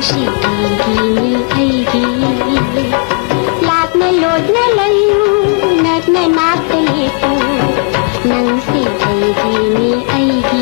ꯅꯪꯁꯤ ꯑꯩꯒꯤꯅꯤ ꯑꯩꯒꯤ ꯂꯥꯞꯅ ꯂꯣꯠꯅ ꯂꯩꯌꯨ ꯅꯛꯅ ꯅꯥꯛꯇ ꯂꯦꯞꯄꯨ ꯅꯪꯁꯤ ꯑꯩꯒꯤꯅꯤ ꯑꯩꯒꯤ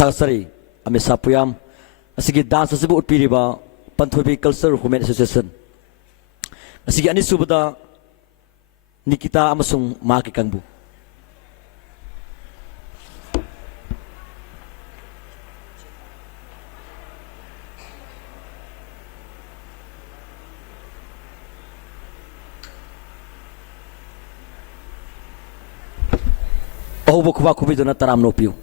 Tasari Amisa Puyam Asigi dance asibu utpiriba Panthobi Culture Women Association Asigi ani subada Nikita amasung Maki Kangbu Ohubo kuba kubidona taram no piu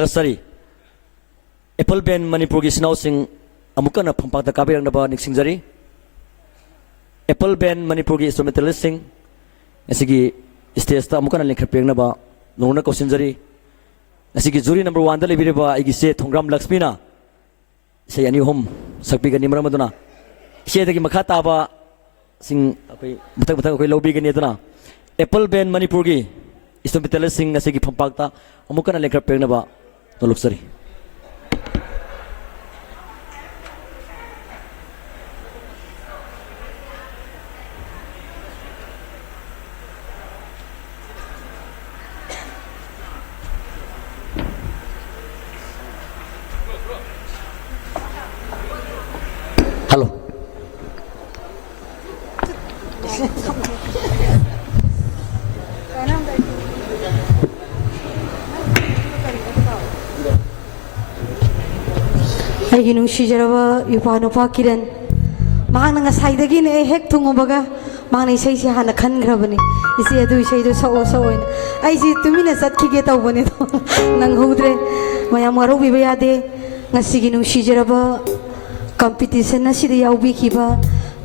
Tagasari Apple Ben Manipur gi sinau sing amukan na phampak ta kabirang na ba niksingjari Apple Ben Manipur gi instrumentalist sing asigi stage ta amukan na lengkhapeng na ba nongna ko sinjari asigi jury number 1 da lebire ba igi se Thongram Lakshmi na se ani hom sakpi gani maram aduna se dagi makha ta ba sing akai batak akai lobby gani aduna Apple Ben Manipur gi instrumentalist sing asigi phampak ta amukan na lengkhapeng na ba noloksari Halo. ꯑꯩꯒꯤ ꯅꯨꯡꯁꯤꯖꯔꯕ ꯏꯄꯥ ꯅꯨꯄꯥ ꯀꯤꯔꯟ ꯃꯍꯥꯛꯅ ꯉꯁꯥꯏꯗꯒꯤꯅꯦ ꯑꯩ ꯍꯦꯛ ꯊꯨꯡꯉꯨꯕꯒ ꯃꯍꯥꯛꯅ ꯏꯁꯩꯁꯦ ꯍꯥꯟꯅ ꯈꯟꯈ꯭ꯔꯕꯅꯤ ꯏꯆꯦ ꯑꯗꯨ ꯏꯁꯩꯗꯣ ꯁꯛꯑꯣ ꯁꯛꯑꯣꯅ ꯑꯩꯁꯤ ꯇꯨꯃꯤꯟꯅ ꯆꯠꯈꯤꯒꯦ ꯇꯧꯕꯅꯤ ꯅꯪꯍꯧꯗ꯭ꯔꯦ ꯃꯌꯥꯝ ꯋꯥꯔꯧꯕꯤꯕ ꯌꯥꯗꯦ ꯉꯁꯤꯒꯤ ꯅꯨꯡꯁꯤꯖꯔꯕ ꯀꯝꯄꯤꯇꯤꯁꯟ ꯑꯁꯤꯗ ꯌꯥꯎꯕꯤꯈꯤꯕ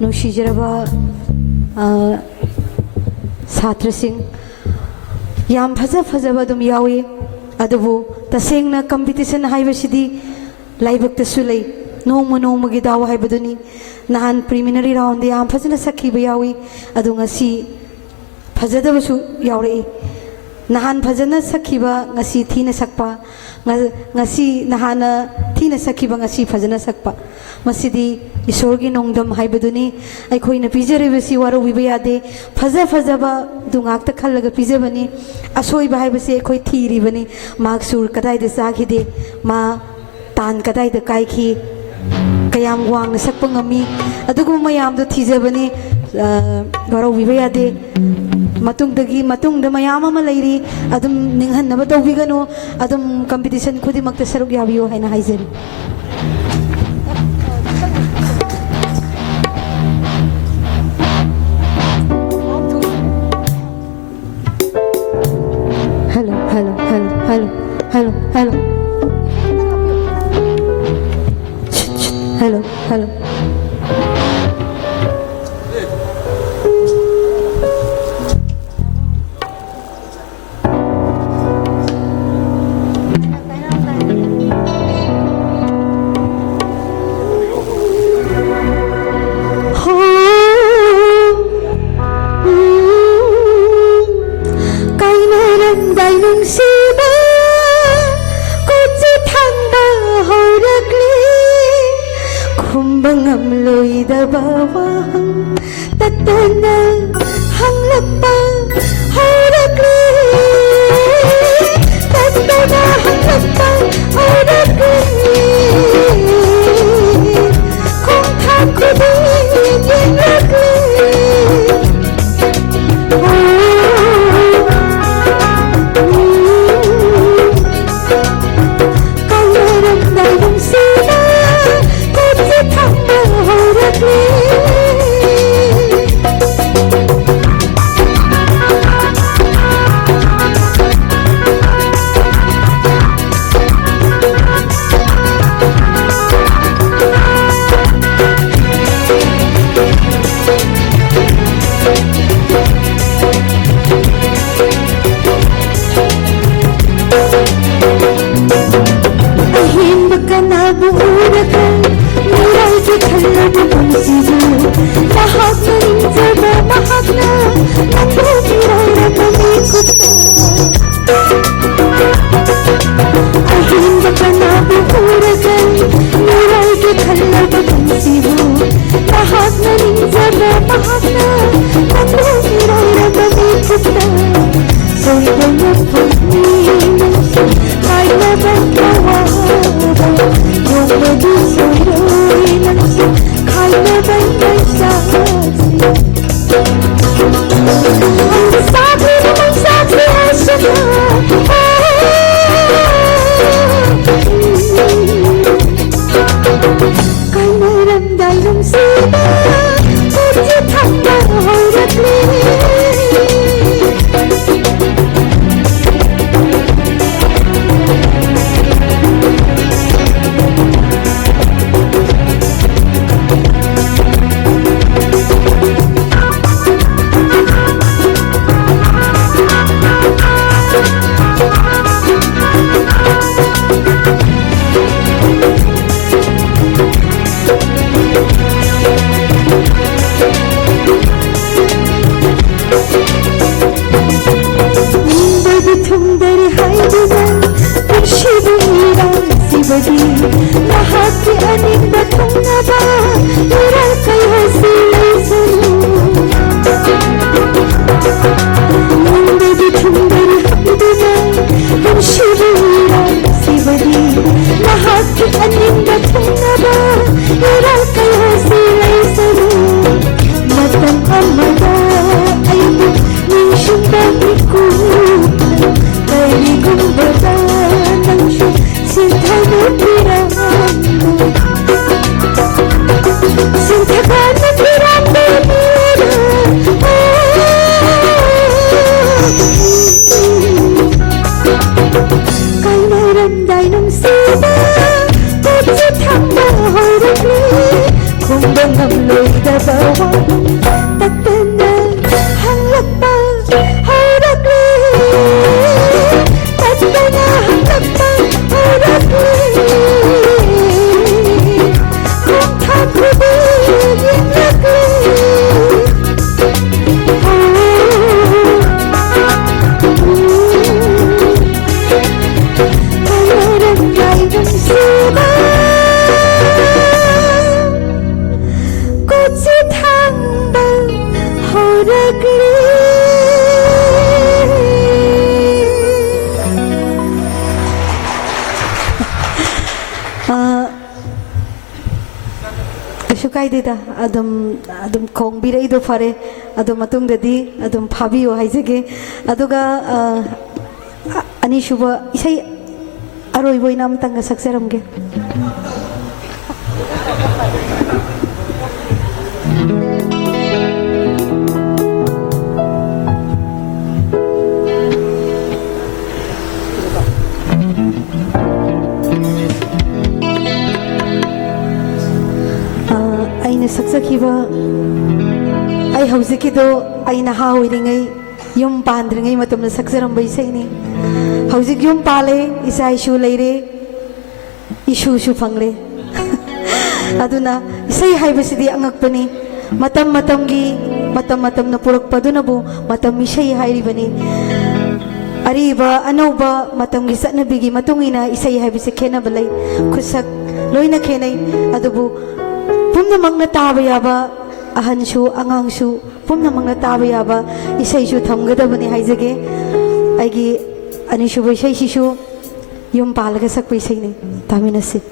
ꯅꯨꯡꯁꯤꯖꯔꯕ ꯁꯥꯇ꯭ꯔꯁꯤꯡ ꯌꯥꯝ ꯐꯖꯕ ꯑꯗꯨꯝ ꯌꯥꯎꯏ ꯑꯗꯨꯕꯨ ꯇꯁꯦꯡꯅ ꯀꯝꯄꯤꯇꯤꯁꯟ ꯍꯥꯏꯕꯁꯤꯗꯤ ꯂꯥꯏꯕꯛꯇꯁꯨ ꯂꯩ ꯅꯣꯡꯃꯒꯤ ꯗꯥꯎ ꯍꯥꯏꯕꯗꯨꯅꯤ ꯅꯍꯥꯟ ꯄ꯭ꯔꯤꯂꯤꯃꯤꯅꯔꯤ ꯔꯥꯎꯟꯗ ꯌꯥꯝ ꯐꯖꯅ ꯁꯛꯈꯤꯕ ꯌꯥꯎꯏ ꯑꯗꯨ ꯉꯁꯤ ꯐꯖꯗꯕꯁꯨ ꯌꯥꯎꯔꯛꯏ ꯅꯍꯥꯟ ꯐꯖꯅ ꯁꯛꯈꯤꯕ ꯉꯁꯤ ꯊꯤꯅ ꯁꯛꯄ ngasi nahana thina sakhiba ngasi phajana sakpa masidi isorgi nongdam haibaduni aikhoina pijarebasi waro wibiyade phajaba dungakta khallaga pijabani asoi ba haibase akhoi thiribani maksur kadai de sakhide ma tan kadai de kaikhi kayam wang sakpa ngami adugu mayam do thijabani waro wibiyade matungda mayam ama lairi adum ninghanna ba tawbigano adum competition khudimakta saruk yabiyo haina haijari hello ꯀꯥꯏꯗꯦꯗ ꯑꯗꯨꯝ ꯈꯣꯡꯕꯤꯔꯛꯏꯗꯣ ꯐꯔꯦ ꯑꯗꯨ ꯃꯇꯨꯡꯗꯗꯤ ꯑꯗꯨꯝ ꯐꯥꯕꯤꯌꯣ ꯍꯥꯏꯖꯒꯦ ꯑꯗꯨꯒ ꯑꯅꯤꯁꯨꯕ ꯏꯁꯩ ꯑꯔꯣꯏꯕ ꯑꯣꯏꯅ ꯑꯃꯇꯪꯒ ꯁꯛꯆꯔꯝꯒꯦ ꯑꯩꯅ ꯁꯛꯆꯈꯤꯕ ꯑꯩ ꯍꯧꯖꯤꯛꯀꯤꯗꯣ ꯑꯩ ꯅꯍꯥ ꯑꯣꯏꯔꯤꯉꯩ ꯌꯨꯝ ꯄꯥꯟꯗ꯭ꯔꯤꯉꯩ ꯃꯇꯝꯗ ꯁꯛꯆꯔꯝꯕ ꯏꯁꯩꯅꯤ ꯍꯧꯖꯤꯛ ꯌꯨꯝ ꯄꯥꯜꯂꯦ ꯏꯆꯥ ꯏꯁꯨ ꯂꯩꯔꯦ ꯏꯁꯨꯁꯨ ꯐꯪꯂꯦ ꯑꯗꯨꯅ ꯏꯁꯩ ꯍꯥꯏꯕꯁꯤꯗꯤ ꯑꯉꯛꯄꯅꯤ ꯃꯇꯝ ꯃꯇꯝꯅ ꯄꯨꯔꯛꯄꯗꯨꯅꯕꯨ ꯃꯇꯝ ꯏꯁꯩ ꯍꯥꯏꯔꯤꯕꯅꯤ ꯑꯔꯤꯕ ꯑꯅꯧꯕ ꯃꯇꯝꯒꯤ ꯆꯠꯅꯕꯤꯒꯤ ꯃꯇꯨꯡ ꯏꯟꯅ ꯏꯁꯩ ꯍꯥꯏꯕꯁꯤ ꯈꯦꯠꯅꯕ ꯂꯩ ꯈꯨꯠꯁꯛ ꯂꯣꯏꯅ ꯈꯦꯠꯅꯩ ꯑꯗꯨꯕꯨ ꯄꯨꯝꯅꯃꯛꯅ ꯇꯥꯕ ꯌꯥꯕ ꯑꯍꯟꯁꯨ ꯑꯉꯥꯡꯁꯨ ꯄꯨꯝꯅꯃꯛꯅ ꯇꯥꯕ ꯌꯥꯕ ꯏꯁꯩꯁꯨ ꯊꯝꯒꯗꯕꯅꯤ ꯍꯥꯏꯖꯒꯦ ꯑꯩꯒꯤ ꯑꯅꯤꯁꯨꯕ ꯏꯁꯩꯁꯤꯁꯨ ꯌꯨꯝ ꯄꯥꯜꯂꯒ ꯁꯛꯄ ꯏꯁꯩꯅꯤ ꯇꯥꯃꯤꯟꯅꯁꯤ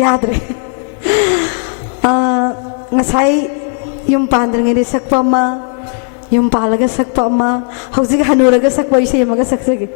ꯌꯥꯗ꯭ꯔꯦ ꯉꯁꯥꯏ ꯌꯨꯝ ꯄꯥꯟꯗ꯭ꯔꯤꯉꯩꯗ ꯁꯛꯄ ꯑꯃ ꯌꯨꯝ ꯄꯥꯜꯂꯒ ꯁꯛꯄ ꯑꯃ ꯍꯧꯖꯤꯛ ꯍꯅꯨꯔꯒ ꯁꯛꯄ ꯏꯁꯩ ꯑꯃꯒ ꯁꯛꯆꯒꯦ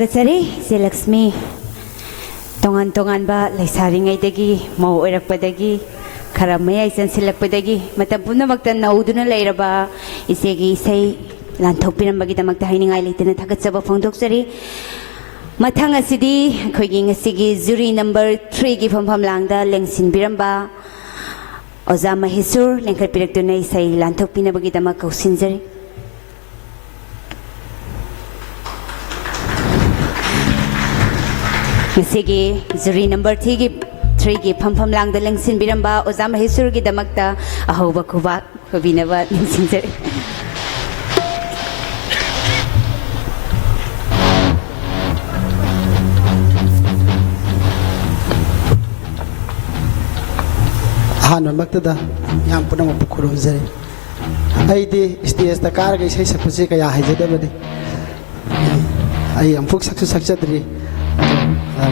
ꯊꯥꯒꯠꯆꯔꯤ ꯏꯆꯦ ꯂꯛꯁꯃꯤ ꯇꯣꯉꯥꯟ ꯇꯣꯉꯥꯟꯕ ꯂꯩꯁꯥꯔꯤꯉꯩꯗꯒꯤ ꯃꯧ ꯑꯣꯏꯔꯛꯄꯗꯒꯤ ꯈꯔ ꯃꯌꯥꯏ ꯆꯟꯁꯤꯜꯂꯛꯄꯗꯒꯤ ꯃꯇꯝ ꯄꯨꯝꯅꯃꯛꯇ ꯅꯧꯗꯨꯅ ꯂꯩꯔꯕ ꯏꯆꯦꯒꯤ ꯏꯁꯩ ꯂꯥꯟꯊꯣꯛꯄꯤꯔꯝꯕꯒꯤꯗꯃꯛꯇ ꯍꯥꯏꯅꯤꯡꯉꯥꯏ ꯂꯩꯇꯅ ꯊꯥꯒꯠꯆꯕ ꯐꯣꯡꯗꯣꯛꯆꯔꯤ ꯃꯊꯪ ꯑꯁꯤꯗꯤ ꯑꯩꯈꯣꯏꯒꯤ ꯉꯁꯤꯒꯤ ꯖꯨꯔꯤ ꯅꯝꯕꯔ 3ꯒꯤ ꯐꯝꯐꯝꯂꯥꯡꯗ ꯂꯦꯡꯁꯤꯟꯕꯤꯔꯝꯕ ꯑꯣꯖꯥ ꯃꯍꯦꯁꯨꯔ ꯂꯦꯡꯈꯠꯄꯤꯔꯛꯇꯨꯅ ꯏꯁꯩ ꯂꯥꯟꯊꯣꯛꯄꯤꯅꯕꯒꯤꯗꯃꯛ ꯀꯧꯁꯤꯟꯖꯔꯤ ꯉꯁꯤꯒꯤ ꯖꯨꯔꯤ ꯅꯝꯕꯔ 3ꯒꯤ ꯐꯝꯐꯝꯂꯥꯡꯗ ꯂꯦꯡꯁꯤꯟꯕꯤꯔꯝꯕ ꯑꯣꯖꯥ ꯃꯍꯦꯁꯨꯔꯒꯤꯗꯃꯛꯇ ꯑꯍꯧꯕ ꯈꯨꯕꯥꯛ ꯈꯨꯕꯤꯅꯕ ꯅꯤꯡꯁꯤꯡꯖꯔꯤ ꯑꯍꯥꯟꯕꯃꯛꯇꯗ ꯌꯥꯝ ꯄꯨꯝꯅꯃꯛꯄꯨ ꯈꯨꯔꯨꯝꯖꯔꯤ ꯑꯩꯗꯤ ꯁ꯭ꯇꯦꯖꯇ ꯀꯥꯔꯒ ꯏꯁꯩ ꯁꯛꯄꯁꯤ ꯀꯌꯥ ꯍꯩꯖꯗꯕꯅꯤ ꯑꯩ ꯑꯃꯨꯛ ꯁꯛꯁꯨ ꯁꯛꯆꯗ꯭ꯔꯤ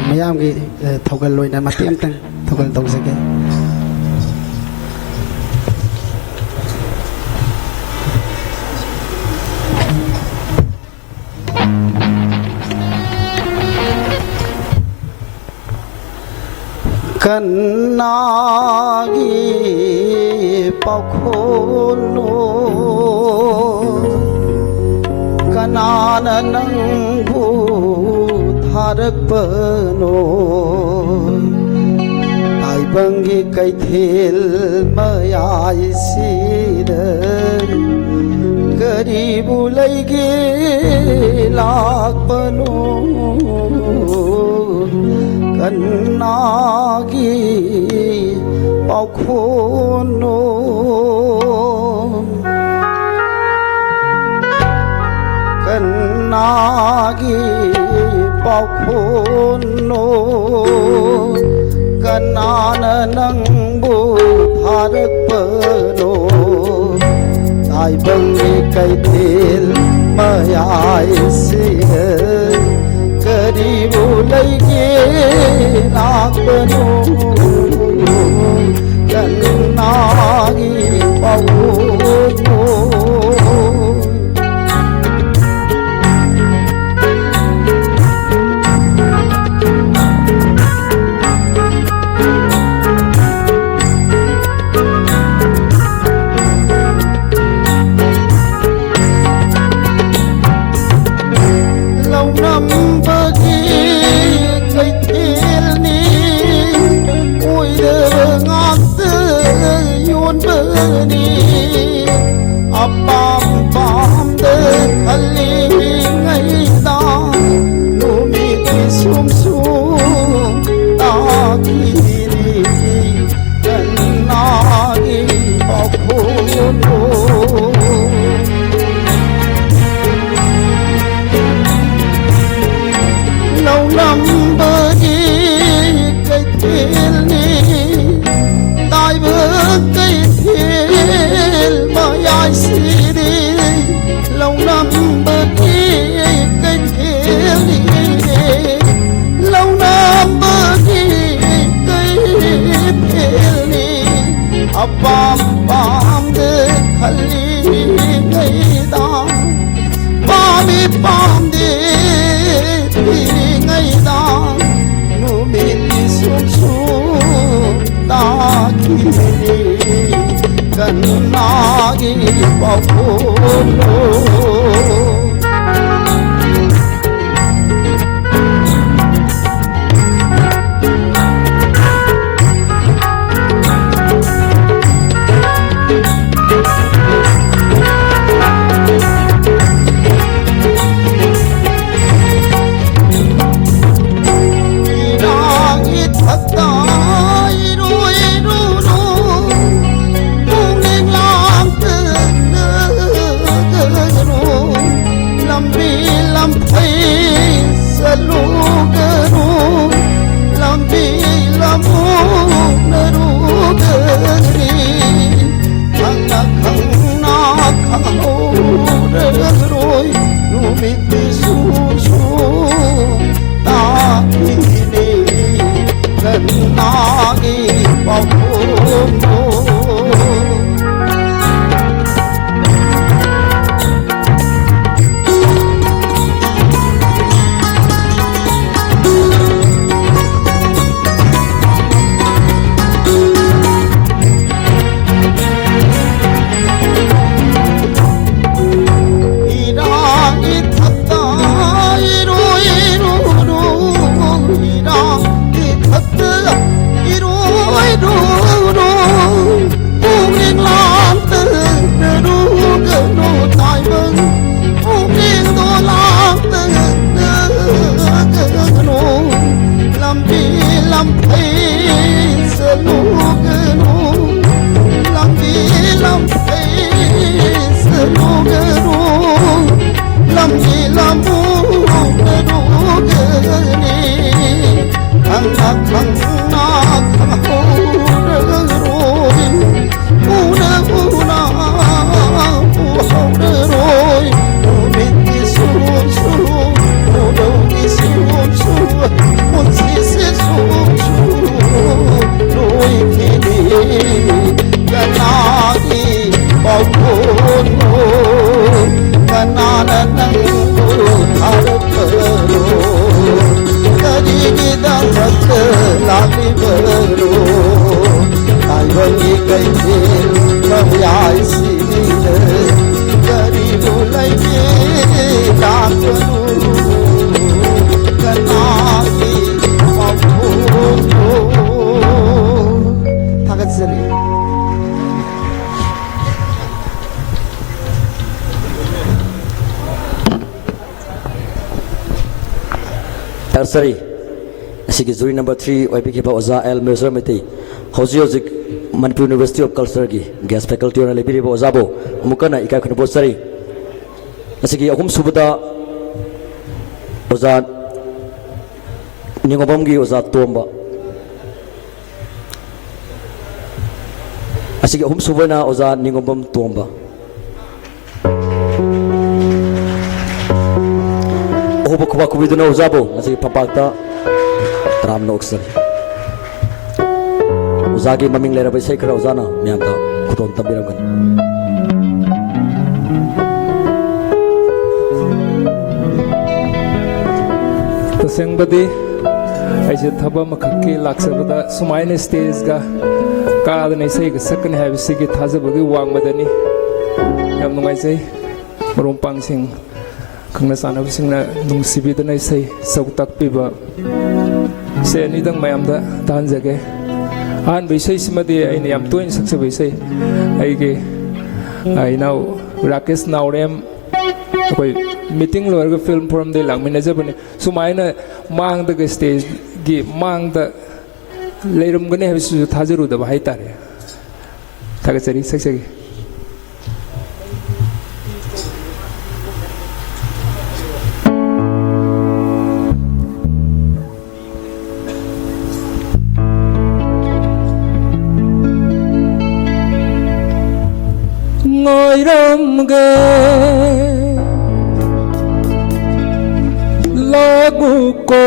ꯃꯌꯥꯝꯒꯤ ꯊꯧꯒꯜ ꯑꯣꯏꯅ ꯃꯇꯦꯛ ꯑꯃꯇꯪ ꯊꯧꯒꯜ ꯇꯧꯖꯒꯦ ꯀꯟꯅꯥꯒꯤ ꯄꯥꯎꯈꯣꯜꯂꯣ ꯀꯅꯥꯅ ꯅꯪꯕꯨ ꯊꯥꯔꯛꯄꯅꯣ ꯇꯥꯏꯕꯪꯒꯤ ꯀꯩꯊꯦꯜ ꯃꯌꯥꯏꯁꯤꯗ ꯀꯔꯤꯕꯨ ꯂꯩꯒꯦ ꯂꯥꯛꯄꯅꯣ ꯀꯟꯅꯥꯒꯤ ꯄꯥꯎꯈꯣꯜꯂꯣ ꯀꯟꯅꯥꯒꯤ ꯄꯥꯎꯈꯣꯜꯂꯣ ꯀꯅꯥꯅ ꯅꯪꯕꯨ ꯊꯥꯔꯛꯄꯅോ ꯇꯥꯏꯕꯪꯒꯤ ꯀꯩꯊꯦꯜ ꯃꯌꯥꯏꯁꯤꯗ ꯀꯔꯤꯕꯨ ꯂꯩꯒꯦ ꯂꯥꯛꯄꯅꯣ ꯀꯟꯅꯥꯒꯤ ꯄꯥꯎꯈꯣꯜꯂꯣ Kanagi Bapulo ꯇꯔꯁꯔꯤ ꯑꯁꯤꯒꯤ ꯖꯨꯔꯤ ꯅꯝꯕꯔ 3 ꯑꯣꯏꯕꯤꯈꯤꯕ ꯑꯣꯖꯥ ꯑꯦꯜ ꯃꯦꯖꯔ ꯃꯩꯇꯩ ꯍꯧꯖꯤꯛ ꯍꯧꯖꯤꯛ ꯃꯅꯤꯄꯨꯔ ꯌꯨꯅꯤꯚꯔꯁꯤꯇꯤ ꯑꯣꯐ ꯀꯜꯆꯔꯒꯤ ꯒꯦꯁ ꯐꯦꯀꯜꯇꯤ ꯑꯣꯏꯅ ꯂꯩꯕꯤꯔꯤꯕ ꯑꯣꯖꯥꯕꯨ ꯑꯃꯨꯛ ꯍꯟꯅ ꯏꯀꯥꯏ ꯈꯨꯝꯅꯕ ꯄꯣꯠꯆꯔꯤ ꯑꯁꯤꯒꯤ ꯑꯍꯨꯝ ꯁꯨꯕꯗ ꯑꯣꯖꯥ ꯅꯤꯡꯉꯣꯝꯕꯝꯒꯤ ꯑꯣꯖꯥ ꯇꯣꯝꯕ ꯑꯁꯤꯒꯤ ꯑꯍꯨꯝ ꯁꯨꯕꯅ ꯑꯣꯖꯥ ꯅꯤꯡꯉꯣꯝꯕꯝ ꯇꯣꯝꯕ ꯑꯍꯨꯝ ꯈꯨꯕꯥꯛ ꯈꯨꯕꯤꯗꯨꯅ ꯑꯣꯖꯥꯕꯨ ꯉꯁꯤꯒꯤ ꯐꯝꯄꯥꯛꯇ ꯇꯔꯥꯝꯅ ꯑꯣꯛꯆꯔꯤ ꯑꯣꯖꯥꯒꯤ ꯃꯃꯤꯡ ꯂꯩꯔꯕ ꯏꯁꯩ ꯈꯔ ꯑꯣꯖꯥꯅ ꯃꯌꯥꯝꯗ ꯈꯨꯗꯣꯜ ꯇꯝꯕꯤꯔꯝꯒꯅꯤ तसेंबदी ऐसे थबा मखक्की लाक्सबदा सुमाइने स्टेज का कादने सही के सकने है विसी की थाजबगी वांग मदनी यम नुंगाइसै मरुमपांग सिंह खंगना सानब सिंहना नुंसिबिदना सही सौतक पिबा से निदंग मयामदा तानजगे आन बिसै सिमदि आइने याम तोइन सक्से बिसै आइगे आइनाउ राकेश नावरेम कोई मीटिंग लोग फिल्म फोरम दे लांग मिने जबने सुमाइना मांग द स्टेज गी मांग द लेरम गने हबिसु थाजरु द भाई तारे थागचरी सक्सेगी ngồi gay lagu ko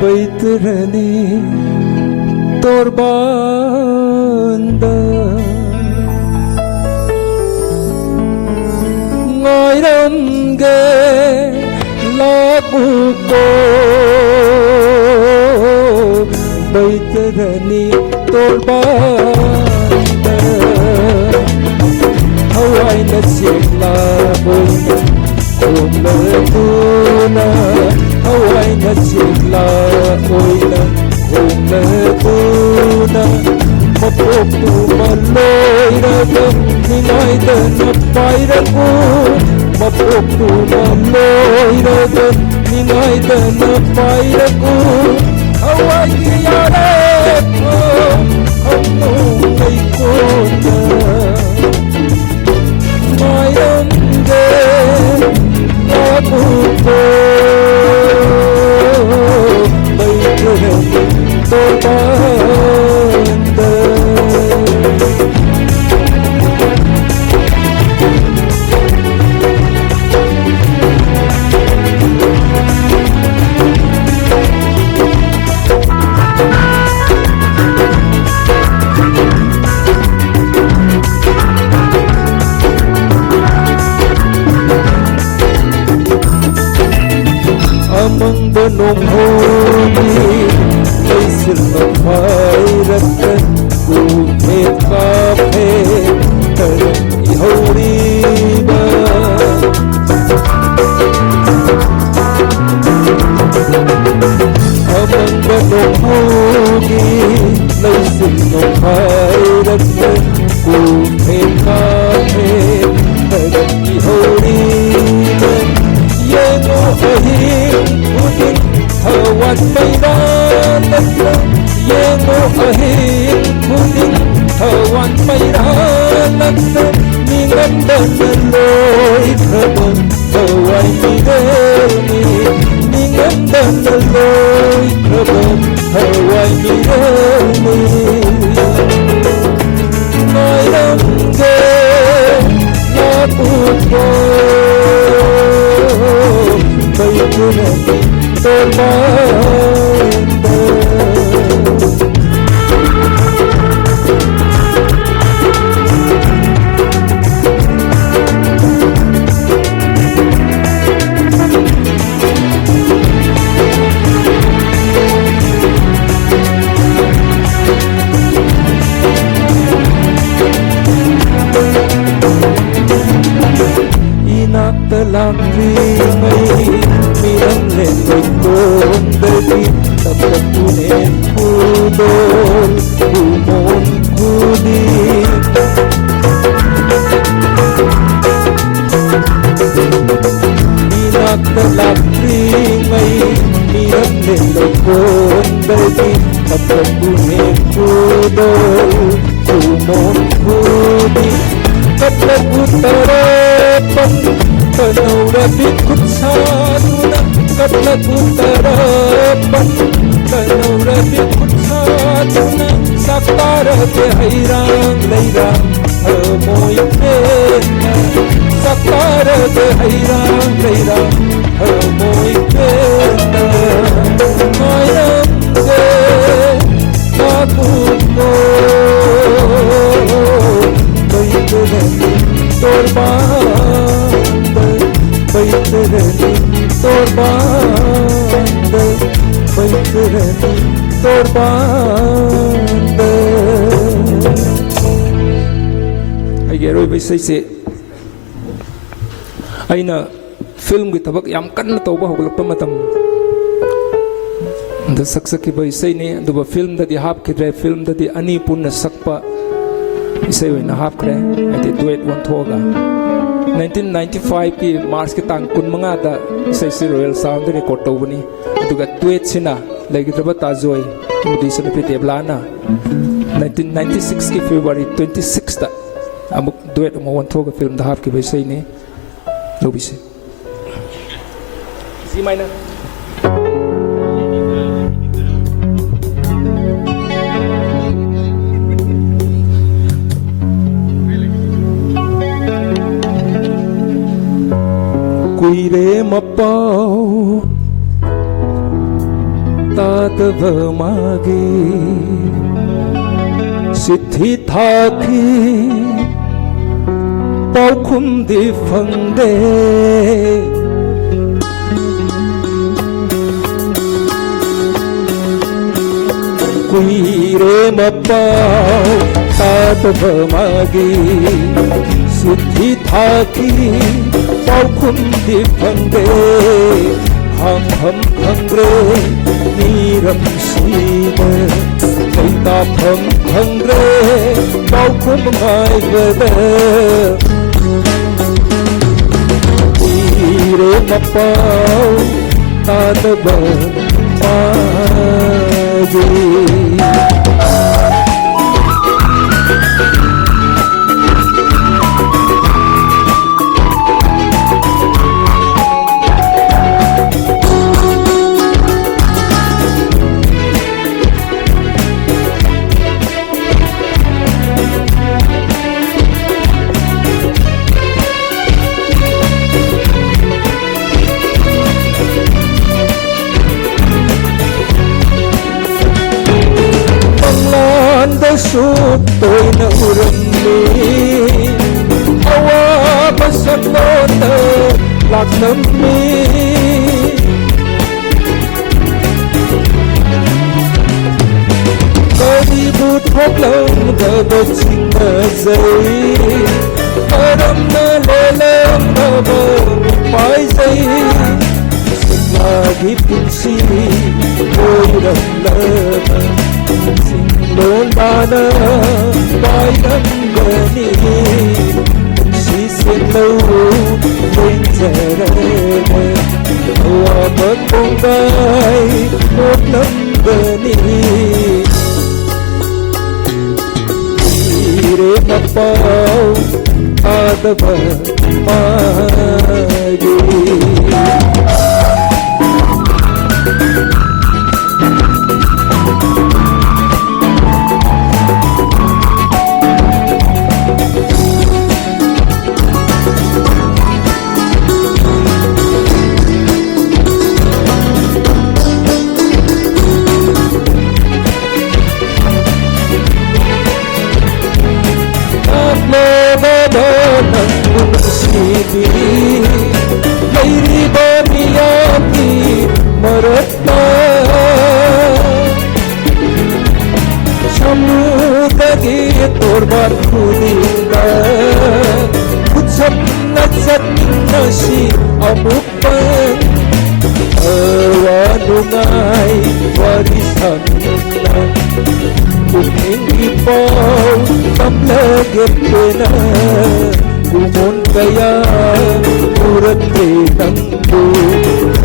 baitrani torbanda ngồi gay lagu ko baitrani torbanda hawai na sigla oina kumla tuna hawai na sigla oina kumla tuna mapopu maloira gam ninai da na paira ko mapopu maloira gam ninai da na paira ko hawai yare ko hamno kai ko na mayamge lagu ko baitrani torbanda among benung hobi leisir mafairat ku kafe terang ihoriba among benung hobi leisir mafairat ku kafe terang ihoriba yengo ahing puting hawan mayranan yengo ahing puting hawan mayranan ningandan loy khabon hawai mirani ningandan loy khabon hawai mirani mayramge napuko baitrani torbanda inaktalang rimay mirang letoy kondagi tapatunin pudol kumon kudi dagi kapagbuhin pudol umon pudi kaplagutarapan tanaw rabit kutsanuna kaplagutarapan tanaw rabit kutsanuna sakara ke hairang lairang hamoy pena sakara ke hairang lairang hamoy pena mayam ke aku ko baiterani tor band baiterani tor band baiterani tor band ai geroi bai sai se aina film gi tabak yam kan na tawba hoglak matam da saksaki bai sai ne duba film da di hap kidre film da di ani punna sakpa isai we na hap kre ate duet one thoga 1995 ki March ki tang kun manga da isai si Royal Sound record tawbani aduga duet sina lagi traba ta joy mudi sana pe teblana 1996 ki February 26 da amuk duet mo one thoga film da hap ki bai sai ne lobise si minor kuire mapau tatava magi siddhi thaki pau khum di phangde kuire mapau tatava magi siddhi thaki pau khum di phangde hang ham phangre niram sina ta phang phangre pau khum ngai gada ire mapau tadaba magi su tôi na uramni awa basakota laknamni kadi but hoklam da bachina zai aram na lelam na ba pai zai lagi punsi oiram la Lon bana bai gani si se lo wen zara wa mat bong bai ot nam gani ire na pau adaba magi Lairi baniyati maratna samudagi torbar khudinda kuchap najat nasi amupan awadungai warisanna kuning ipau tamlagepena Kumon kaya Urate nangbu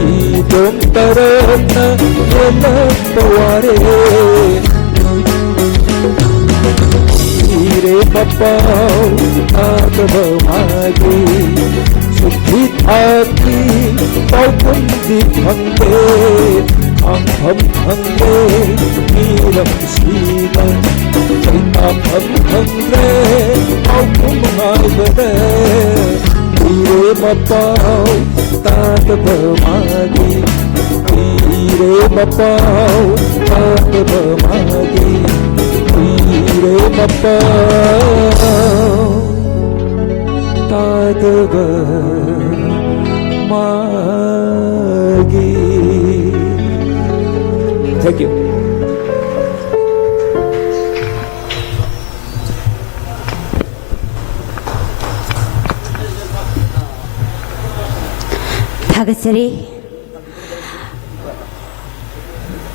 Idom tarana Yena paware Ire mapau Agaba magi Sukit hati Paupun di pangge Ang hangge Miram sila Ang hangre Paupun maibare Ire mapau Agaba magi Ire mapau Agaba magi Ire mapau Agaba magi. Thank you. Thagasari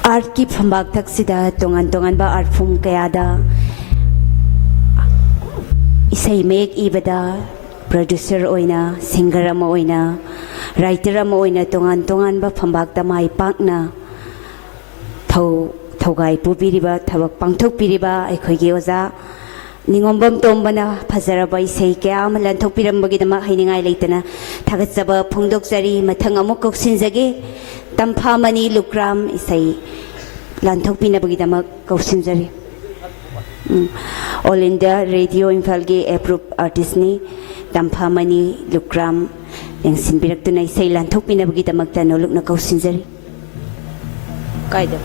art ki phambak taksida tongan ba art form kayada isai mek ibada producer oina singer ama oina writer ama oina tongan ba phambak ta mai pakna thaugai pubiriba thabak pangthok piriba aikhoigi oza ningombam tombana phazaraba isai kya ama lanthok pirambagi dama hainingai leitana thagatjaba phongdokjari mathang amuk koksinjage tamphamani lukram isai lanthok pinabagi dama koksinjari All India Radio Imphal-gi approved artist ni Tamphamani Lukram yang sinbiraktunay isay lanthok pinabagi damakta noluk na kausinjari kaida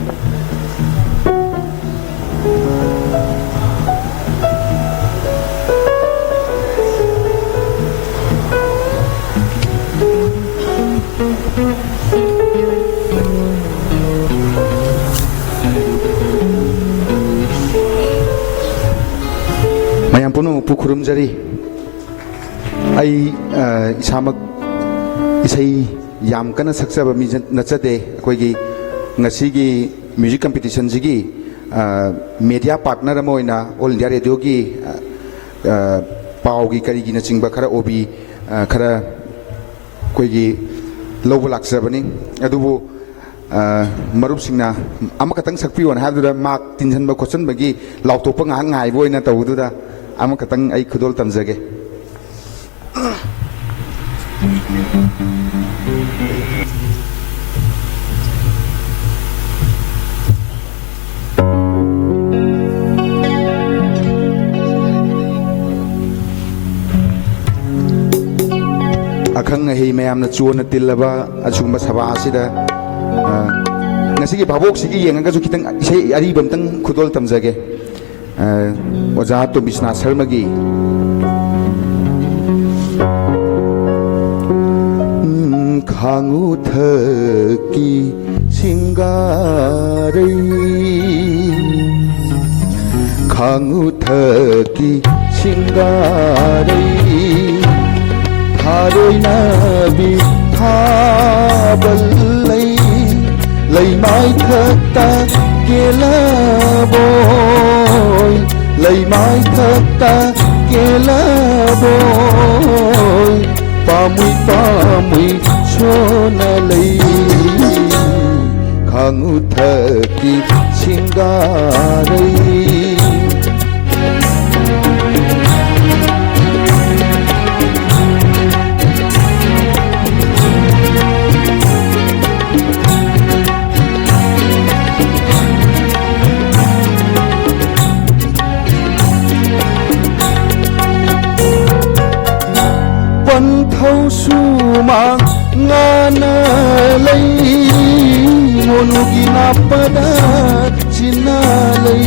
Mayam puno pukurum jari ai isamak isai yam kana saksaba mi nachade akoigi ngasigi music competition jigi media partner amoina All India Radio gi pau gi kari gi nachingba khara obi khara koigi lobu laksabani adubu marup singna amakatang sakpion habduda mak tinjan ba question bagi lautokpa nga ngai boina tawduda amakatang ai khudol tamjage akhang hei mayam na chuan tilaba achungba sabha asida ngasigi babok sigi yengaga ju kitang isai ari bamtang khudol tamjage oja to bisna sarmagi khangu thaki singarai khangu thaki singarai tharoi nabi thabalai lai mai thakta kela boy lai mai thakta kela boy pamui chona lai khangu thaki singarai thâu su mang ngana lay monugi napada china lay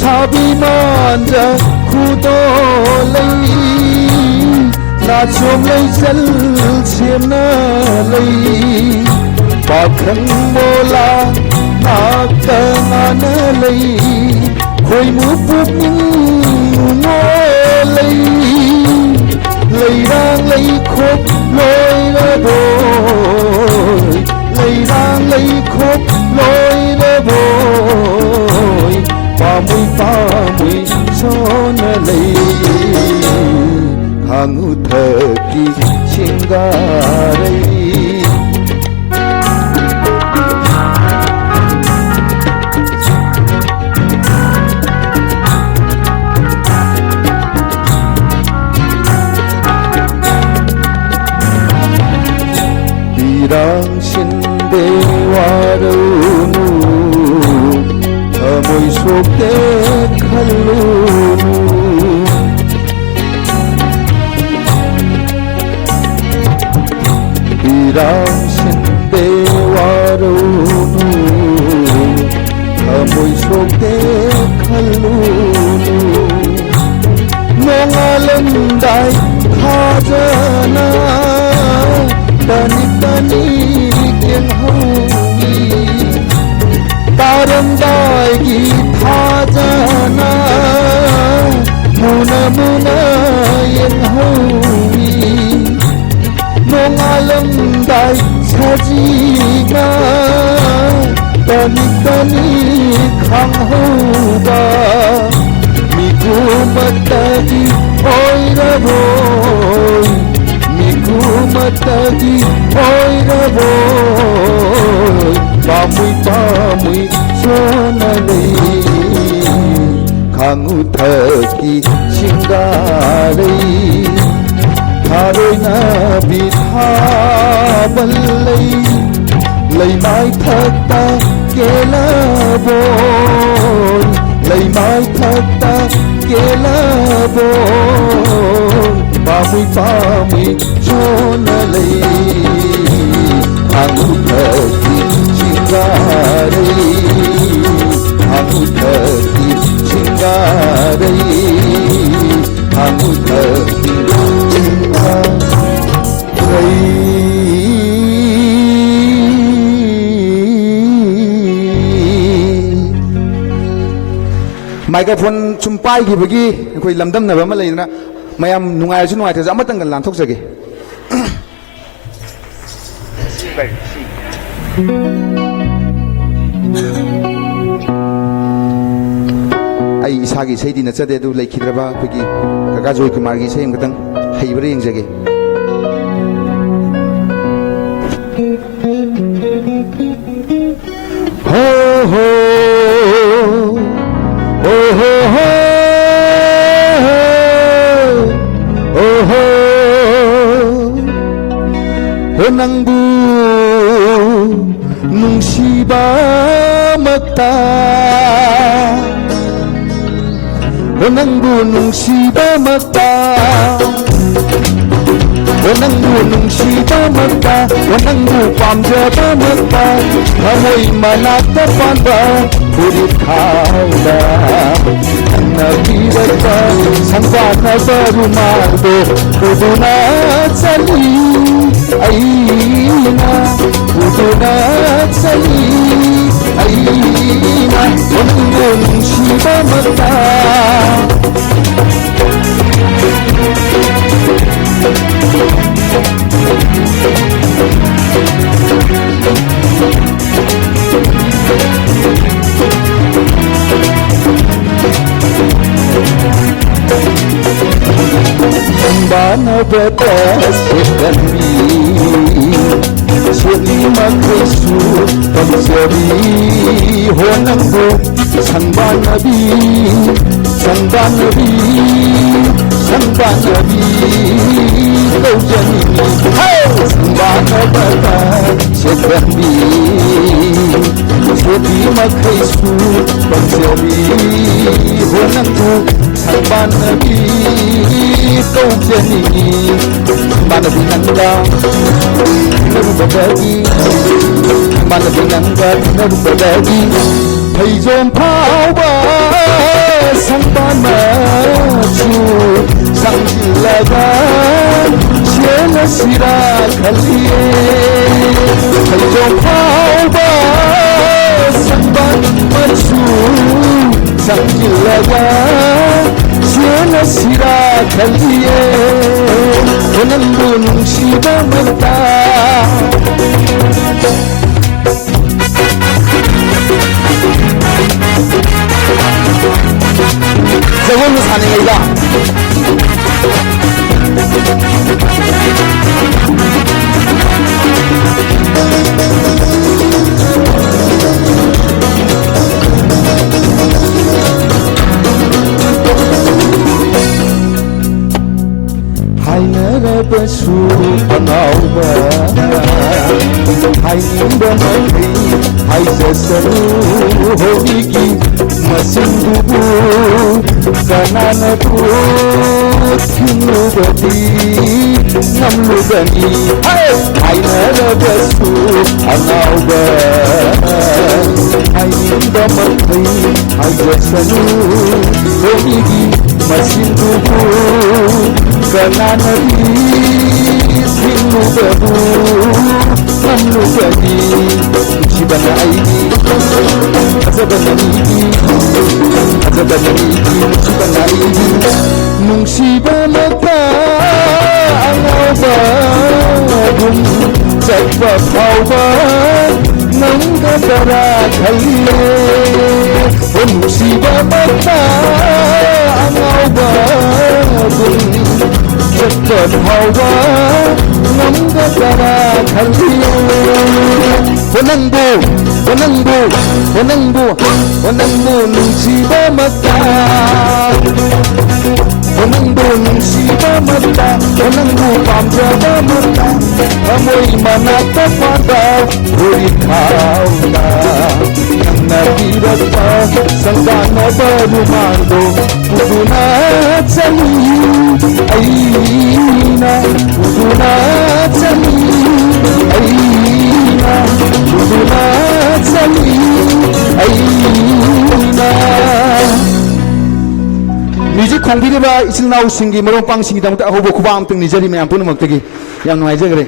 sabi manja khudo lay na chom lay sal chem na lay pakhang mola nakta ngana lay khoi mu pup ning ngo lay lấy đang lấy khóc lối ra bồi lấy đang lấy khóc lối ra bồi ba mươi cho nó lấy 강우턱이 싱가레이 이랑신대와르누 어머이 속대 칼루누 이랑신대와르누 어머이 속대 칼루누 몽알은다이 하잖아 따니 깽하니 따름다이기 타잖아 무나무나 앵하니 몽알음다이 사지가 따니 강호가 미구마따기 오이라보이 미구마따기 오이라보이 빠무이 소나네 강우턱이 싱가레이 하로이나 비타발레이 레이마이 탁다 깨라보이 레이마이 탁다 깨라보이 빠무이 소나레이 강우턱이 싱가레이 강우턱이 싱가레이 강우턱이 마이크로폰 좀 빠이기ꯕꯒꯤ ꯑꯩꯈꯣꯏ ꯂꯝꯗꯝꯅꯕ ꯑꯃ ꯂꯩꯗꯅ ꯃꯌꯥꯝ ꯅꯨꯡꯉꯥꯏꯔꯁꯨ ꯅꯨꯡꯉꯥꯏꯇ꯭ꯔꯁꯨ ꯑꯃꯇꯪꯒ ꯂꯥꯟꯊꯣꯛꯆꯒꯦ ꯑꯩ ꯏꯁꯥꯒꯤ ꯏꯁꯩꯗꯤ ꯅꯠꯆꯗꯦ ꯑꯗꯨ ꯂꯩꯈꯤꯗ꯭ꯔꯕ ꯑꯩꯈꯣꯏꯒꯤ ꯀꯀꯥ ꯖꯣꯏ ꯀꯨꯃꯥꯔꯒꯤ ꯏꯁꯩ ꯑꯃꯈꯛꯇꯪ ꯍꯩꯕ꯭ꯔꯥ ꯌꯦꯡꯖꯒꯦ ho ho oh ho ho oh ho nangbu nungsiba mata nangbu nungsiba mata nangbu nungsiba mata nangbu pamjaba mata hamoi manata panda purit khauda nabirata sangwana barumado uduna chali aina uduna chali aina nangbu nungsiba mata Sambana batas sekali Seli makresu Pangsari honanggo Sambana bi Sambana bi Sambana bi Kau janini Sambana batas sekali Seli makresu Pangsari honanggo Sambana bi kau janini mana binangga narubadagi mana binangga narubadagi haijom phauba sangpana chu sanglaga shela sira khaliye haijom phauba sangpana chu sanglaga shela sira khaliye nangbu nungsiba mata जगों में खाने लगा hainingba makai haijasanu hobigi masindubu kananabu thunubadi ngamlugani hainarabasu anauba hainingba makai haijasanu hobigi masindubu kananabi thunubadu ngamlugani shibana aidi azabanani shibana aidi nungsiba mata angauba gum chakba phauba namgadara khalle nungsiba mata angauba gum chakba phauba namgadara khalle Wanangbu nungsiba mata Wanangbu nungsiba mata Wanangbu pamjaba mata Amoy manata pada Uri kauna Nagirag pa Sangkana baru mando Puduna chali Aina Puduna chali Aina Puduna chali Music khongbiriba isilnau singi marongpang singi damta ahobo khubam tung nijari mayam punamuktagi yam nuaijagre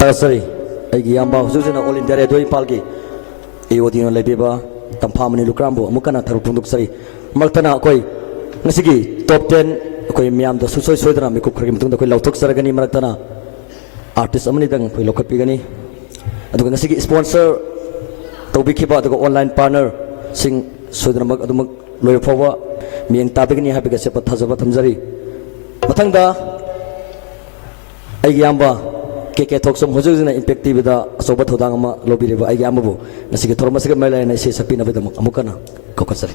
Tasari aigi yamba huzusina all India radio impalgi eodino lebiba tamphamani lukrambo amukana tharu punduk sari maktana koi ngasigi top 10 koi miyam da susoi soidana mikuk khagi mutung da koi lautok saragani maratana artist amani dang koi lokapigani aduga ngasigi sponsor tawbikiba aduga online partner sing soidana mak adumak loy phawa miyang tabigani habiga sepa thajaba thamjari mathangda aigi yamba ke thoksam hojujina impact tv da asoba thodang ama lobireba aigi amabu ngasigi thormasiga mailai na se sapina bedam amukana kokasari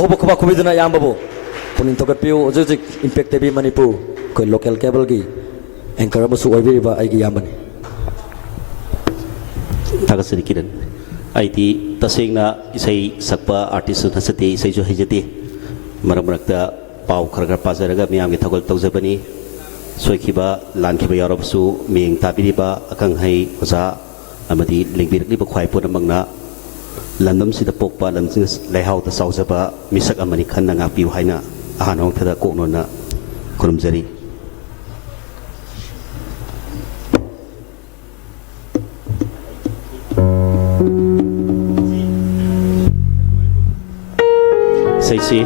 obo kuba kubiduna yambabu punin tokapiu hojujik impact tv manipur koi local cable gi anchor abasu oibiriba aigi yambani tagasari kiran aiti tasengna isai sakpa artist nasati isai jo hejati maramrakta pau kharaga pazaraga miyam gi thagol tawjabani soikiba lankhiba yarabasu ming tabiriba akang hai oza amadi lingbirliba khwai punamangna landam sida pokpa lamjing leihau ta saujaba misak amani khanna ngapiu haina ahanong thada koknona kurumjari saisi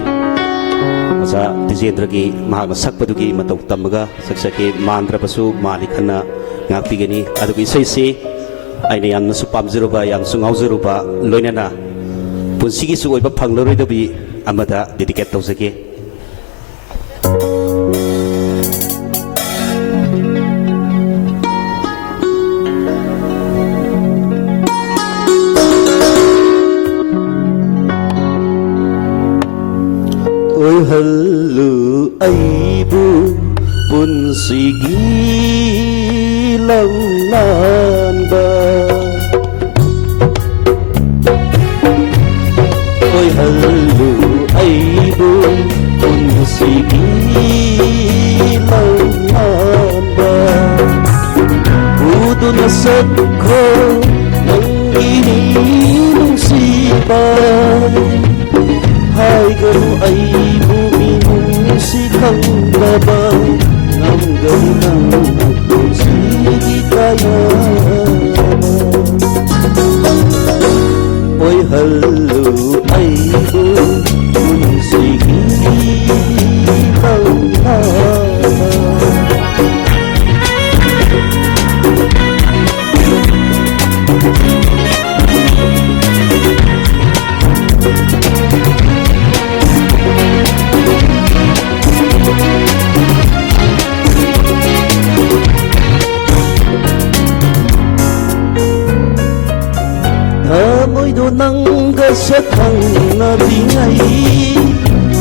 oza dijendragi mahagna sakpadugi matau tamaga saksake mandrabasu mali khanna ngapigani adugi saisi aina yamna su pamjiruba yamsu ngaujiruba loinana punsigi su oiba phanglaroidabi amada dedicate tawjage oi hallu aibu punsigi langnanba oi hallu aibu punsigi langnanba uduna sakho nangini nungsiba hai garu aibu minusi khanglaba namgam nam sigi kaya oi hallu aibu sigi khanglaba khangnatingay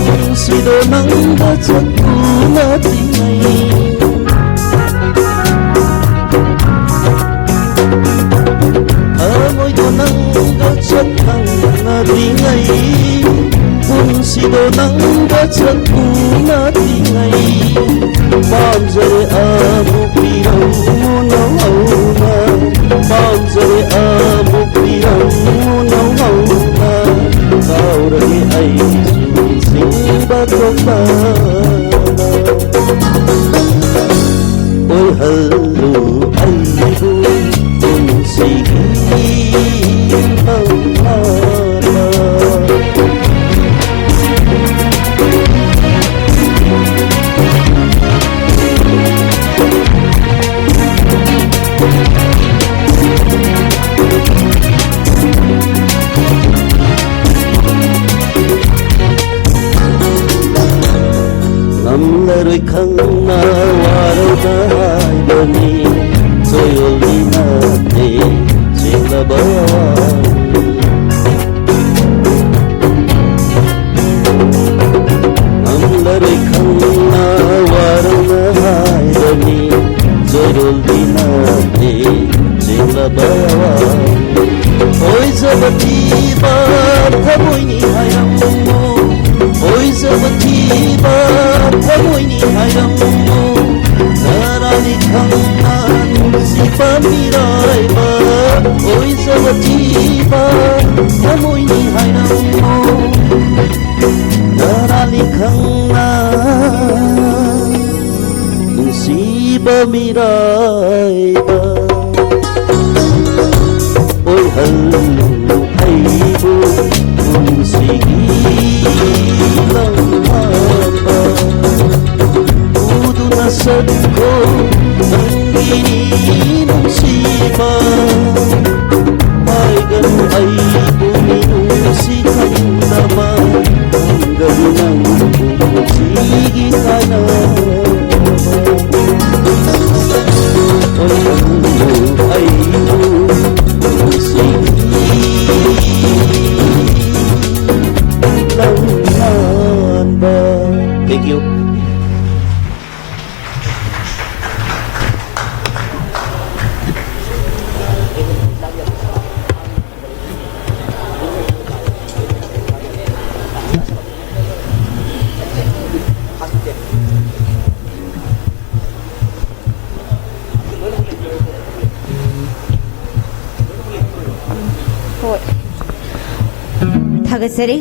pungsido nangga chaktunatingay amoydo nangga chakthangnatingay pungsido nangga chaktunatingay pamjare amuk pirang nauna pamjare amuk pirang nauna kauragi aisu singba tokta oi hallu aibu punsigi namlaroi khangna warona haibani soyoli nate singlaba namlaroi khangna warona haibani soyoli nate singlaba oi zabati ba thamoini hayammo oi zabati ba thamoini hayammo narani khangna nungsipa miraiba oi zabati ba thamoini hayammo narani khangna nungsipa miraiba oi hallu aibu punsigi langapa udu nasatko nangini nungsipa aigan aibu minungsi kandama anggadunang punsigi kanama oi hallu aibu thank you थागतजरी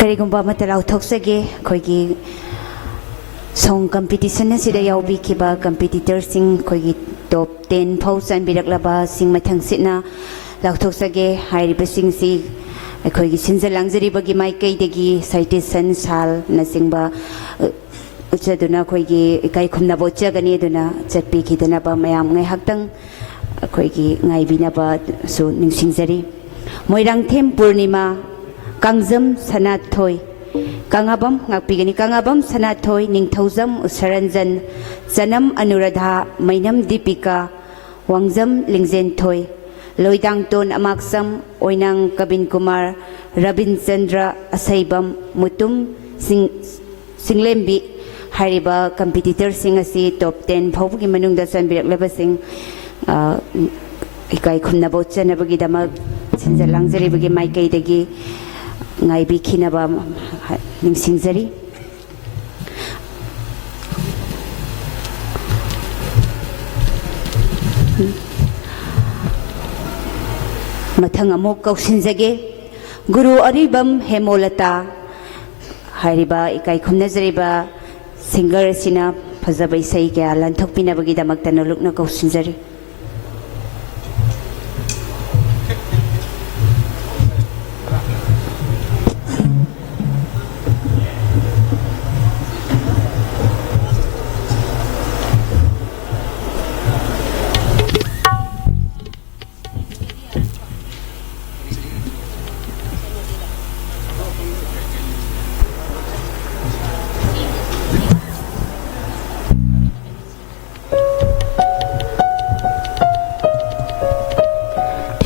करिगुम्बा अमता लाउथोक्सगे खोइगी song competition असिदा याउबिखिबा कंपीटिटरसिंग खोइगी top 10 फाउ चनबिरक्लबा सिंग मथंगसिना लाउथोक्सगे हाइरिबसिंगसि खोइगी सिनजा लांगजरिबगी माइकैदगी साइटेशन साल नसिंगबा उचदुना खोइगी इकाई खुमनाबो चगनी दुना चटपिखिदनाबा मयाम ngai hakdang खोइगी ngaibinaba su ningsingzari Moirangthem पूर्णिमा कांगजम सनाथोय कांगाबम ngakpigani कांगाबम सनाथोय निंगथौजम उसरंजन जनम अनुराधा मैनम दीपिका वांगजम लिंगजेनथोय लोइदांगतोन अमाक्सम ओइनांग कबिन कुमार रबिन चंद्र असैबम मुतुम सिंगलेम्बी हारिबा कंपीटिटर सिंग असि टॉप 10 फाउबगी मनुंगदा चनबिरक्लबा सिंग इकाई खुमनाबो चनबगी दमक सिनजा लांगजरिबगी माइकैदगी ngaibikhinaba ningsingzari mathang amuk kausinjage guru aribam hemolata hariba ikai khumnajariba singer sina phajabai sai kya lanthokpinabagi damakta nolukna kausinjari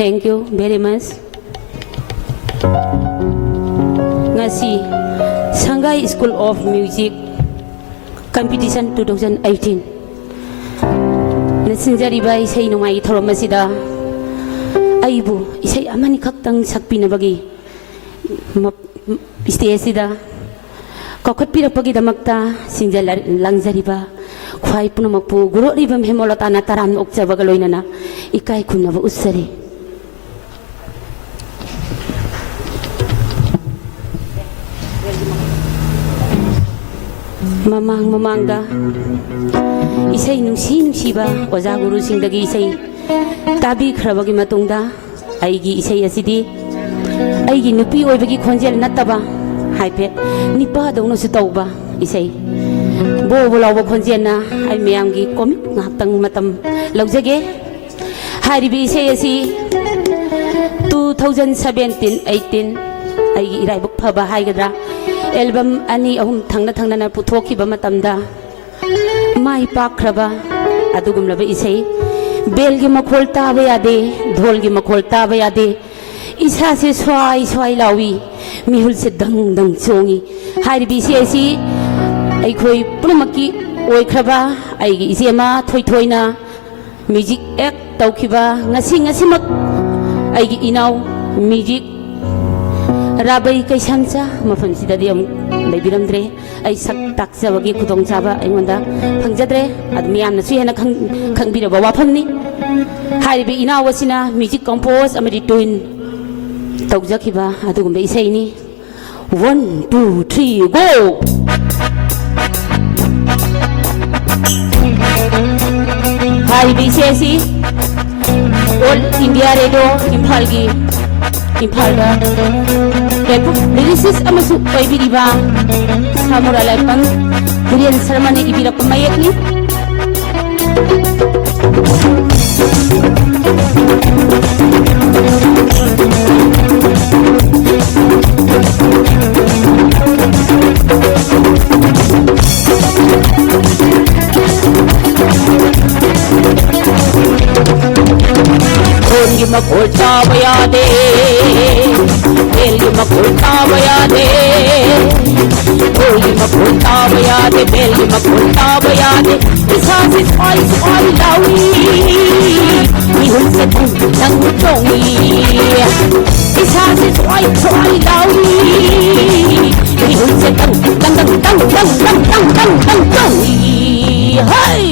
Thank you very much. Ngasi Shanghai School of Music Competition 2018 nasinjariba isay nungai thorom asida aibu isay amani khaktang sakpinabagi stage sida kokhatpirakpagi damakta sinjal langjariba khwai punamakpu guroribam hemolotana taram okjabaga loinana ikai khumnaba ussari mamangda isay nungsiba oja guru singdagi isay tabi khrabagi matungda aigi isay asidi aigi nupi oibagi khonjel nattaba haipe nipa dawno su tawba isay bo lawa khonjena ai meyamgi komik ngaktang matam laujage haribi isay asi 2017-18 aigi iraibuk phaba haigadra album ani ahum thangna na puthokhiba matamda mai pakraba adugumlaba isai belgi makhol taba yade dholgi makhol taba yade isa se swai lawi mihul se dang chongi haribi se asi ai khoi purmaki oi khraba ai gi isema thoina music act tawkhiba ngasi mak ai gi inau music rabai kaisamcha mafam sidadi am leibiramdre ai sak takjabagi khudong chaba aingonda phangjadre admiyamna su hena khangbiraba wafamni haribi inawasina music compose amadi twin tawjakhiba adugumbe isaini 1 2 3 go haribi sesi all india radio Imphalda lyricist amasu oibiriba Samura Laipang Gurian Sarmani ibirappa mayekni Belgi makhol taba yade belgi makhol taba yade belgi makhol taba yade isa se swai lawi mihul se dang chongi isa se swai lawi mihul se dang chongi hey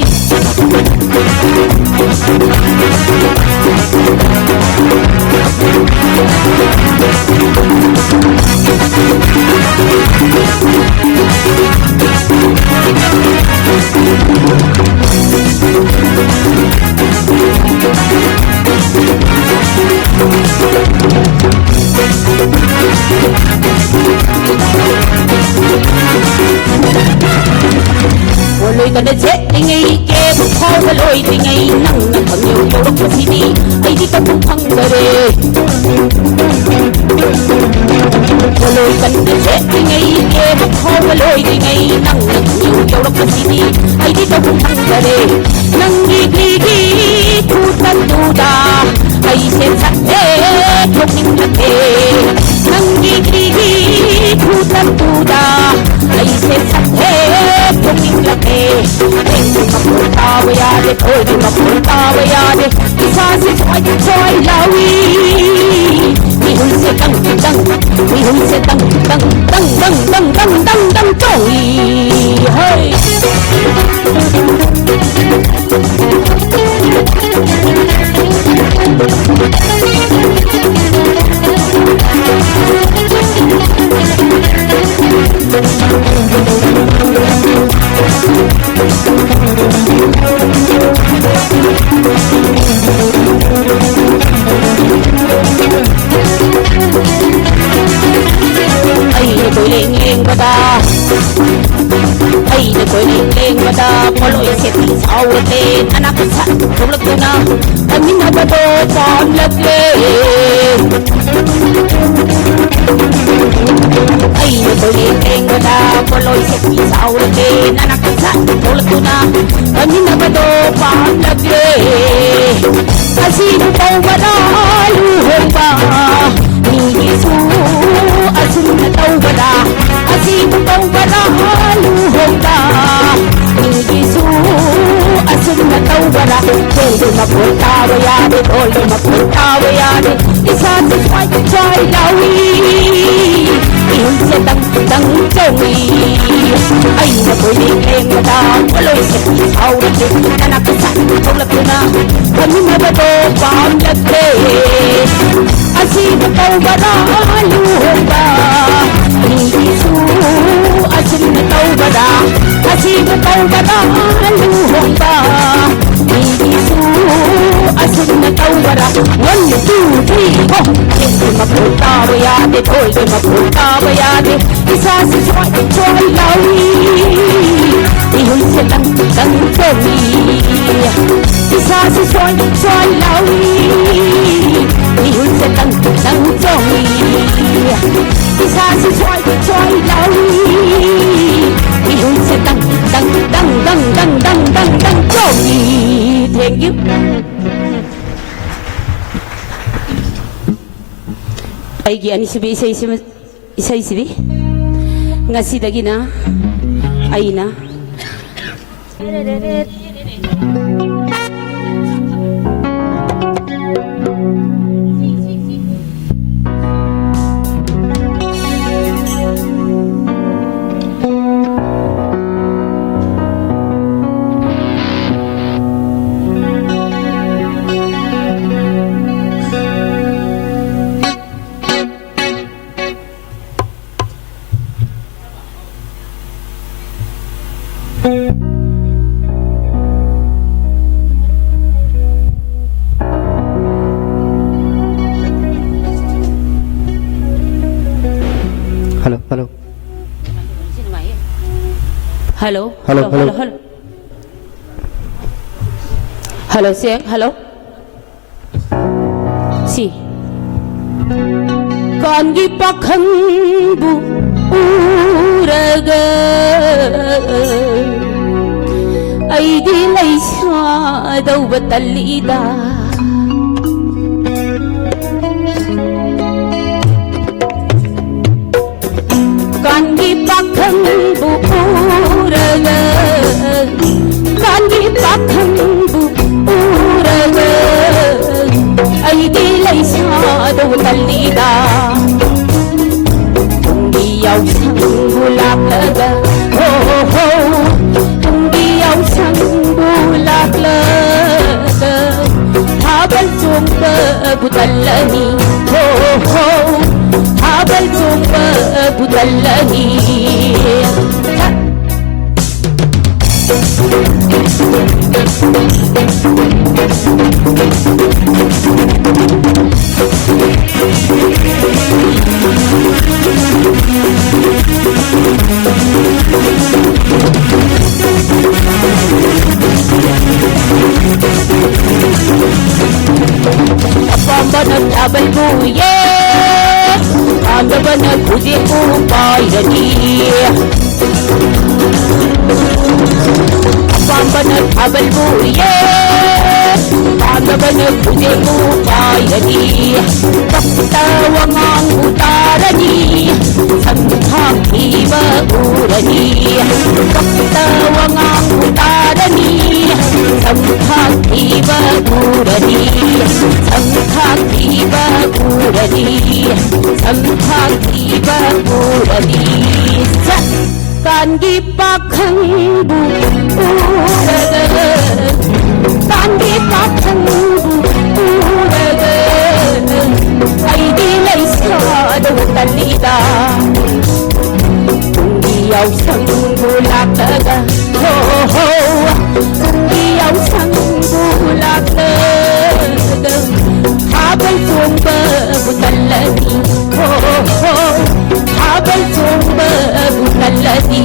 Loi kada che dingai ke bu khol loi dingai nang na khangyo yorok pasini ai di ta phang bare loi kada che dingai ke bu khol loi dingai nang na khangyo yorok pasini ai di ta phang bare nang gi thu tan tu da ai sen sa e thok ning la te nang gi thu tan tu da ai sen sa e thok ning la te makhol taba yade thoi makhol taba yade isa se swai lawi mihul se dang chongi hey Poloi se ti saurate anak sa tulak na amin abado pon lagle Aina tuli tengada poloi sepi saulake nanak sat tolakuna kanina bado pamlagre asin tawbara luhomba ni Yesu asin tawbara asin tawbara luhomba ni Yesu asin tawbara tolde mapurtawa yade tolde mapurtawa yade isa se chai lawi ihun se tang chongi ai na koi ni eng da poloi se aura ke nanak sa tolakuna kanina bado pam lagre asin tawbara luhomba ni Yesu asin tawbara asin tawbara luhomba ni Yesu asin tawbara 1 2 3 go tolde mapurtawa yade tolde mapurtawa yade isa se choi lawi ihun se tang chongi isa se choi lawi ihun se tang chongi isa se choi lawi ihun se tang chongi. Thank you. ꯑꯩꯒꯤ ꯑꯅꯤꯁꯨꯕꯤ ꯏꯁꯩꯁꯤꯗꯤ ꯉꯁꯤꯗꯒꯤꯅ ꯑꯩꯅ Hello, say hello. Si. Kangi pakhang bu uraga. Ay di lay siya daw batalida. Kangi pakhang bu uraga. Kangi pakhang bu uraga. Ay di lay siya daw batalida. Kung diyaw siyang bulak-laga. Ho ho ho. Kung diyaw siyang bulak-laga. Habal sumpa budalani. Ho ho ho. Habal sumpa budalani. Apamba nagtabal buye, anda ba nagpuji upay dani? Apamba nagtabal buye, anda ba nagpuji upay dani? Pagtawang ang utarani, sanghang iba urani. Pagtawang ang utarani, sanghang iba urani. Sanghang iba urani, sanghang iba urani. Kangi pakhang bu uraga, kangi pakhang bu uraga. Ay di lay siya daw talida. Kung diyaw siyang bulak-laga. Ho ho. Kung diyaw siyang bulak-laga. Habal sumpa budalani. Ho ho. Habal sumpa budalani.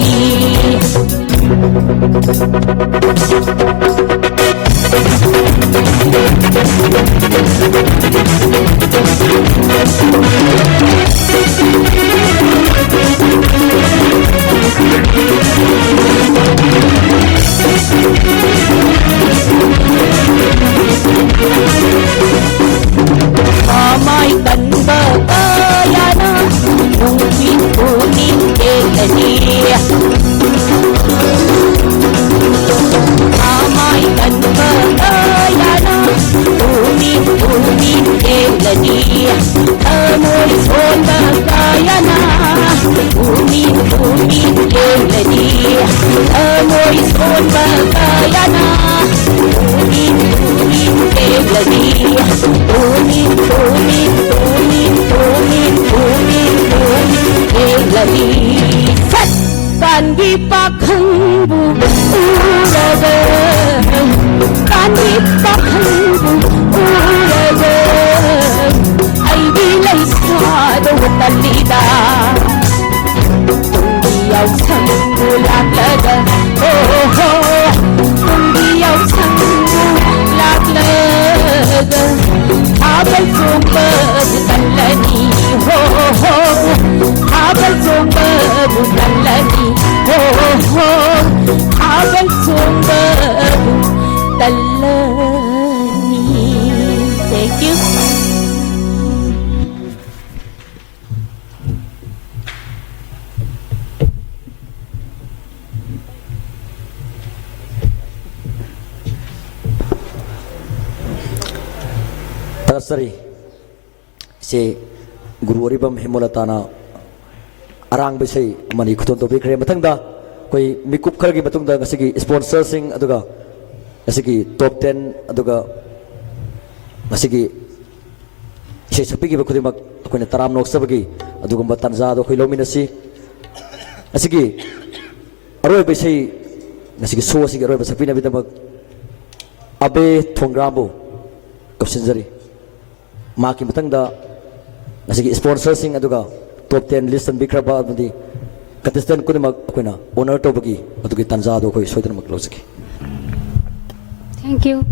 ꯌꯦꯡꯂꯗꯤ ꯊꯃꯣꯏ ꯁꯣꯟꯕ ꯀꯥꯌꯅ ꯎꯃꯤꯠ ꯎꯃꯤꯠ ꯌꯦꯡꯂꯗꯤ ꯊꯃꯣꯏ ꯁꯣꯟꯕ ꯀꯥꯌꯅ ꯎꯃꯤꯠ ꯎꯃꯤꯠ ꯌꯦꯡꯂꯗꯤ ꯎꯃꯤꯠ ꯎꯃꯤꯠ ꯎꯃꯤꯠ ꯎꯃꯤꯠ ꯎꯃꯤꯠ ꯎꯃꯤꯠ ꯌꯦꯡꯂꯗꯤ ꯁꯠ ꯀꯥꯟꯒꯤ ꯄꯥꯈꯪꯕꯨ ꯎꯔꯒ ꯀꯥꯟꯒꯤ ꯄꯥꯈꯪꯕꯨ ꯎꯔꯒ ꯑꯩꯗꯤ ꯂꯩꯁꯥꯗ ꯇꯜꯂꯤꯗ ꯇꯨꯡꯒꯤ ꯌꯥꯎꯁꯪꯕꯨ ꯂꯥꯛꯂꯒ ꯍꯣ ꯇꯨꯡꯒꯤ ꯌꯥꯎꯁꯪꯕꯨ ꯂꯥꯛꯂꯒ ꯊꯥꯕꯜ ꯆꯣꯡꯕꯕꯨ ꯇꯜꯂꯅꯤ ꯍꯣ ꯊꯥꯕꯜ ꯆꯣꯡꯕꯕు ꯇꯜꯂꯅꯤ ꯍꯣ Thabal ꯆꯣꯡꯕꯕు ꯇꯜꯂꯅꯤ. Thank you. Tasari se Guru Oribam Himulatana Arang Bisay Mani Kuton to Bikre Matanga koi mikup khargi matungda ngasigi sponsorsing aduga ngasigi top 10 aduga ngasigi isay sapigi ba kudimak akoina taram nok sabagi adugumba tanza do koi lominasi ngasigi aroi bisay ngasigi so asigi aroi basapina bidamak abe thongrambo kapsinjari maki matangda ngasigi sponsorsing aduga top 10 list and bikraba abdi contestant kudimak akoina honor to bagi adugi tanza do koi soidana mak losaki. Thank you.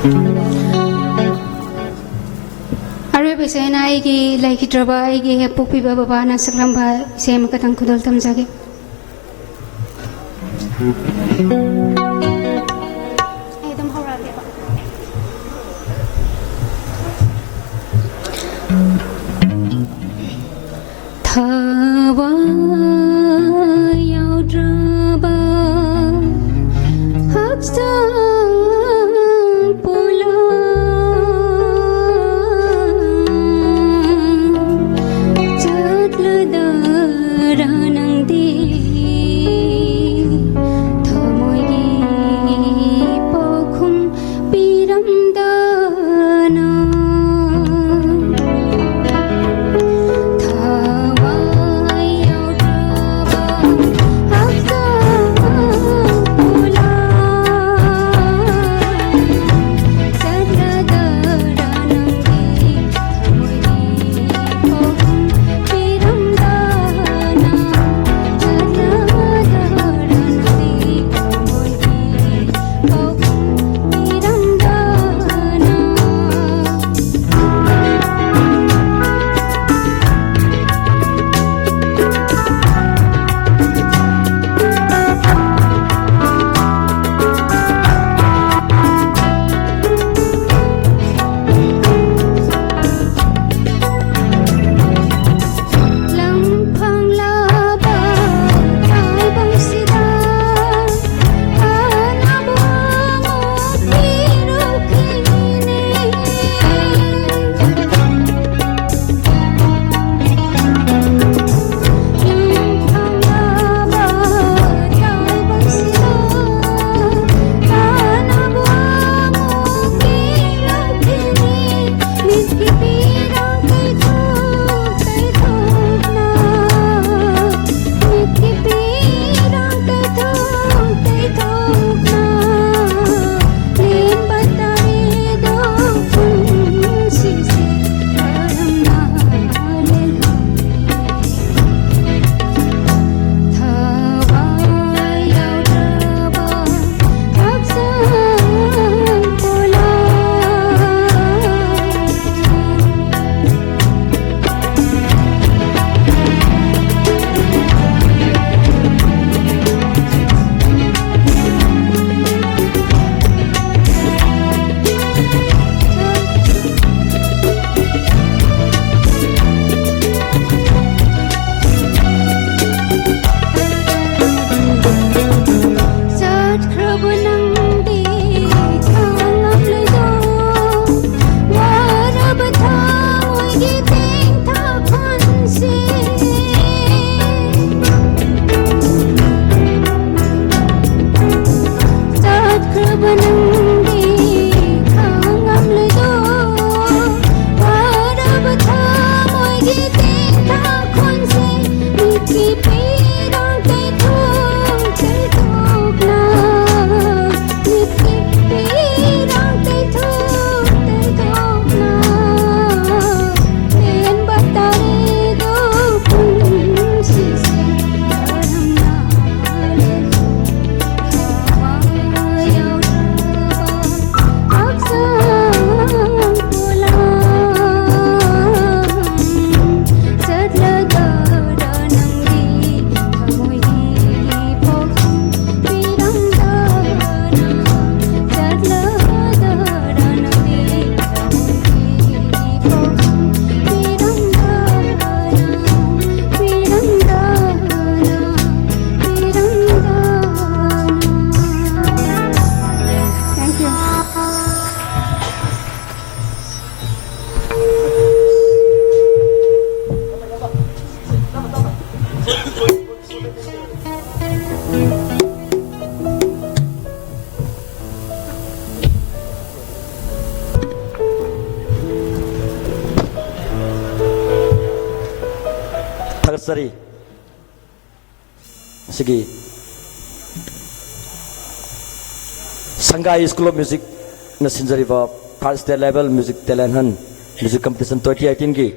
अरब इसेना आएगी like ड्रबा आएगी है पुपी बाबा ना सकलम भा same कतंग खुदल तम जागे एकदम हौरा लेबा थावा याउड्रबा हक्सा Sari Sigi Sangai School of Music na sinjariba first state level music talent han music competition 2018 gi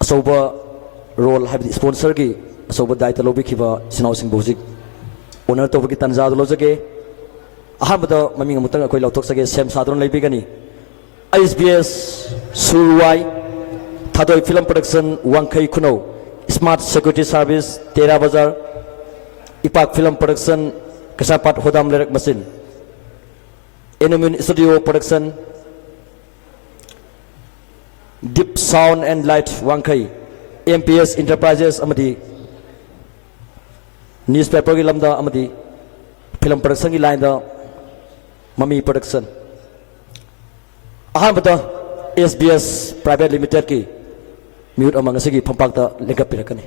asoba role have sponsor gi asoba daita lobi khiba sinau sing music honor to gi tanza do lojage ꯑꯍꯥꯟꯕꯗ ꯃꯃꯤꯡ ꯑꯃꯨꯛꯇꯪ ꯑꯩꯈꯣꯏ ꯂꯧꯊꯣꯛꯆꯒꯦ ꯁꯦꯝ ꯁꯥꯗꯨꯅ ꯂꯩꯕꯤꯒꯅꯤ ISBS ꯁꯨꯔꯋꯥꯏ ꯊꯥꯗꯣꯏ film production ꯋꯥꯡꯈꯩ ꯈꯨꯅꯧ smart security service ꯇꯦꯔꯥ ꯕꯖꯥꯔ ꯏꯄꯥꯛ film production Keishampat ꯍꯣꯗꯥꯝ ꯂꯩꯔꯛ ꯃꯆꯤꯟ Enumin Studio Production Deep Sound and Light Wangkai MPS Enterprises amadi newspaper gi lamda amadi film production gi line da Mami Production ahabada SBS Private Limited ki miut amang asigi phampak da lengkap pirakani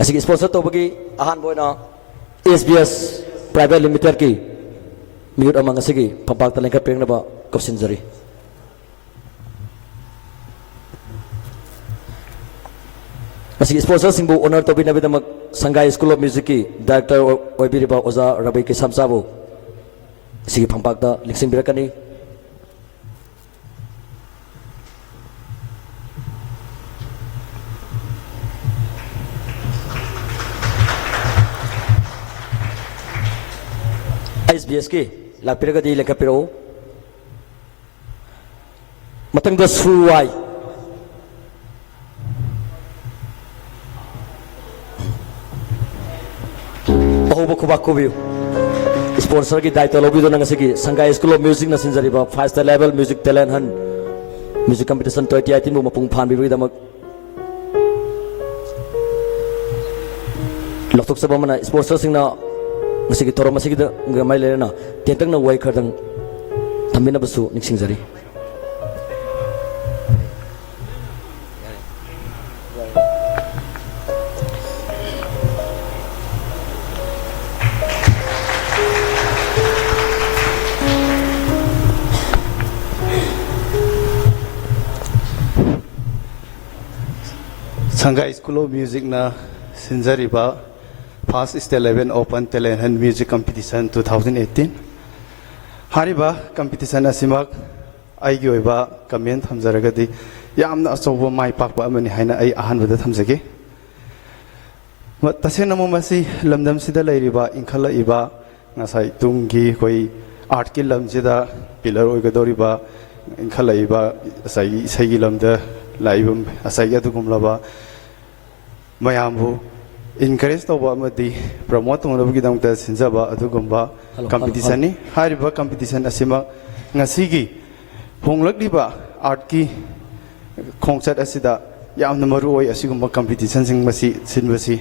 asigi sponsor to bagi ahan boina SBS Private Limited ki miut amang asigi phampak da lengkap pirakna ba Kosinjari Masih sponsor singbu honor to bina bina Sangai School of Music ki director oibiriba Oza Rabi ki samsabu sigi phampak da liksing birakani ISBS ki lakpiraga di lekapiro matang da suwai bahuba kubak kubiu sponsor ki daito lobi do nang sigi Sangai School of Music na sinjariba 5-star level music talent han music competition 2018 bu mapung phan bi damak loktok sabamana sponsor singna masigi toro masigi da ngamai lerena tentang na wai khardang thamina basu niksingjari Sangai School of Music na sinjariba First State Level Open Talent and Music Competition 2018 hariba competition asimak aigi oiba comment thamjaragadi yamna achoba mai pakpa amani haina ai ahanbada thamjage tasena momasi lamdam sida lairiba inkhala iba ngasai tungi koi art ki lamjida pillar oigadoriba inkhala iba sai sai lamda laibum asai adugumlaba mayambu encourage to ba madi promote to no gidam ta sinjaba adugumba competition ni hariba competition asima ngasigi honglakliba art ki khongchat asida yamna maru oi asigumba competition sing masi sinbasi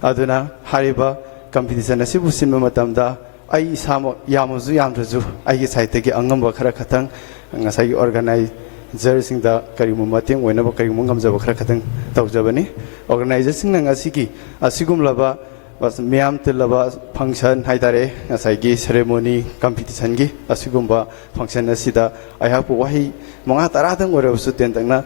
aduna hariba competition asibu sinba matamda ai samo yamuzu yamraju ai gi site gi angamba khara khatang ngasai organize Zersing da karimu mating wena ba karimu ngamjaba khara khatang tawjabani organization nang asigi asigum laba was miam tilaba function haidare ngasai gi ceremony competition gi asigum ba function asida ai hapu wahi monga taradang ore usu tentangna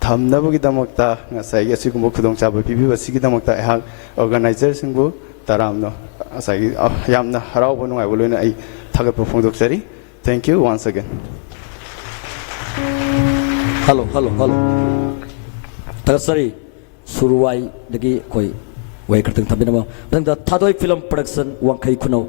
thamna bugi damakta ngasai gi asigum khudong chaba bibi basigi damakta ai hak organizer singbu taramno asai yamna harau bonu ai bolona ai thagat phongdok sari thank you once again Hello Tagasari Suruwai dagi koi wai kerteng thabina ma tang da thadoi film production Wangkai Khunau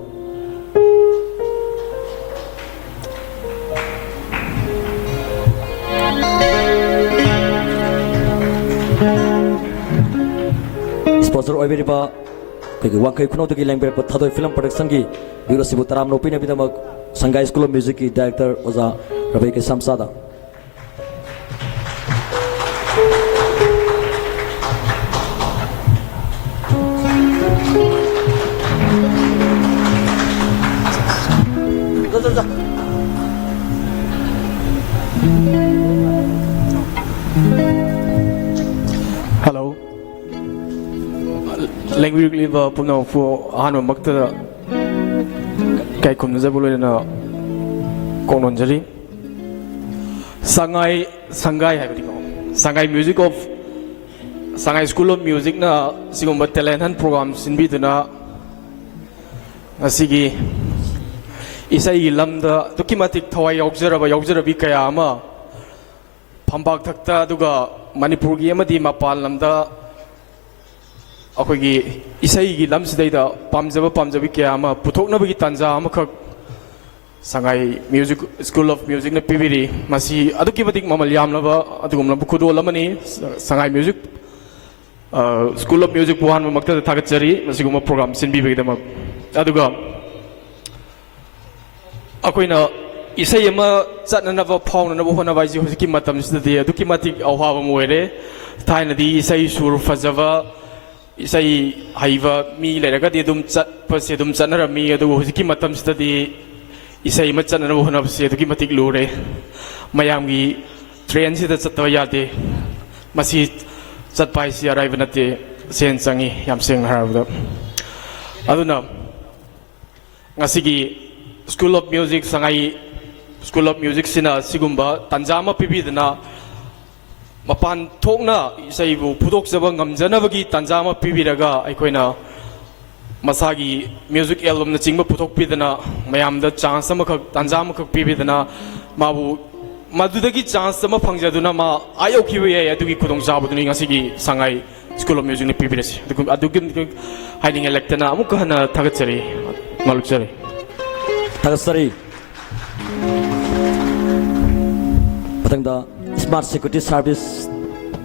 sponsor oibiriba koi Wangkai Khunau dagi langber pa thadoi film production gi biro sibu taram no pina bidama Sangai School of Music ki director Oza Rabi ke samsada Hello. Language live puno for hanu makta kai kum zabulu na kononjari Sangai habiti ko Sangai Music of Sangai School of Music na sigumba talent and program sinbi na asigi isai lamda dokimatik thawai yaujarabi kaya ama phambak thakta duga Manipur gi amadi mapal lamda ꯑꯩꯈꯣꯏꯒꯤ ꯏꯁꯩꯒꯤ ꯂꯝꯁꯤꯗꯩꯗ ꯄꯥꯝꯖꯕꯤ ꯀꯌꯥ ꯑꯃ ꯄꯨꯊꯣꯛꯅꯕꯒꯤ ꯇꯥꯟꯖꯥ ꯑꯃꯈꯛ ꯁꯉꯥꯏ music school of ꯃ꯭ꯌꯨꯖꯤꯛꯅ ꯄꯤꯕꯤꯔꯤ ꯃꯁꯤ ꯑꯗꯨꯛꯀꯤ ꯃꯇꯤꯛ ꯃꯃꯜ ꯌꯥꯝꯂꯕ ꯑꯗꯨꯒꯨꯝꯂꯕ ꯈꯨꯗꯣꯜ ꯑꯃꯅꯤ ꯁꯉꯥꯏ ꯃ꯭ꯌꯨꯖꯤꯛ ꯁ꯭ꯀꯨꯜ ꯑꯣꯐ ꯃ꯭ꯌꯨꯖꯤꯛ ꯋꯥꯍꯟꯕꯃꯛꯇꯗ ꯊꯥꯒꯠꯆꯔꯤ ꯃꯁꯤꯒꯨꯝꯕ ꯄ꯭ꯔꯣꯒ꯭ꯔꯥꯝ ꯁꯤꯟꯕꯤꯕꯒꯤꯗꯃꯛ ꯑꯗꯨꯒ ꯑꯩꯈꯣꯏꯅ ꯏꯁꯩ ꯑꯃ ꯆꯠꯅꯅꯕ ꯐꯥꯎꯅꯅꯕ ꯍꯣꯠꯅꯕ ꯍꯥꯏꯁꯤ ꯍꯧꯖꯤꯛꯀꯤ ꯃꯇꯝꯁꯤꯗꯗꯤ ꯑꯗꯨꯛꯀꯤ ꯃꯇꯤꯛ ꯑꯋꯥꯕ ꯑꯃ ꯑꯣꯏꯔꯦ ꯊꯥꯏꯅꯗꯤ ꯏꯁꯩ ꯁꯨꯔ ꯐꯖꯕ ꯏꯁꯩ ꯍꯩꯕ ꯃꯤ ꯂꯩꯔꯒꯗꯤ ꯑꯗꯨꯝ ꯆꯠꯄꯁꯦ ꯑꯗꯨꯝ ꯆꯠꯅꯔꯝꯃꯤ ꯑꯗꯨꯕꯨ ꯍꯧꯖꯤꯛꯀꯤ ꯃꯇꯝꯁꯤꯗꯗꯤ ꯏꯁꯩ ꯑꯃ ꯆꯠꯅꯅꯕ ꯍꯣꯠꯅꯕꯁꯦ ꯑꯗꯨꯛꯀꯤ ꯃꯇꯤꯛ ꯂꯨꯔꯦ ꯃꯌꯥꯝꯒꯤ ꯇ꯭ꯔꯦꯟꯁꯤꯗ ꯆꯠꯇꯕ ꯌꯥꯗꯦ ꯃꯁꯤ ꯆꯠꯄ ꯍꯥꯏꯁꯤ ꯑꯔꯥꯏꯕ ꯅꯠꯇꯦ ꯁꯦꯟ ꯆꯪꯉꯤ ꯌꯥꯝ ꯁꯦꯡꯅ ꯍꯥꯏꯔꯕꯗ ꯑꯗꯨꯅ ꯉꯁꯤꯒꯤ school of music Sangai school of ꯃ꯭ꯌꯨꯖꯤꯛꯁꯤꯅ ꯑꯁꯤꯒꯨꯝꯕ ꯇꯥꯟꯖꯥ ꯑꯃ ꯄꯤꯕꯤꯗꯨꯅ ꯃꯄꯥꯟ ꯊꯣꯛꯅ ꯏꯁꯩꯕꯨ ꯐꯨꯗꯣꯛꯆꯕ ꯉꯝꯖꯅꯕꯒꯤ ꯇꯥꯟꯖꯥ ꯑꯃ ꯄꯤꯕꯤꯔꯒ ꯑꯩꯈꯣꯏꯅ ꯃꯁꯥꯒꯤ ꯃ꯭ꯌꯨꯖꯤꯛ ꯑꯦꯜꯕꯝꯅꯆꯤꯡꯕ ꯄꯨꯊꯣꯛꯄꯤꯗꯅ ꯃꯌꯥꯝꯗ ꯆꯥꯟꯁ ꯑꯃꯈꯛ ꯇꯥꯟꯖꯥ ꯑꯃꯈꯛ ꯄꯤꯕꯤꯗꯅ ꯃꯥꯕꯨ ꯃꯗꯨꯗꯒꯤ ꯆꯥꯟꯁ ꯑꯃ ꯐꯪꯖꯗꯨꯅ ꯃꯥ ꯑꯥ ꯌꯧꯈꯤꯕ ꯌꯥꯏ ꯑꯗꯨꯒꯤ ꯈꯨꯗꯣꯡꯆꯥꯕꯗꯨꯅꯤ ꯉꯁꯤꯒꯤ ꯁꯉꯥꯏ ꯁ꯭ꯀꯨꯜ ꯑꯣꯐ ꯃ꯭ꯌꯨꯖꯤꯛꯅ ꯄꯤꯕꯤꯔꯁꯤ ꯑꯗꯨꯒꯤ ꯍꯥꯏꯅꯤꯡꯉꯥꯏ ꯂꯩꯇꯅ ꯑꯃꯨꯛꯀ ꯍꯟꯅ ꯊꯥꯒꯠꯆꯔꯤ ꯉꯥꯛꯆꯔꯤ ꯊꯥꯒꯠꯆꯔꯤ ꯃꯊꯪꯗ ꯁ꯭ꯃꯥꯔꯠ ꯁꯦꯀ꯭ꯌꯨꯔꯤꯇꯤ ꯁꯥꯔꯚꯤꯁ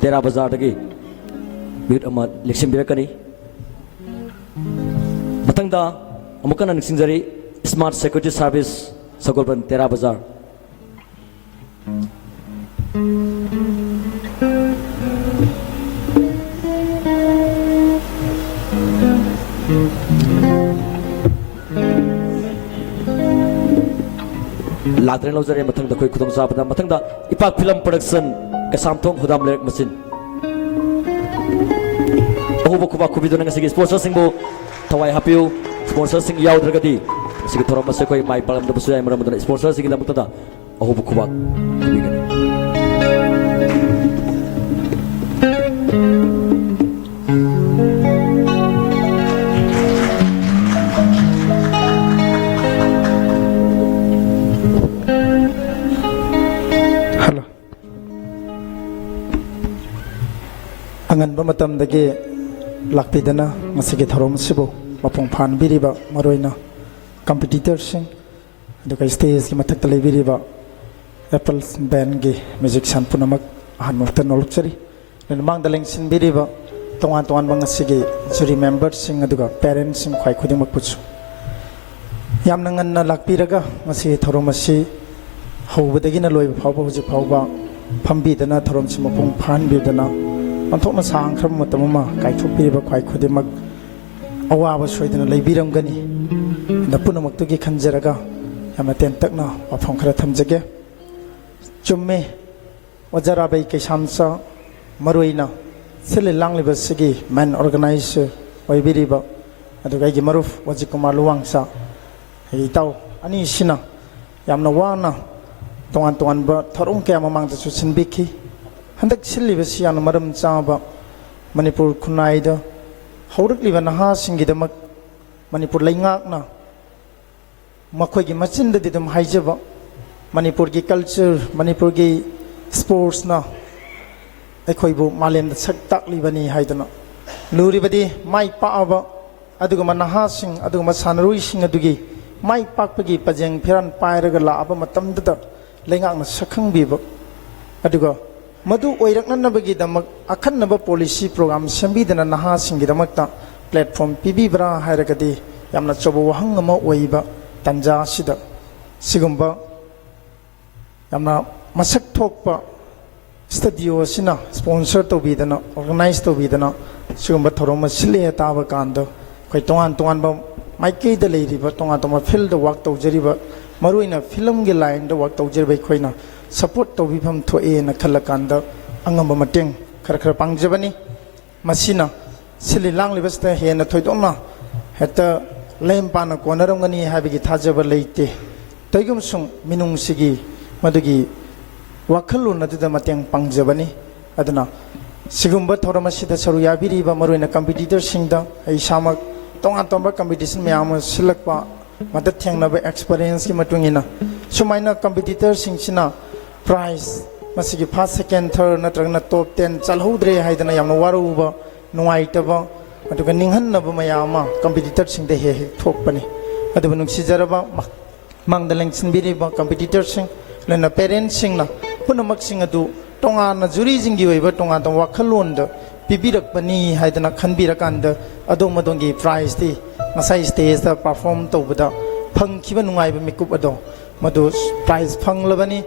ꯇꯦꯔꯥ ꯕꯖꯥꯔꯗꯒꯤ ꯃꯤꯍꯨꯠ ꯑꯃ ꯂꯦꯛꯁꯤꯟꯕꯤꯔꯛꯀꯅꯤ ꯃꯊꯪꯗ ꯑꯃꯨꯛ ꯍꯟꯅ ꯅꯤꯡꯁꯤꯡꯖꯔꯤ ꯁ꯭ꯃꯥꯔꯠ ꯁꯦꯀ꯭ꯌꯨꯔꯤꯇꯤ ꯁꯥꯔꯚꯤꯁ ꯁꯒꯣꯜꯕꯟ ꯇꯦꯔꯥ ꯕꯖꯥꯔ ꯂꯥꯛꯇ꯭ꯔꯦ ꯂꯧꯖꯔꯦ ꯃꯊꯪꯗ ꯑꯩꯈꯣꯏ ꯈꯨꯗꯣꯡꯆꯥꯕꯗ ꯃꯊꯪꯗ ꯏꯄꯥꯛ ꯐꯤꯂꯝ ꯄ꯭ꯔꯗꯛꯁꯟ ꯀꯩꯁꯥꯝꯊꯣꯡ ꯍꯨꯗꯥꯝ ꯂꯩꯔꯛ ꯃꯆꯤꯟ ꯑꯍꯨꯕ ꯈꯨꯕꯥꯛ ꯈꯨꯕꯤꯗꯨꯅ ꯉꯁꯤꯒꯤ ꯁ꯭ꯄꯣꯟꯁꯔꯁꯤꯡꯕꯨ ꯊꯋꯥꯏ ꯍꯥꯞꯄꯤꯌꯨ ꯁ꯭ꯄꯣꯟꯁꯔꯁꯤꯡ ꯌꯥꯎꯗ꯭ꯔꯒꯗꯤ ꯃꯁꯤꯒꯤ ꯊꯧꯔꯝ ꯑꯁꯤ ꯑꯩꯈꯣꯏ ꯃꯥꯏ ꯄꯥꯛꯂꯝꯗꯕꯁꯨ ꯌꯥꯏ ꯃꯔꯝ ꯑꯗꯨꯅ ꯁ꯭ꯄꯣꯟꯁꯔꯁꯤꯡꯒꯤꯗꯃꯛꯇ ꯑꯍꯨꯕ ꯈꯨꯕꯥꯛ ꯈꯨꯕꯤꯒꯅꯤ ꯑꯉꯟꯕ ꯃꯇꯝꯗꯒꯤ ꯂꯥꯛꯄꯤꯗꯅ ꯉꯁꯤꯒꯤ ꯊꯧꯔꯝ ꯑꯁꯤꯕꯨ ꯃꯄꯨꯡ ꯐꯥꯍꯟꯕꯤꯔꯤꯕ ꯃꯔꯨꯑꯣꯏꯅ ꯀꯝꯄꯤꯇꯤꯇꯔꯁꯤꯡ ꯑꯗꯨꯒ ꯁ꯭ꯇꯦꯖꯒꯤ ꯃꯊꯛꯇ ꯂꯩꯕꯤꯔꯤꯕ ꯑꯦꯄꯜꯁ ꯕꯦꯟꯒꯤ ꯃ꯭ꯌꯨꯖꯤꯛꯁꯤꯌꯥꯟ ꯄꯨꯝꯅꯃꯛ ꯑꯍꯥꯟꯕꯃꯛꯇ ꯅꯣꯛꯆꯔꯤ ꯃꯃꯥꯡꯗ ꯂꯦꯡꯁꯤꯟꯕꯤꯔꯤꯕ ꯇꯣꯉꯥꯟ ꯇꯣꯉꯥꯟꯕ ꯉꯁꯤꯒꯤ ꯖꯨꯔꯤ ꯃꯦꯝꯕꯔꯁꯤꯡ ꯑꯗꯨꯒ ꯄꯦꯔꯦꯟꯁꯤꯡ ꯈ꯭ꯋꯥꯏ ꯈꯨꯗꯤꯡꯃꯛꯄꯨꯁꯨ ꯌꯥꯝꯅ ꯉꯟꯅ ꯂꯥꯛꯄꯤꯔꯒ ꯉꯁꯤꯒꯤ ꯊꯧꯔꯝ ꯑꯁꯤ ꯍꯧꯕꯗꯒꯤꯅ ꯂꯣꯏꯕ ꯐꯥꯎꯕ ꯍꯧꯖꯤꯛ ꯐꯥꯎꯕ ꯐꯝꯕꯤꯗꯅ ꯊꯧꯔꯝꯁꯤ ꯃꯄꯨꯡ ꯐꯥꯍꯟꯕꯤꯗꯅ ꯑꯣꯟꯊꯣꯛꯅ ꯁꯥꯡꯈ꯭ꯔꯕ ꯃꯇꯝ ꯑꯃ ꯀꯥꯏꯊꯣꯛꯄꯤꯔꯤꯕ ꯈ꯭ꯋꯥꯏ ꯈꯨꯗꯤꯡꯃꯛ ꯑꯋꯥꯕ ꯁꯣꯏꯗꯅ ꯂꯩꯕꯤꯔꯝꯒꯅꯤ ꯑꯗ ꯄꯨꯝꯅꯃꯛꯇꯨꯒꯤ ꯈꯟꯖꯔꯒ ꯌꯥꯝꯅ ꯇꯦꯟꯇꯛꯅ ꯋꯥꯐꯝ ꯈꯔ ꯊꯝꯖꯒꯦ ꯆꯨꯝꯃꯦ ꯑꯣꯖꯥ ꯔꯥꯕꯩ ꯀꯩꯁꯥꯝꯆꯥ ꯃꯔꯨꯑꯣꯏꯅ ꯁꯤꯜꯂꯤ ꯂꯥꯡꯂꯤꯕꯁꯤꯒꯤ ꯃꯦꯟ ꯑꯣꯔꯒꯅꯥꯏꯖꯔ ꯑꯣꯏꯕꯤꯔꯤꯕ ꯑꯗꯨꯒ ꯑꯩꯒꯤ ꯃꯔꯨꯞ ꯋꯥꯖꯤꯛ ꯀꯨꯃꯥꯔ ꯂꯨꯋꯥꯡꯆꯥ ꯑꯩꯒꯤ ꯏꯇꯥꯎ ꯑꯅꯤꯁꯤꯅ ꯌꯥꯝꯅ ꯋꯥꯅ ꯇꯣꯉꯥꯟ ꯇꯣꯉꯥꯟꯕ ꯊꯧꯔꯝ ꯀꯌꯥ ꯃꯃꯥꯡꯗꯁꯨ ꯁꯤꯟꯕꯤꯈꯤ ꯍꯟꯗꯛ ꯁꯤꯜꯂꯤꯕꯁꯤ ꯌꯥꯝꯅ ꯃꯔꯝ ꯆꯥꯕ ꯃꯅꯤꯄꯨꯔ ꯈꯨꯟꯅꯥꯏꯗ ꯍꯧꯔꯛꯂꯤꯕ ꯅꯍꯥꯁꯤꯡꯒꯤꯗꯃꯛ ꯃꯅꯤꯄꯨꯔ ꯂꯩꯉꯥꯛꯅ ꯃꯈꯣꯏꯒꯤ ꯃꯆꯤꯟꯗꯗꯤ ꯑꯗꯨꯝ ꯍꯥꯏꯖꯕ ꯃꯅꯤꯄꯨꯔꯒꯤ ꯀꯜꯆꯔ ꯃꯅꯤꯄꯨꯔꯒꯤ ꯁ꯭ꯄꯣꯔꯠꯁꯅ ꯑꯩꯈꯣꯏꯕꯨ ꯃꯥꯂꯦꯝꯗ ꯁꯛ ꯇꯥꯛꯂꯤꯕꯅꯤ ꯍꯥꯏꯗꯅ ꯂꯨꯔꯤꯕꯗꯤ ꯃꯥꯏ ꯄꯥꯛꯑꯕ ꯑꯗꯨꯒꯨꯝꯕ ꯅꯍꯥꯁꯤꯡ ꯑꯗꯨꯒꯨꯝꯕ ꯁꯥꯟꯅꯔꯣꯏꯁꯤꯡ ꯑꯗꯨꯒꯤ ꯃꯥꯏ ꯄꯥꯛꯄꯒꯤ ꯄꯖꯦꯡ ꯐꯤꯔꯥꯟ ꯄꯥꯏꯔꯒ ꯂꯥꯛꯑꯕ ꯃꯇꯝꯗꯨꯗ ꯂꯩꯉꯥꯛꯅ ꯁꯛꯈꯪꯕꯤꯕ ꯑꯗꯨꯒ ꯃꯗꯨ ꯑꯣꯏꯔꯛꯅꯅꯕꯒꯤꯗꯃꯛ ꯑꯈꯟꯅꯕ ꯄꯣꯂꯤꯁꯤ ꯄ꯭ꯔꯣꯒ꯭ꯔꯥꯝ ꯁꯦꯝꯕꯤꯗꯅ ꯅꯍꯥꯁꯤꯡꯒꯤꯗꯃꯛꯇ ꯄ꯭ꯂꯦꯠꯐꯣꯝ ꯄꯤꯕꯤꯕ꯭ꯔꯥ ꯍꯥꯏꯔꯒꯗꯤ ꯌꯥꯝꯅ ꯑꯆꯧꯕ ꯋꯥꯍꯪ ꯑꯃ ꯑꯣꯏꯕ ꯇꯥꯟꯖꯥ ꯑꯁꯤꯗ ꯁꯤꯒꯨꯝꯕ ꯌꯥꯝꯅ ꯃꯁꯛ ꯊꯣꯛꯄ ꯁ꯭ꯇꯨꯗꯤꯑꯣ ꯑꯁꯤꯅ ꯁ꯭ꯄꯣꯟꯁꯔ ꯇꯧꯕꯤꯗꯅ ꯑꯣꯔꯒꯅꯥꯏꯖ ꯇꯧꯕꯤꯗꯅ ꯁꯤꯒꯨꯝꯕ ꯊꯧꯔꯝ ꯑꯃ ꯁꯤꯜꯂꯦ ꯇꯥꯕ ꯀꯥꯟꯗ ꯑꯩꯈꯣꯏ ꯇꯣꯉꯥꯟ ꯇꯣꯉꯥꯟꯕ ꯃꯥꯏꯀꯩꯗ ꯂꯩꯔꯤꯕ ꯇꯣꯉꯥꯟ ꯇꯣꯉꯥꯟꯕ ꯐꯤꯜꯗ ꯋꯥꯛ ꯇꯧꯖꯔꯤꯕ ꯃꯔꯨꯑꯣꯏꯅ ꯐꯤꯂꯝꯒꯤ ꯂꯥꯏꯟꯗ ꯋꯥꯛ ꯇꯧꯖꯔꯤꯕ ꯑꯩꯈꯣꯏꯅ ꯁꯄꯣꯔꯠ ꯇꯧꯕꯤꯐꯝ ꯊꯣꯛꯑꯦꯅ ꯈꯜꯂꯀꯥꯟꯗ ꯑꯉꯝꯕ ꯃꯇꯦꯡ ꯈꯔ ꯄꯥꯡꯖꯕꯅꯤ ꯃꯁꯤꯅ ꯁꯤꯜꯂꯤ ꯂꯥꯡꯂꯤꯕꯁꯤꯗ ꯍꯦꯟꯅ ꯊꯣꯏꯗꯣꯛꯅ ꯍꯦꯛꯇ ꯂꯦꯝ ꯄꯥꯅ ꯀꯣꯟꯅꯔꯝꯒꯅꯤ ꯍꯥꯏꯕꯒꯤ ꯊꯥꯖꯕ ꯂꯩꯇꯦ ꯀꯩꯒꯨꯝꯁꯨꯡ ꯃꯤꯅꯨꯡꯁꯤꯒꯤ ꯃꯗꯨꯒꯤ ꯋꯥꯈꯜꯂꯣꯟ ꯑꯗꯨꯗ ꯃꯇꯦꯡ ꯄꯥꯡꯖꯕꯅꯤ ꯑꯗꯨꯅ ꯁꯤꯒꯨꯝꯕ ꯊꯧꯔꯝ ꯑꯁꯤꯗ ꯁꯔꯨꯛ ꯌꯥꯕꯤꯔꯤꯕ ꯃꯔꯨꯑꯣꯏꯅ ꯀꯝꯄꯤꯇꯤꯇꯔꯁꯤꯡꯗ ꯑꯩ ꯏꯁꯥꯃꯛ ꯇꯣꯉꯥꯟ ꯇꯣꯉꯥꯟꯕ ꯀꯝꯄꯤꯇꯤꯁꯟ ꯃꯌꯥꯝ ꯑꯃ ꯁꯤꯜꯂꯛꯄ ꯃꯗ ꯊꯦꯡꯅꯕ ꯑꯦꯛꯁꯄꯔꯤꯌꯦꯟꯁꯀꯤ ꯃꯇꯨꯡ ꯏꯟꯅ ꯁꯨꯃꯥꯏꯅ ꯀꯝꯄꯤꯇꯤꯇꯔꯁꯤꯡꯁꯤꯅ ꯄ꯭ꯔꯥꯏꯖ ꯃꯁꯤꯒꯤ ꯐꯥꯔꯁ ꯁꯦꯀꯦꯟ ꯊꯔd ꯅꯠꯇ꯭ꯔꯒꯅ ꯇꯣꯞ 10 ꯆꯜꯍꯧꯗ꯭ꯔꯦ ꯍꯥꯏꯗꯅ ꯌꯥꯝꯅ ꯋꯥꯔꯧꯕ ꯅꯨꯡꯉꯥꯏꯇꯕ ꯑꯗꯨꯒ ꯅꯤꯡꯍꯟꯅꯕ ꯃꯌꯥꯝ ꯑꯃ ꯀꯝꯄꯤꯇꯤꯇꯔꯁꯤꯡꯗ ꯍꯦꯛ ꯍꯦꯛ ꯊꯣꯛꯄꯅꯤ ꯑꯗꯨꯕꯨ ꯅꯨꯡꯁꯤꯖꯔꯕ ꯃꯥꯡꯗ ꯂꯦꯡꯁꯤꯟꯕꯤꯔꯤꯕ ꯀꯝꯄꯤꯇꯤꯇꯔꯁꯤꯡ ꯂꯣꯏꯅ ꯄꯦꯔꯦꯟꯁꯁꯤꯡꯅ ꯄꯨꯝꯅꯃꯛꯁꯤꯡ ꯑꯗꯨ ꯇꯣꯉꯥꯟꯅ ꯖꯨꯔꯤꯁꯤꯡꯒꯤ ꯑꯣꯏꯕ ꯇꯣꯉꯥꯟ ꯇꯣꯉꯥꯟꯕ ꯋꯥꯈꯜꯂꯣꯟꯗ ꯄꯤꯕꯤꯔꯛꯄꯅꯤ ꯍꯥꯏꯗꯅ ꯈꯟꯕꯤꯔꯀꯥꯟꯗ ꯑꯗꯣꯝ ꯑꯗꯣꯝꯒꯤ ꯄ꯭ꯔꯥꯏꯖꯇꯤ ꯉꯁꯥꯏ ꯁ꯭ꯇꯦꯖꯇ ꯄꯔꯐꯣꯔꯝ ꯇꯧꯕꯗ ꯐꯪꯈꯤꯕ ꯅꯨꯡꯉꯥꯏꯕ ꯃꯤꯀꯨꯞ ꯑꯗꯣ ꯃꯗꯨ ꯄ꯭ꯔꯥꯏꯖ ꯐꯪꯂꯕꯅꯤ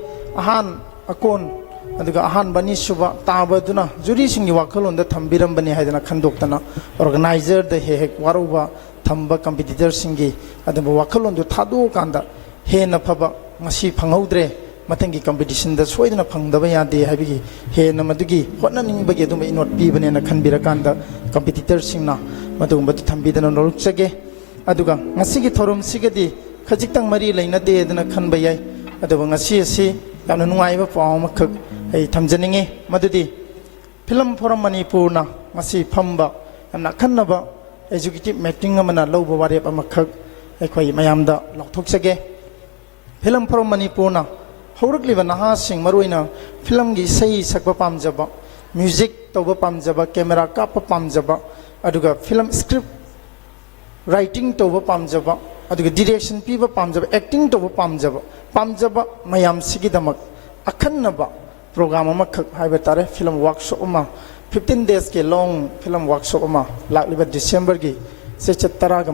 ꯑꯀꯣꯟ ꯑꯗꯨꯒ ꯑꯍꯥꯟꯕ ꯑꯅꯤꯁꯨꯕ ꯇꯥꯕꯗꯨꯅ ꯖꯨꯔꯤꯁꯤꯡꯒꯤ ꯋꯥꯈꯜꯂꯣꯟꯗ ꯊꯝꯕꯤꯔꯝꯕꯅꯤ ꯍꯥꯏꯗꯅ ꯈꯟꯗꯣꯛꯇꯅ ꯑꯣꯔꯒꯅꯥꯏꯖꯔꯗ ꯍꯦꯛ ꯍꯦꯛ ꯋꯥꯔꯧꯕ ꯊꯝꯕ ꯀꯝꯄꯤꯇꯤꯇꯔꯁꯤꯡꯒꯤ ꯑꯗꯨꯝꯕ ꯋꯥꯈꯜꯂꯣꯟꯗꯨ ꯊꯥꯗꯣꯛꯑꯀꯥꯟꯗ ꯍꯦꯟꯅ ꯐꯕ ꯉꯁꯤ ꯐꯪꯍꯧꯗ꯭ꯔꯦ ꯃꯊꯪꯒꯤ ꯀꯝꯄꯤꯇꯤꯁꯟꯗ ꯁꯣꯏꯗꯅ ꯐꯪꯗꯕ ꯌꯥꯗꯦ ꯍꯥꯏꯕꯒꯤ ꯍꯦꯟꯅ ꯃꯗꯨꯒꯤ ꯍꯣꯠꯅꯅꯤꯡꯕꯒꯤ ꯑꯗꯨꯝꯕ ꯏꯅꯣꯠ ꯄꯤꯕꯅꯦꯅ ꯈꯟꯕꯤꯔꯀꯥꯟꯗ ꯀꯝꯄꯤꯇꯤꯇꯔꯁꯤꯡꯅ ꯃꯗꯨꯒꯨꯝꯕꯗꯨ ꯊꯝꯕꯤꯗꯅ ꯅꯣꯛꯆꯒꯦ ꯑꯗꯨꯒ ꯉꯁꯤꯒꯤ ꯊꯧꯔꯝꯁꯤꯒꯗꯤ ꯈꯖꯤꯛꯇꯪ ꯃꯔꯤ ꯂꯩꯅꯗꯦꯗꯅ ꯈꯟꯕ ꯌꯥꯏ ꯑꯗꯨꯕꯨ ꯉꯁꯤ ꯑꯁꯤ ꯌꯥꯝꯅ ꯅꯨꯡꯉꯥꯏꯕ ꯄꯥꯎ ꯑꯃꯈꯛ ꯑꯩ ꯊꯝꯖꯅꯤꯡꯉꯤ ꯃꯗꯨꯗꯤ ꯐꯤꯂꯝ ꯐꯣꯔꯝ ꯃꯅꯤꯄꯨꯔꯅ ꯉꯁꯤ ꯐꯝꯕ ꯌꯥꯝꯅ ꯑꯈꯟꯅꯕ ꯑꯦꯖꯨꯀꯦꯇꯤꯚ ꯃꯤꯇꯤꯡ ꯑꯃꯅ ꯂꯧꯕ ꯋꯥꯔꯦꯞ ꯑꯃꯈꯛ ꯑꯩꯈꯣꯏ ꯃꯌꯥꯝꯗ ꯂꯥꯎꯊꯣꯛꯆꯒꯦ ꯐꯤꯂꯝ ꯐꯣꯔꯝ ꯃꯅꯤꯄꯨꯔꯅ ꯍꯧꯔꯛꯂꯤꯕ ꯅꯍꯥꯁꯤꯡ ꯃꯔꯨꯑꯣꯏꯅ ꯐꯤꯂꯝꯒꯤ ꯏꯁꯩ ꯁꯛꯄ ꯄꯥꯝꯖꯕ ꯃ꯭ꯌꯨꯖꯤꯛ ꯇꯧꯕ ꯄꯥꯝꯖꯕ ꯀꯦꯃꯦꯔꯥ ꯀꯥꯞꯄ ꯄꯥꯝꯖꯕ ꯑꯗꯨꯒ ꯐꯤꯂꯝ ꯁ꯭ꯀ꯭ꯔꯤꯞ ꯔꯥꯏꯇꯤꯡ ꯇꯧꯕ ꯄꯥꯝꯖꯕ ꯑꯗꯨꯒ ꯗꯤꯔꯦꯛꯁꯟ ꯄꯤꯕ ꯄꯥꯝꯖꯕ ꯑꯦꯛꯇꯤꯡ ꯇꯧꯕ ꯄꯥꯝꯖꯕ ꯃꯌꯥꯝꯁꯤꯒꯤꯗꯃꯛ ꯑꯈꯟꯅꯕ ꯄ꯭ꯔꯣꯒ꯭ꯔꯥꯝ ꯑꯃꯈꯛ ꯍꯥꯏꯕ ꯇꯥꯔꯦ ꯐꯤꯂꯝ ꯋꯥꯔꯛꯁꯣꯞ ꯑꯃ 15 daysꯀꯤ ꯂꯣꯡ ꯐꯤꯂꯝ ꯋꯥꯔꯛꯁꯣꯞ ꯑꯃ ꯂꯥꯛꯂꯤꯕ ꯗꯤꯁꯦꯝꯕꯔꯒꯤ ꯆꯩꯆꯠ 19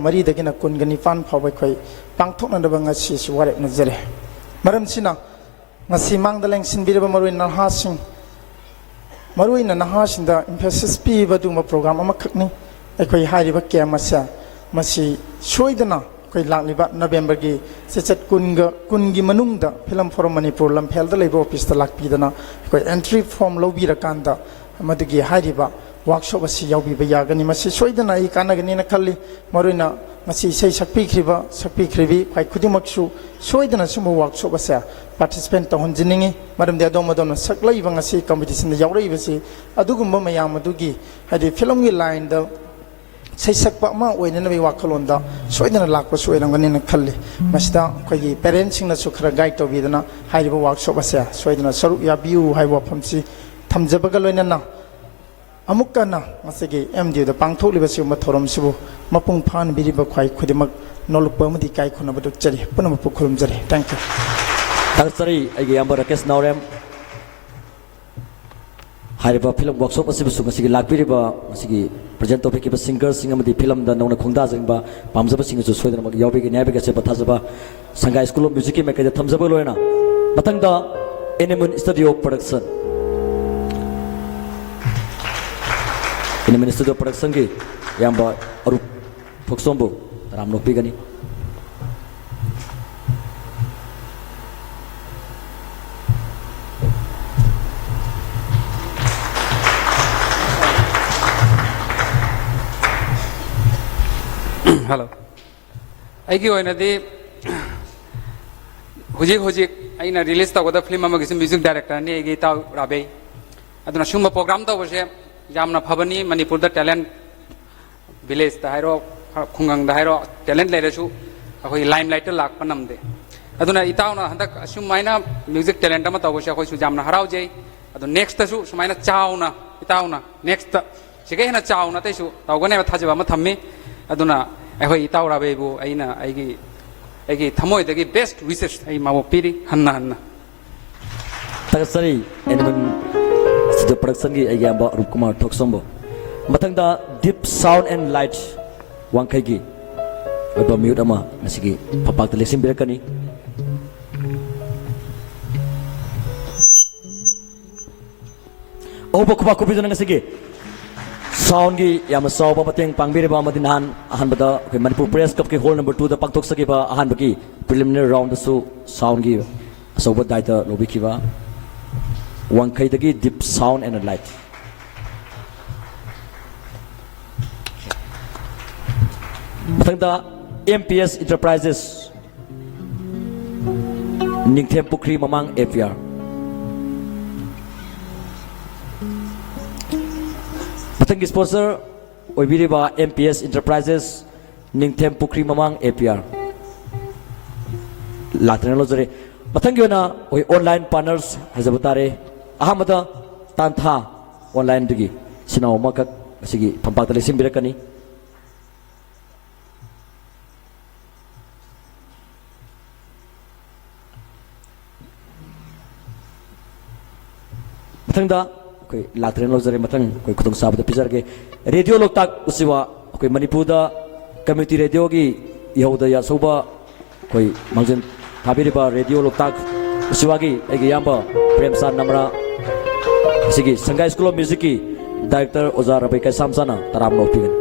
29 ꯐꯥꯎꯕ ꯑꯩꯈꯣꯏ ꯄꯥꯡꯊꯣꯛꯅꯅꯕ ꯉꯁꯤꯁꯨ ꯋꯥꯔꯦꯞꯅꯖꯔꯦ ꯃꯔꯝꯁꯤꯅ ꯉꯁꯤ ꯃꯥꯡꯗ ꯂꯦꯡꯁꯤꯟꯕꯤꯔꯕ ꯃꯔꯨꯑꯣꯏꯅ ꯅꯍꯥꯁꯤꯡꯗ ꯏꯝꯐꯦꯁꯤꯁ ꯄꯤꯕ ꯑꯗꯨꯒꯨꯝꯕ ꯄ꯭ꯔꯣꯒ꯭ꯔꯥꯝ ꯑꯃꯈꯛꯅꯤ ꯑꯩꯈꯣꯏ ꯍꯥꯏꯔꯤꯕ ꯀꯦꯝ ꯑꯁꯦ ꯃꯁꯤ ꯁꯣꯏꯗꯅ ꯑꯩꯈꯣꯏ ꯂꯥꯛꯂꯤꯕ ꯅꯕꯦꯝꯕꯔꯒꯤ ꯆꯩꯆꯠ 10ꯒꯤ ꯃꯅꯨꯡꯗ ꯐꯤꯂꯝ ꯐꯣꯔꯝ ꯃꯅꯤꯄꯨꯔ ꯂꯝꯐꯦꯜꯗ ꯂꯩꯕ ꯑꯣꯐꯤꯁꯇ ꯂꯥꯛꯄꯤꯗꯅ ꯑꯩꯈꯣই ꯑꯦꯟꯇ꯭ꯔꯤ ꯐꯣꯔꯝ ꯂꯧꯕꯤꯔꯀꯥꯟꯗ ꯃꯗꯨꯒꯤ ꯍꯥꯏꯔꯤꯕ ꯋꯥꯔꯛꯁꯣꯞ ꯑꯁꯤ ꯌꯥꯎꯕꯤꯕ ꯌꯥꯒꯅꯤ ꯃꯁꯤ ꯁꯣꯏꯗꯅ ꯑꯩ ꯀꯥꯟꯅꯒꯅꯤꯅ ꯈꯜꯂꯤ ꯃꯔꯨꯑꯣꯏꯅ ꯉꯁꯤ ꯏꯁꯩ ꯁꯛꯄꯤꯈ꯭ꯔꯤꯕꯤ ꯈ꯭ꯋꯥꯏ ꯈꯨꯗꯤꯡꯃꯛꯁꯨ ꯁꯣꯏꯗꯅ ꯁꯨꯝꯕ ꯋꯥꯔꯛꯁꯣꯞ ꯑꯁꯦ ꯄꯥꯔꯇꯤꯁꯤꯄꯦꯠ ꯇꯧꯍꯟꯖꯅꯤꯡꯉꯤ ꯃꯔꯝꯗꯤ ꯑꯗꯣꯝꯅ ꯁꯛꯂꯛꯏꯕ ꯉꯁꯤ ꯀꯝꯄꯤꯇꯤꯁꯟꯗ ꯌꯥꯎꯔꯛꯏꯕꯁꯤ ꯑꯗꯨꯒꯨꯝꯕ ꯃꯌꯥꯝ ꯑꯗꯨꯒꯤ ꯍꯥꯏꯗꯤ ꯐꯤꯂꯝꯒꯤ ꯂꯥꯏꯟꯗ ꯁꯩꯁꯛꯄ ꯑꯃ ꯑꯣꯏꯅꯅꯕꯒꯤ ꯋꯥꯈꯜꯂꯣꯟꯗ ꯁꯣꯏꯗꯅ ꯂꯥꯛꯄꯁꯨ ꯑꯣꯏꯔꯝꯒꯅꯤꯅ ꯈꯜꯂꯤ ꯃꯁꯤꯗ ꯑꯩꯈꯣꯏꯒꯤ ꯄꯦꯔꯦꯟꯁꯁꯤꯡꯅꯁꯨ ꯈꯔ ꯒꯥꯏꯗ ꯇꯧꯕꯤꯗꯅ ꯍꯥꯏꯔꯤꯕ ꯋꯥꯔꯛꯁꯣꯞ ꯑꯁꯦ ꯁꯣꯏꯗꯅ ꯁꯔꯨꯛ ꯌꯥꯕꯤꯌꯨ ꯍꯥꯏꯕ ꯋꯥꯐꯝꯁꯤ ꯊꯝꯖꯕꯒ ꯂꯣꯏꯅꯅ ꯑꯃꯨꯛꯀ ꯉꯁꯤꯒꯤ MDUꯗ ꯄꯥꯡꯊꯣꯛꯂꯤꯕ ꯁꯤꯒꯨꯝꯕ ꯊꯧꯔꯝꯁꯤꯕꯨ ꯃꯄꯨꯡ ꯐꯥꯍꯟꯕꯤꯔꯤꯕ ꯈ꯭ꯋꯥꯏ ꯈꯨꯗꯤꯡꯃꯛ ꯅꯣꯂꯨꯛꯄ ꯑꯃꯗꯤ ꯏꯀꯥꯏ ꯈꯨꯝꯅꯕ ꯎꯠꯆꯔꯤ ꯄꯨꯝꯅꯃꯛꯄꯨ ꯈꯨꯔꯨꯝꯖꯔꯤ ꯊꯦꯡꯛ ꯌꯨ ꯊꯥꯒꯠꯆꯔꯤ ꯑꯩꯒꯤ ꯏꯌꯥꯝꯕ ꯔꯥꯀꯦꯁ ꯅꯥꯎꯔꯦꯝ ꯍꯥꯏꯔꯤꯕ ꯐꯤꯂꯝ ꯋꯥꯔꯛꯁꯣꯞ ꯑꯁꯤꯕꯨꯁꯨ ꯉꯁꯤꯒꯤ ꯂꯥꯛꯄꯤꯔꯤꯕ ꯉꯁꯤꯒꯤ ꯄ꯭ꯔꯖꯦꯟ ꯇꯧꯕꯤꯈꯤꯕ ꯁꯤꯡꯒꯔꯁꯤꯡ ꯑꯃꯗꯤ ꯐꯤꯂꯝꯗ ꯅꯧꯅ ꯈꯣꯡꯗꯥꯖꯅꯤꯡꯕ ꯄꯥꯝꯖꯕꯁꯤꯡꯁꯨ ꯁꯣꯏꯗꯅꯃꯛ ꯌꯥꯎꯕꯤꯒꯅꯤ ꯍꯥꯏꯕꯒꯤ ꯑꯆꯦꯠꯄ ꯊꯥꯖꯕ ꯁꯪꯒꯥꯏ ꯁ꯭ꯀꯨꯜ ꯑꯣꯐ ꯃ꯭ꯌꯨꯖꯤꯛꯀꯤ ꯃꯥꯏꯀꯩꯗ ꯊꯝꯖꯕ ꯂꯣꯏꯅ ꯃꯊꯪꯗ animal studio production animal studio ꯄ꯭ꯔꯗꯛꯁꯟꯒꯤ ꯏꯌꯥꯝꯕ ꯑꯔꯨꯞ ꯊꯣꯛꯁꯣꯝꯕꯨ ꯇꯔꯥꯝ ꯅꯣꯛꯄꯤꯒꯅꯤ Hello. ꯑꯩꯒꯤ ꯑꯣꯏꯅꯗꯤ ꯍꯧꯖꯤꯛ ꯑꯩꯅ ꯔꯤꯂꯤꯁ ꯇꯧꯒꯗꯕ ꯐꯤꯂꯝ ꯑꯃꯒꯤꯁꯨ ꯃ꯭ꯌꯨꯖꯤꯛ ꯗꯥꯏꯔꯦꯛꯇꯔꯅꯤ ꯑꯩꯒꯤ ꯏꯇꯥꯎ ꯔꯥꯕꯦ ꯑꯗꯨꯅ ꯁꯨꯝꯕ ꯄ꯭ꯔꯣꯒ꯭ꯔꯥꯝ ꯇꯧꯕꯁꯦ ꯌꯥꯝꯅ ꯐꯕꯅꯤ ꯃꯅꯤꯄꯨꯔꯗ ꯇꯦꯂꯦꯟ ꯚꯤꯂꯦꯖꯇ ꯍꯥꯏꯔꯣ ꯈꯨꯡꯒꯪꯗ ꯍꯥꯏꯔꯣ ꯇꯦꯂꯦꯟ ꯂꯩꯔꯁꯨ ꯑꯩꯈꯣꯏ ꯂꯥꯏꯝ ꯂꯥꯏꯠꯇ ꯂꯥꯛꯄ ꯉꯝꯗꯦ ꯑꯗꯨꯅ ꯏꯇꯥꯎꯅ ꯍꯟꯗꯛ ꯑꯁꯨꯃꯥꯏꯅ ꯃ꯭ꯌꯨꯖꯤꯛ ꯇꯦꯂꯦꯟ ꯑꯃ ꯇꯧꯕꯁꯦ ꯑꯩꯈꯣꯏꯁꯨ ꯌꯥꯝꯅ ꯍꯔꯥꯎꯖꯩ ꯑꯗꯣ ꯅꯦꯛꯁꯇꯁꯨ ꯁꯨꯃꯥꯏꯅ ꯆꯥꯎꯅ ꯏꯇꯥꯎꯅ ꯅꯦꯛꯁꯇ ꯁꯤꯒ ꯍꯦꯟꯅ ꯆꯥꯎꯅ ꯑꯇꯩꯁꯨ ꯇꯧꯒꯅꯦꯕ ꯊꯥꯖꯕ ꯑꯃ ꯊꯝꯃꯤ ꯑꯗꯨꯅ ꯑꯩꯈꯣꯏ ꯏꯇꯥꯎ ꯔꯥꯕꯦꯕꯨ ꯑꯩꯒꯤ ꯊꯃꯣꯏꯗꯒꯤ ꯕꯦꯁꯠ ꯋꯤꯁꯦꯁ ꯑꯩ ꯃꯥꯕꯨ ꯄꯤꯔꯤ ꯍꯟꯅ ꯊꯥꯒꯠꯆꯔꯤ ꯑꯦꯅꯤꯃꯦꯟ ꯁ꯭ꯇꯨꯗꯤꯑꯣ ꯄ꯭ꯔꯗꯛꯁꯟꯒꯤ ꯑꯩꯒꯤ ꯏꯌꯥꯝꯕ ꯑꯔꯨꯞ ꯀꯨꯃꯥꯔ ꯊꯣꯛꯁꯣꯝꯕꯨ ꯃꯊꯪꯗ ꯗꯤꯞ ꯁꯥꯎꯟ ꯑꯦꯟ ꯂꯥꯏꯠ ꯋꯥꯡꯈꯩꯒꯤ ꯑꯣꯏꯕ ꯃꯤꯍꯨꯠ ꯑꯃ ꯉꯁꯤꯒꯤ ꯐꯝꯄꯥꯛꯇ ꯂꯦꯡꯁꯤꯟꯕꯤꯔꯛꯀꯅꯤ ꯑꯍꯨꯝꯕ ꯈꯨꯕꯥꯛ ꯈꯨꯕꯤꯗꯨꯅ ꯉꯁꯤꯒꯤ ꯁꯥꯎꯟꯒꯤ ꯌꯥꯝꯅ ꯆꯥꯎꯕ ꯃꯇꯦꯡ ꯄꯥꯡꯕꯤꯔꯤꯕ ꯑꯃꯗꯤ ꯅꯍꯥꯟ ꯑꯍꯥꯟꯕꯗ ꯑꯩꯈꯣꯏ ꯃꯅꯤꯄꯨꯔ ꯄ꯭ꯔꯦꯁ ꯀꯞꯀꯤ ꯍꯣꯜ ꯅꯝꯕꯔ 2ꯗ ꯄꯥꯡꯊꯣꯛꯆꯈꯤꯕ ꯑꯍꯥꯟꯕꯒꯤ ꯄ꯭ꯔꯤꯂꯤꯃꯤꯅꯔꯤ ꯔꯥꯎꯟꯗꯁꯨ ꯁꯥꯎꯟꯒꯤ ꯑꯆꯧꯕ ꯗꯥꯏꯇ ꯂꯧꯕꯤꯈꯤꯕ ꯋꯥꯡꯈꯩꯗꯒꯤ ꯗꯤꯞ ꯁꯥꯎꯟ ꯑꯦꯟ ꯂꯥꯏꯠ ꯃꯊꯪꯗ MPS Enterprises ꯅꯤꯡꯊꯦꯝ ꯄꯨꯈ꯭ꯔꯤ ꯃꯃꯥꯡ APR ꯃꯊꯪꯒꯤ ꯁ꯭ꯄꯣꯟꯁꯔ ꯑꯣꯏꯕꯤꯔꯤꯕ MPS Enterprises ꯅꯤꯡꯊꯦꯝ ꯄꯨꯈ꯭ꯔꯤ ꯃꯃꯥꯡ APR ꯂꯥꯛꯇꯅ ꯂꯧꯖꯔꯦ ꯃꯊꯪꯒꯤ ꯑꯣꯏꯅ ꯑꯩꯈꯣꯏ ꯑꯣꯟꯂꯥꯏꯟ ꯄꯥꯔꯠꯅꯔꯁ ꯍꯥꯏꯖꯕ ꯇꯥꯔꯦ ꯑꯍꯥꯟꯕꯗ ꯇꯥꯟꯊꯥ ꯑꯣꯟꯂꯥꯏꯟꯗꯒꯤ ꯁꯤꯅꯥꯎ ꯑꯃꯈꯛ ꯑꯁꯤꯒꯤ ꯐꯝꯄꯥꯛꯇ ꯂꯩꯁꯤꯟꯕꯤꯔꯛꯀꯅꯤ ꯃꯊꯪꯗ ꯑꯩꯈꯣꯏ ꯂꯥꯛꯇ꯭ꯔꯦꯅ ꯂꯧꯖꯔꯦ ꯃꯊꯪ ꯑꯩꯈꯣꯏ ꯈꯨꯗꯣꯡꯆꯥꯕꯗ ꯄꯤꯖꯔꯒꯦ ꯔꯦꯗꯤꯑꯣ ꯂꯣꯛꯇꯥꯛ ꯎꯆꯤꯋꯥ ꯑꯩꯈꯣꯏ ꯃꯅꯤꯄꯨꯔꯗ ꯀꯝꯃ꯭ꯌꯨꯅꯤꯇꯤ ꯔꯦꯗꯤꯑꯣꯒꯤ ꯏꯍꯧꯗ ꯑꯆꯧꯕ ꯑꯩꯈꯣꯏ ꯃꯥꯡꯖꯤꯜ ꯊꯥꯕꯤꯔꯤꯕ ꯔꯦꯗꯤꯑꯣ ꯂꯣꯛꯇꯥꯛ ꯎꯆꯤꯋꯥꯒꯤ ꯑꯩꯒꯤ ꯏꯌꯥꯝꯕ ꯄ꯭ꯔꯦꯝꯆꯥꯟ ꯅꯃꯔꯥ ꯑꯁꯤꯒꯤ ꯁꯪꯒꯥꯏ ꯁ꯭ꯀꯨꯜ ꯑꯣꯐ ꯃ꯭ꯌꯨꯖꯤꯛꯀꯤ ꯗꯥꯏꯔꯦꯛꯇꯔ ꯑꯣꯖꯥ ꯔꯕꯩ ꯀꯩꯁꯥꯝꯆꯥꯅ ꯇꯔꯥꯝꯅ ꯑꯣꯛꯄꯤꯒꯅꯤ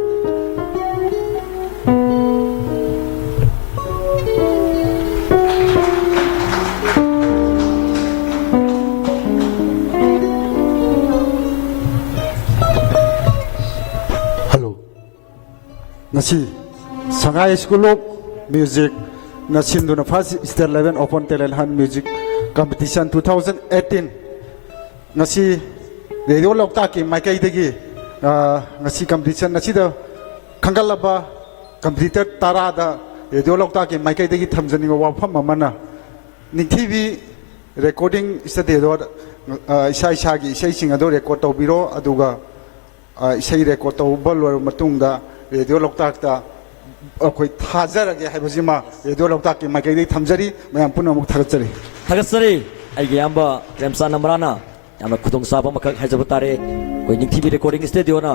ngasi Shanghai School of Music ngasinduna first state level open talent hunt music competition 2018 ngasi radio lokta ki maikai degi ngasi competition ngasi da khangalaba computer tara da radio lokta ki maikai degi thamjani wa pham mamana ningthibi recording study do isai isagi isai singa do record tawbiro aduga isai record tawbal lor matungda radio Loktak अखोई थाजरगे हाइबसिमा radio Loktak की माइकैदि थमजरी मयाम पुन अमुक थगचरी थगचरी आइगे याम्बा प्रेमचा नमराना यामना खुदोंग साबा मखक हाइजब तारे कोई निंगथिबि रिकॉर्डिंग स्टूडियो ना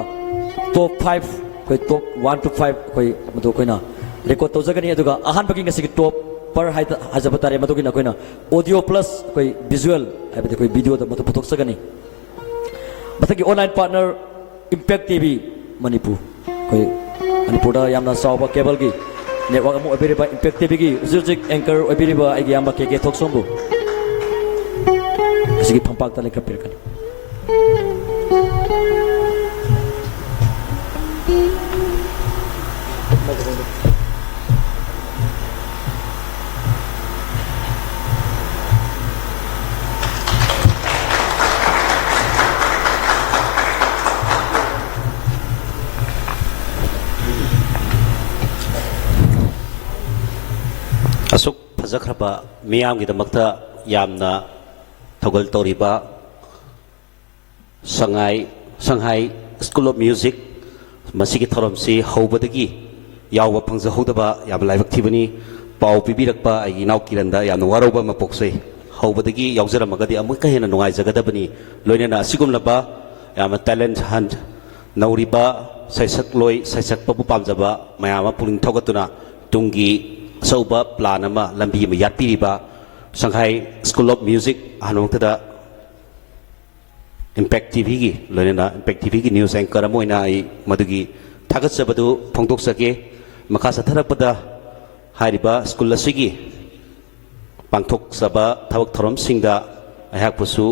टॉप 5 कोई टॉप 1 to 5 कोई मदो कोइना रिकॉर्ड तौजगनी अदुगा अहान बगिंग असि टॉप पर हाइजब तारे मदुगिना कोइना ऑडियो प्लस कोई विजुअल हाइबदि कोई वीडियो द मदो पुथोक सगनी मथकी online partner impact TV Manipur कोई मणिपुरदा यामना साउबा केबल की नेटवर्क अमु अबिरिबा इंपैक्ट टीवी की म्यूजिक एंकर अबिरिबा आइगे यामा के थोकसोंबु असigi फंपाक तले कपिरकन असुक फजख्रबा मियामगिदमक्ता यामना थौगल तौरिबा संघाई स्कूल ऑफ म्यूजिक मसिगी थौरमसी हौबदगी यावबा फंगजहौदबा याम लाइबक थिबनी पाउ पिबिरकपा आइगी नाव किरंदा याम वारौबा मपोक्सै हौबदगी यावजरमगदि अमुक हेना नुंगाइ जगदबनी लोइनेना असिगुमलबा याम टैलेंट हंट नौरिबा सैसकलोय सैसकपबु पामजबा मयामा पुलिंग थौगतुना तुंगी सौबा प्लान अमा लंबी अमा यात्पीरिबा संघाई स्कूल ऑफ म्यूजिक हनुमतदा इंपैक्ट टीवी की लोनेना इंपैक्ट टीवी की न्यूज़ एंकर अमोइना आई मदुगी थागतसबदु फोंदोकसके मखा सथरपदा हारिबा स्कूल असिगी पांथोकसबा थबक थरमसिंगदा अहाकपुसु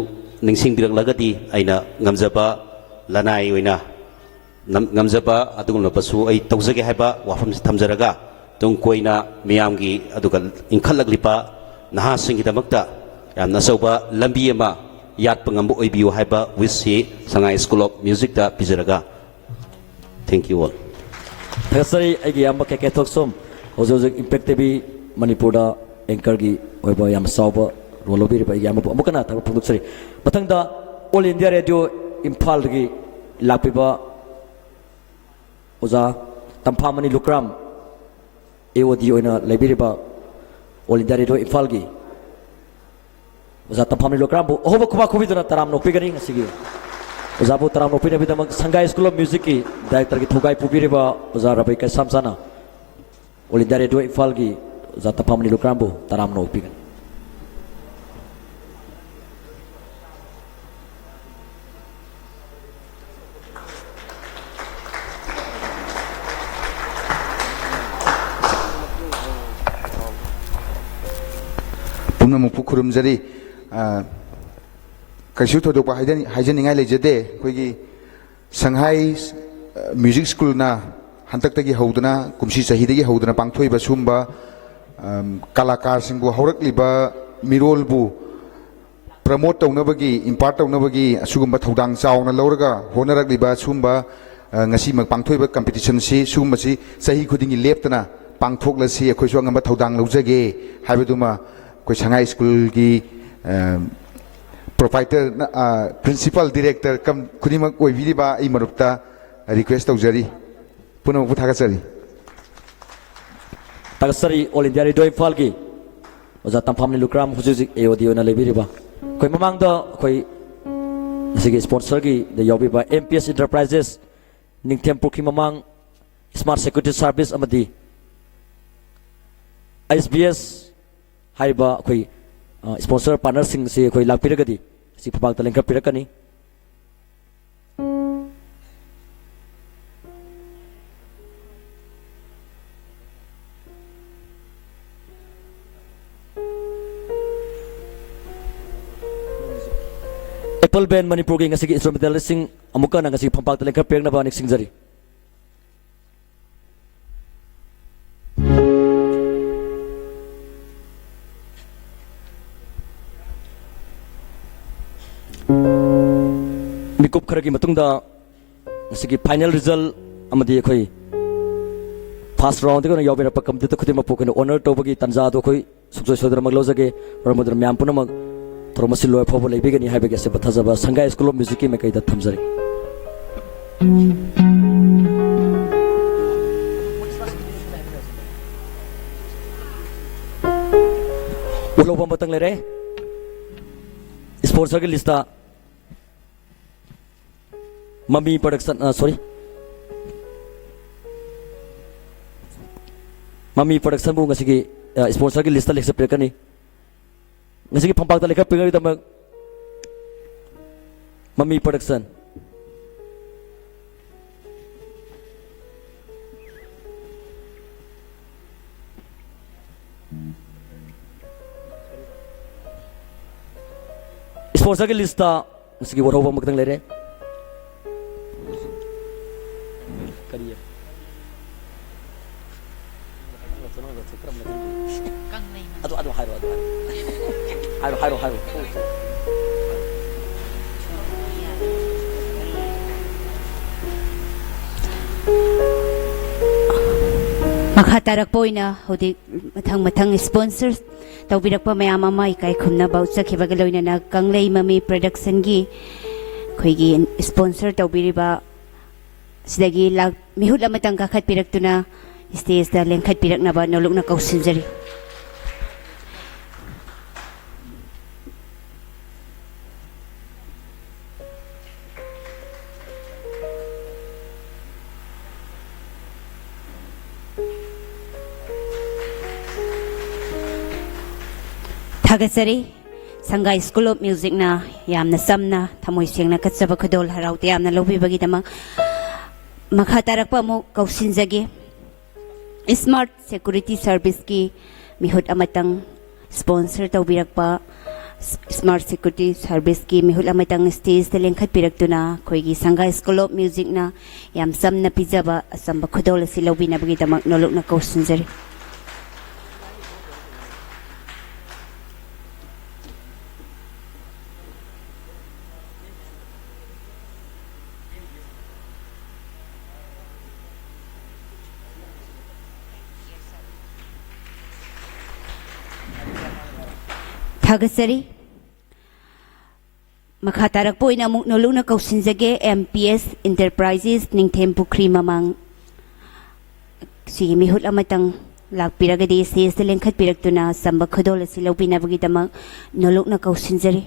निंसिंबिरकलगदी आइना ngamjaba lanai oina ngamjaba adugunlabasु ai tawjage haiba wafam thamjaraga tung koina miyamgi aduga inkhalaglipa naha singidamukta yamna sauba lambi ama yat pangambu oibiu haiba wisi Shanghai School of Music da pizaraga thank you all thasari agi yamba ke thoksom hojojik impact tv manipur da anchor gi oiba yam sauba rolobi ba yam amukana ta produksari mathangda all india radio imphal gi lapiba oza tamphamani lukram AOD oina laibiriba all india radio imphal gi oza tamphamani lukram bu oba khuba khubiduna taram nokpigani ngasigi oza bu taram nokpina bidamak Shanghai School of Music ki director ki thugai pubiriba oza rabai ka samsana all india radio imphal gi oza tamphamani lukram bu taram nokpigani पुनमुपु खुरुमजरी कैसु थोदोपा हाइजनिंगाइ लेजदे अखोइगी Sangai music school ना हंतक्तगी हौदना कुमसी चहीदगी हौदना पांगथोइबा सुंबा कलाकार सिंगु हौरकलिबा मिरोलबु प्रमोट तौनबगी इम्पार्ट तौनबगी असुगुंबा थौदांग चावना लौरगा होनरकलिबा सुंबा ngasi mak pangthoi ba competition si sum si sahi khudingi leptana pangthok la si akhoi so ngamba thodang laujage haibaduma koi Shanghai School gi proprietor principal director kam khudima oi biriba ai marupta request तौजरी पुनः थागतरी तागसरी all India radio Imphal की ओजा तंफाम लुक्राम हुजुजिक AOD ओना लेबिरिबा कोई ममांग दा कोई सिगी स्पॉन्सर की द योबिबा एमपीएस एंटरप्राइजेस निंगथेमपुर की ममांग स्मार्ट सिक्योरिटी सर्विस अमदी एसबीएस हाइबा कोई स्पॉन्सर पार्टनर सिंग से कोई लापिरगदी सि फबाग तलेंका पिरकनी एप्पल बैंड मणिपुर की ngasi instrumental sing amuka na ngasi phampak talen ka pek na ba nik singjari mikup khara ki matung da ngasi ki final result amadi khoi first round de ko na yobera pa kam de to khudi ma pokena honor to bagi tanja do khoi sukjoi sodra maglo jage ramodra myam puna mag थोरमसी लोय फोबो लेबिगनी हाइबगे से बथाजबा Sangai school of music में कई थमजरी उलोबा मतंग ले रे स्पॉन्सर की list mummy production sorry mummy production बु ngasi की स्पॉन्सर की लिस्ट लेक्स प्रेकनी ngasi ki phampak ta lekha pingari ta mami production sponsor ki list ta ngasi ki waro ba makdang lere kariye adu hairo makha tarak poina hodi mathang sponsor tawbirak pa mayam ama ikai khumna baucha khibaga loina na kanglei mami production gi khoigi sponsor tawbiriba sidagi lak mihut amatang ka khat pirak tuna stage da lengkhat pirak na ba nolok na kausinjari थागसरी Sangai school of music ना यामना समना थमोई सेंगना कच्चबा खदोल हराउते यामना लोबिबगी दमा मखा तारकपा मो कौसिनजगे smart security service की मिहुत अमतंग sponsor तौबिरकपा smart security service की मिहुत अमतंग stage ते लेंखत पिरक्तुना खोइगी Sangai school of music ना याम समना पिजबा असंबा खदोल सि लोबिनबगी दमा नोलुकना कौसिनजरी थागसरी मखा तारक पोइना मुक नोलुना कौसिनजगे एमपीएस एंटरप्राइजेस निंगथेम पुखरी ममांग सी मिहुत अमतंग लाकपिरगदे सेस लेंखत पिरक्तुना संबा खदोल सि लोबिनबगी दमक नोलुकना कौसिनजरी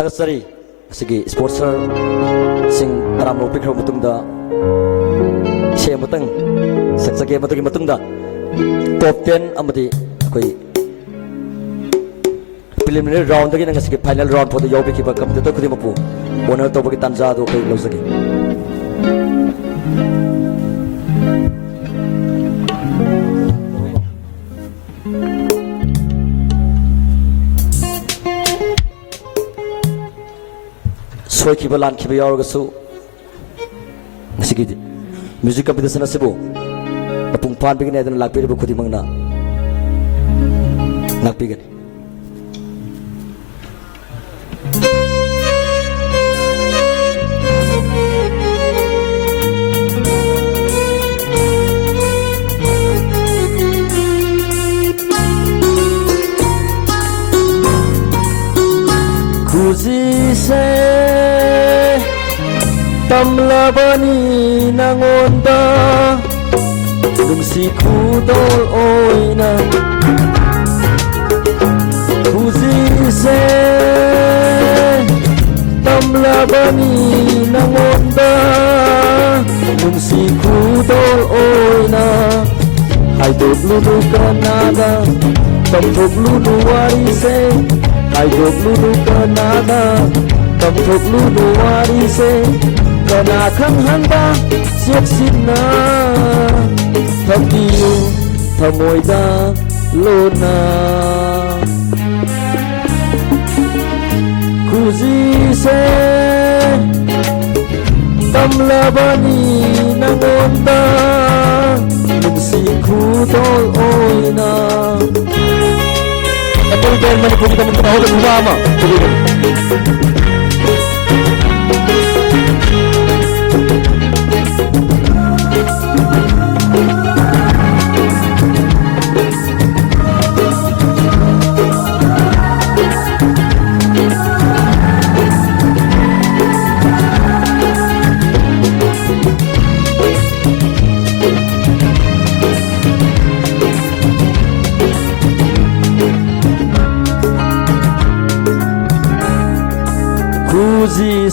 थागसरी सिगी स्पॉन्सर सिंग तराम लो पिखरो मतुंगदा से मतंग सक्सगे मतुगी मतुंगदा टॉप 10 अमदी कोई प्रिलिमिनरी राउंड दगी नंगसिगी फाइनल राउंड फोद योबी किबा कम तो खुदी मपु ओनर तो बगी तंजा दो कोई लौसगी soikiba lankiba yauragasu ngasigi music competition asibu mapung pan bigini adana lakpiriba khudimangna nakpigani Kuzi se tamlabani nangonda dumsi kudol oina Kuzi se tamlabani nangonda dumsi kudol oina hai doblu du kanada tam doblu du wari se ai đột lu Canada cầm thuộc lu đồ wari se kana khăng hăng ba siết xin na thầm yêu thầm môi da lona kuzi se tâm la bani nangonda nung si khu tol oina Apoi dan Manipur kita mengenal dan ulama.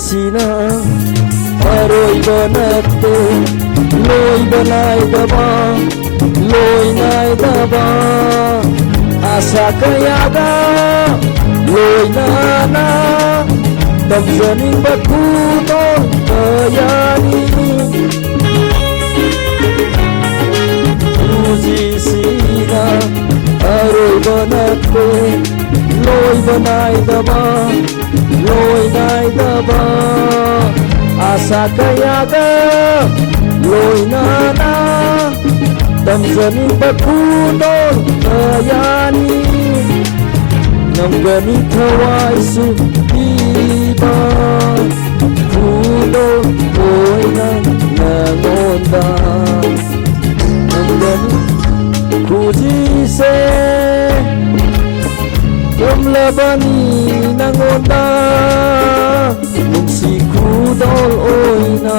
Sina aroi banate loi banai daba loi nai daba asa kayaga loi nana tamjaning bakuto kayani Uzi sina aroi banate loi banai daba loi nai daba asa kayaga loi nana tamjaning bakuto kayani namgani thawai su iba kudo oina nangonda namgani kuji se Kamlabani nangonda nung si kudol oina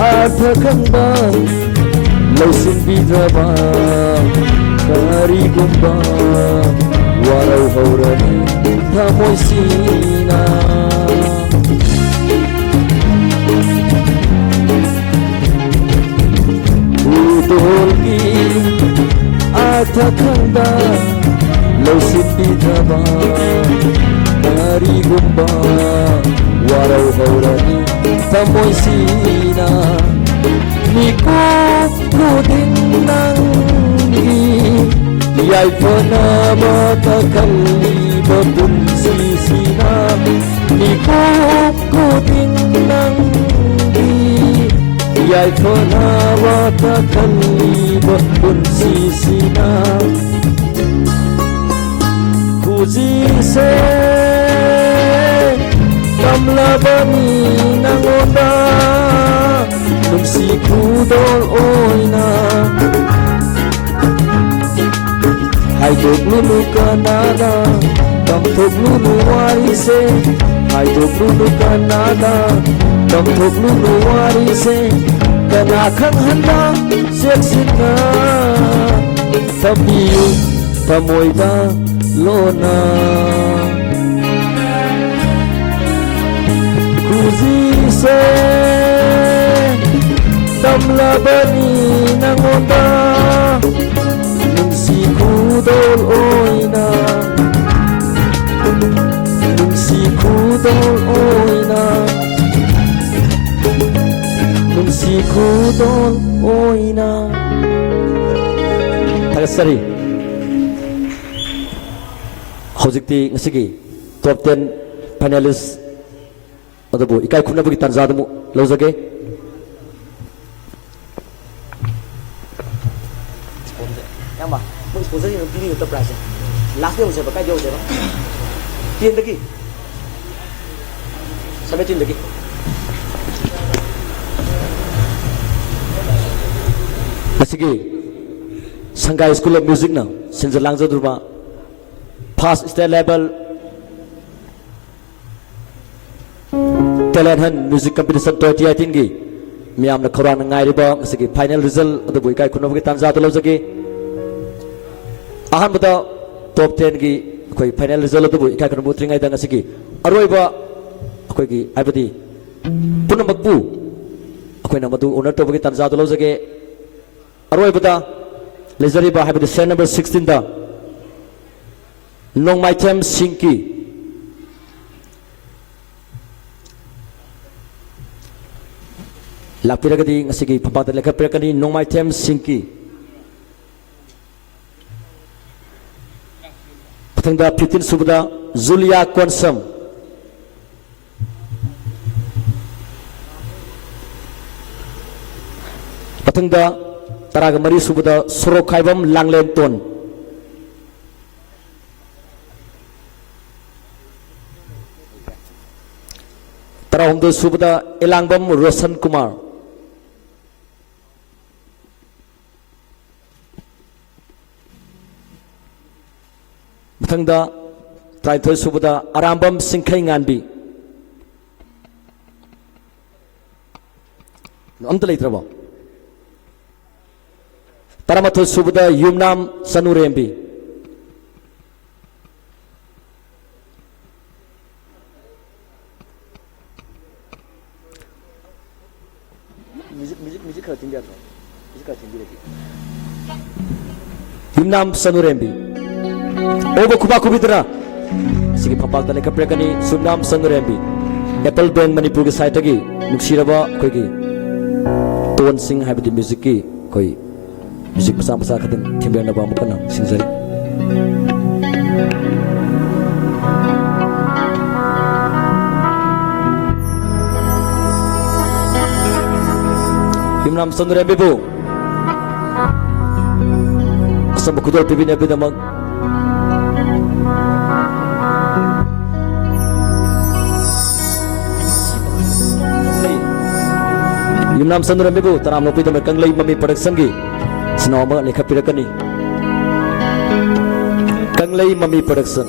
Arthakanda lausin bidraba karigumba warau haurani thamoi sina udolgi arthakanda lausin bidraba karigumba warau haurani thamoi sina Niku kuding nangi Yai pana mata kali babun sisina Niku kuding nangi Yai pana mata kali babun sisina Kuzi se Kamlabani nangonda nung si kudol oina hai dog lulu Canada tam thog lulu wari se hai dog lulu Canada tam thog lulu wari se kana khang handa siết sina tabiu tamoida lona kuzi se lamlabani nangonda nungsi kudol oina nungsi kudol oina nungsi kudol oina Tagasari Hojikti ngasigi top 10 finalist adabu ikai khuna bagi tanzadamu lozage Yang mah, mung sponsor yang pilih untuk prize. Last dia siapa? Kai dia siapa? Tian lagi. Sampai tian lagi. Masigi Shanghai School of Music na since langza durba first state level talent hand music competition 2018 gi miam na khorang ngai riba masigi final result adu bui kai khunam gi tanza to lojagi ahan bata top 10 gi koi final result adu bui kai khunam bu tringai dang masigi aroiba koi gi aibadi punamakbu akoi na madu honor to gi tanza to lojagi aroi bata lezari ba habit set number 16 da nong my tem sinki la piragadi ngasigi papata lekha piragadi nong my tem sinki patangda 15 subda Julia Konsam patangda Taraga Mari Subuda Sorokaibam Langlenton Tarahumdo Subuda Elangbam Rosan Kumar Matangda Traithoi Subuda Arambam Singkai Nganbi Amta Leitraba Paramathoi Subuda Yumnam Sanurembi Music khởi tiếng Việt rồi. Music khởi tiếng Việt. Yumnam Sanurembi Obo Kuba Kubitra Sige Papak Dale Kaprekani Yumnam Sanurembi Apple Band Manipur ke site gi Nuksiraba koi gi Ton Singh habiti music ki koi music pasang-pasang kadang timbian na ba mo kana singzari Yumnam Sanurembi bu asam kudol pibin abi damag Yumnam Sanurembi bu taram lopi damag kanglay mami production gi Sinoma lekha pirakani Kanglay Mami Production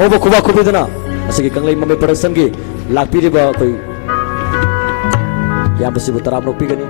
Obo Kuba Kubidana Asigi Kanglay Mami Production gi lakpiri ba koi yang besi taram lopi gani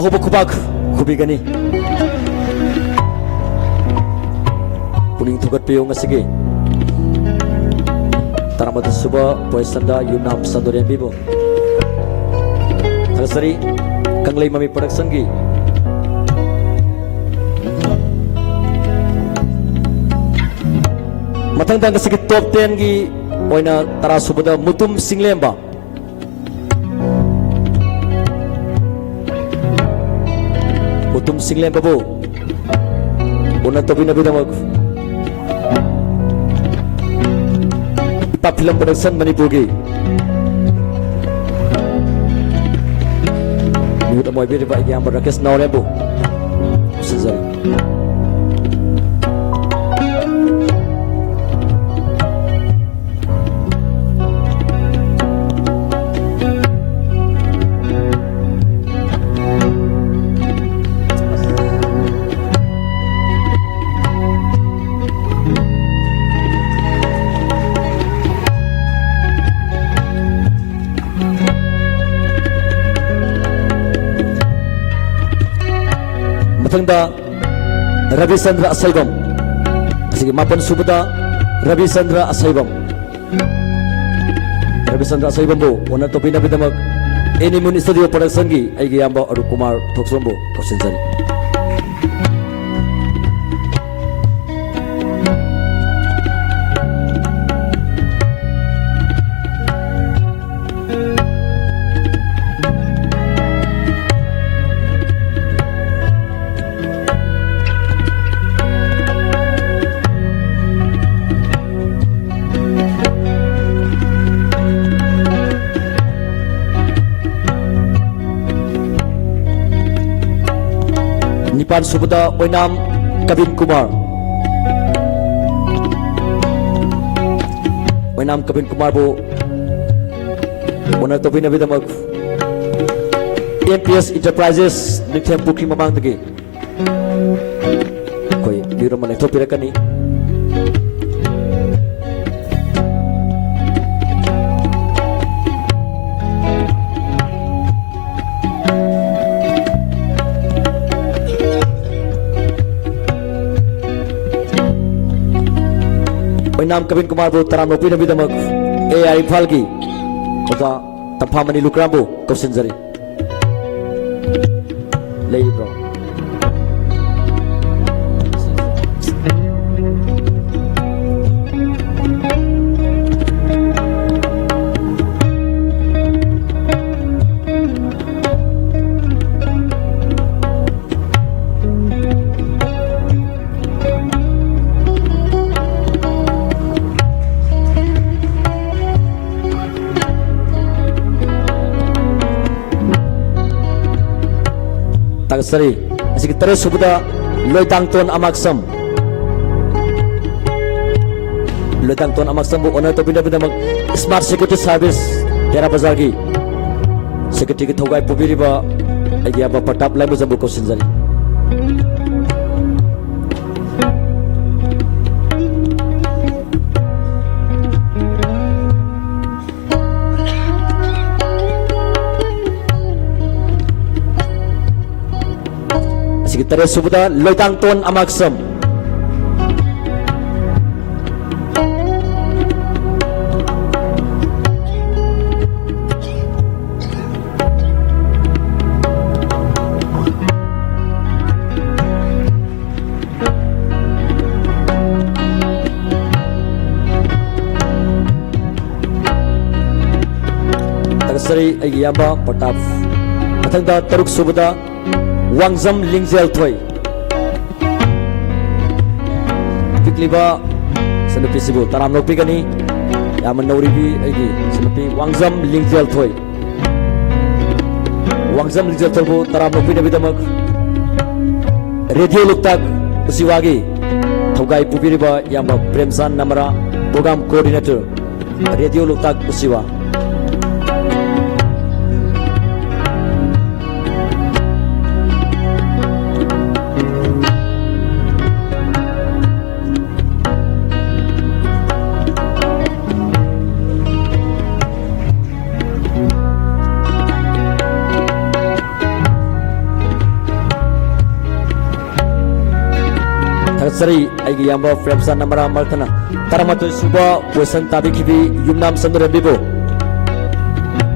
Ahobo kubak kubigani puning tugat piyong ngasigi taramata suba poisanda yunam sandorian bibo thasari kanglei mami production gi matang dang kasi top 10 gi oina tara subada mutum singlemba mutum singlemba bo una to binabidamag ipa film production manipur gi Yud amoy biri ba yang berakas naurembo sezari matangda Ravi Chandra Asaibam sige mapan subada Ravi Chandra Asaibam bo ona to pinabidamag Animun Studio Production gi aigi amba Aru Kumar Thoksombo kausinjari Nipan subada oinam Kabin Kumar bo ona to pinabidamag MPS Enterprises Nikthem Pukri mamang tagi koi biro man to pirakani Oinam Kabin Kumar bo taram no pinabidamag AI Falgi oda tamphamani lukrambo kausinjari lei bro tagsari asik terus subada Loitangton Amaksam bo ona to pinabidamag Smart Security Service Tera Bazar gi security ki thogai pubiriba aigi aba patap lai mujambo kausinjari Terus subada Loitangton Amaksam tagsari aigi aba patap matangda taruk subada Wangzam Lingjel Toy Pikliba Sanupi Sibu Taram Nopi Gani Yaman Nauribi Aigi Sanupi Wangzam Lingjel Toy bo Taram Nopi Nabidamag Radio Luktak Usiwagi Thogai Pupiriba Yamba Premsan Namara Program Coordinator Radio Luktak Usiwa Taksari aigi yamba Fremsa Namara Martana Taramato Suba Wesan Tabikibi Yumnam Sandurambibo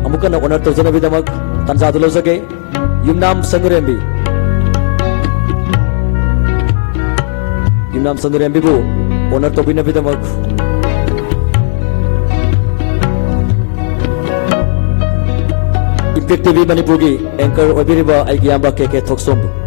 Amukana honor to Zanavidamak Tanzadulozage Yumnam Sandurambi Yumnam Sandurambibo honor to Binavidamak Impact TV Manipuri anchor Obiriba aigi yamba KK Toksombu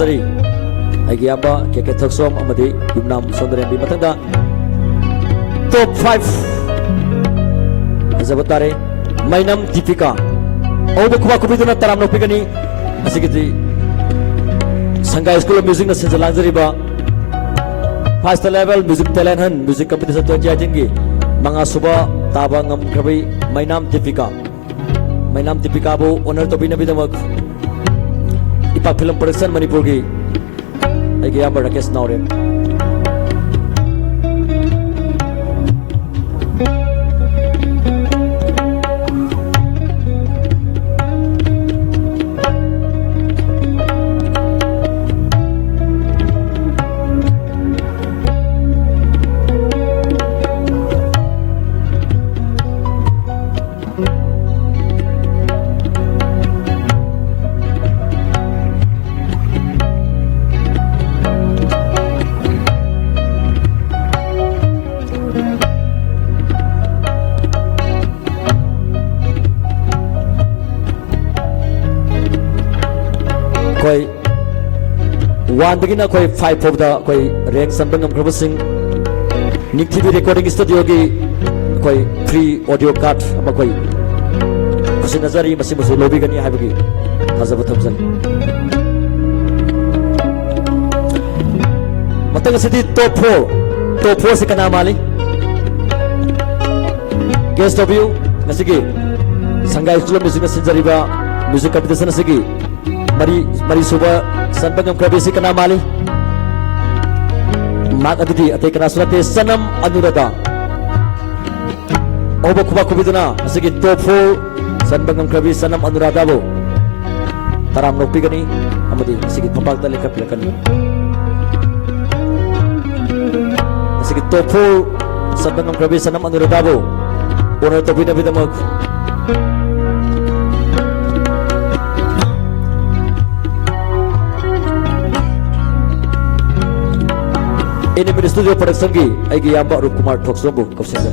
Taksari aigi yamba KK Toksom amadi Yumnam Sandurambi matangda top 5 Zabatare Mainam Deepika Obo Kuba Kubiduna Taram Nopigani Asigiti Sangha School of Music na Sinjalangzariba First level music talent han music competition to judging Mga suba taba ngam krabi Mainam Deepika bo honor to binabidamag Ipak film production Manipur gi aigi yamba Rakesh Naurem koi one begin koi 5 of the koi rank sambang am krabasing Nick TV recording studio gi koi free audio card ama koi kusin nazari masi musu lobby gani haibagi hazaba thamsan matang sidi top 4 se kana mali guest of you nasigi Sangha School of Music Sinjariba music competition nasigi Mari suba sanbangam krabisi kana mali mak adudi ate kana surate sanam anurada obo kuba kubiduna asigi top 4 sanbangam krabi sanam anurada bo taram nopigani amadi asigi pambag dali kapilakani asigi top 4 sanbangam krabi sanam anurada bo honor to binabidamag ini di studio production gi aigi yamba Rup Kumar Toksombu kapsingan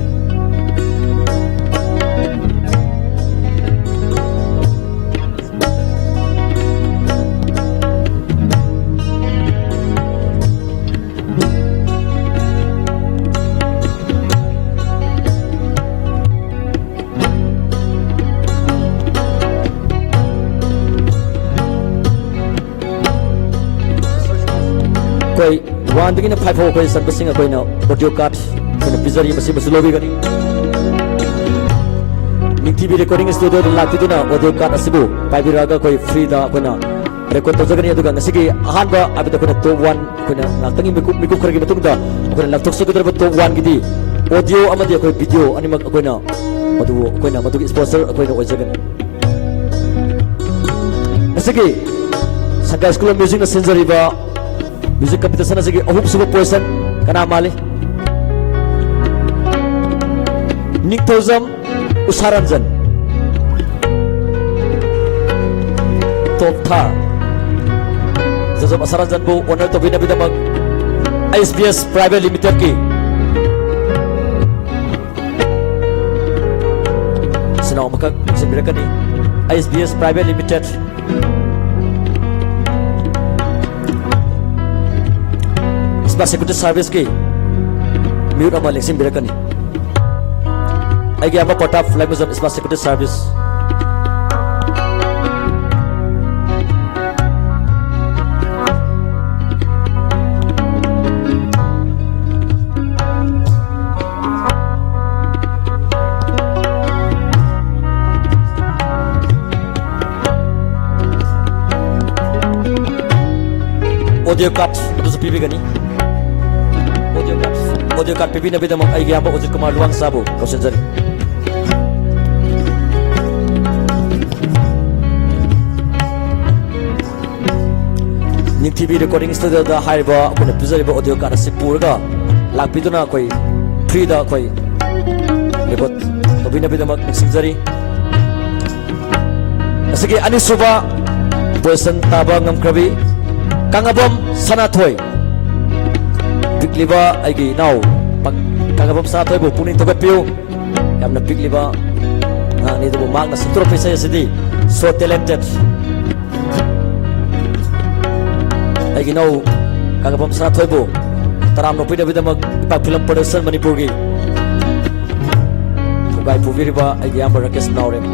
koi one begin a 5 koi servicing a koi na audio card koi bizarre masi masulobi gani Nick TV recording studio de lati na audio card asibu paibiraga koi free da koi na record to jagani aduga ngasigi ahanba abida koi na top 1 koi na natangi miku khargi matungda koi na laptop so koi top 1 gidi audio amadi koi video animak koi na madu sponsor koi na ojagan ngasigi Sangha School of Music na Sinjariba music competition asigi ahub suba position kana mali Nick Tozam Usaranjan top thar Joseph Usaranjan bo honor to binabidamag ISBS Private Limited ki sinaw makag simbirakani ISBS Private Limited Security Service ki mute ama leksim birakani aigi apa kota flag museum Security Service audio card itu pipi gani audio card pipi nabi dalam ai giamba Ujit Kumar Luang Sabu kau senjari ning TV recording studio da haiba kuna pizariba audio card sipurga lakpiduna koi free da koi record tobi nabi dalam senjari asigi anisuba person taba ngamkrabi Kangabom Sanathoi Pigliba Agi now Kangabom Sanathoi bu puning togat piu Yamna Pigliba ni tu mag na sutro pesa sidi so talented Agi now Kangabom Sanathoi bu taram no pida bida mag ipak film production Manipur gi Tugai puviriba Agi ambar Rakesh Naurem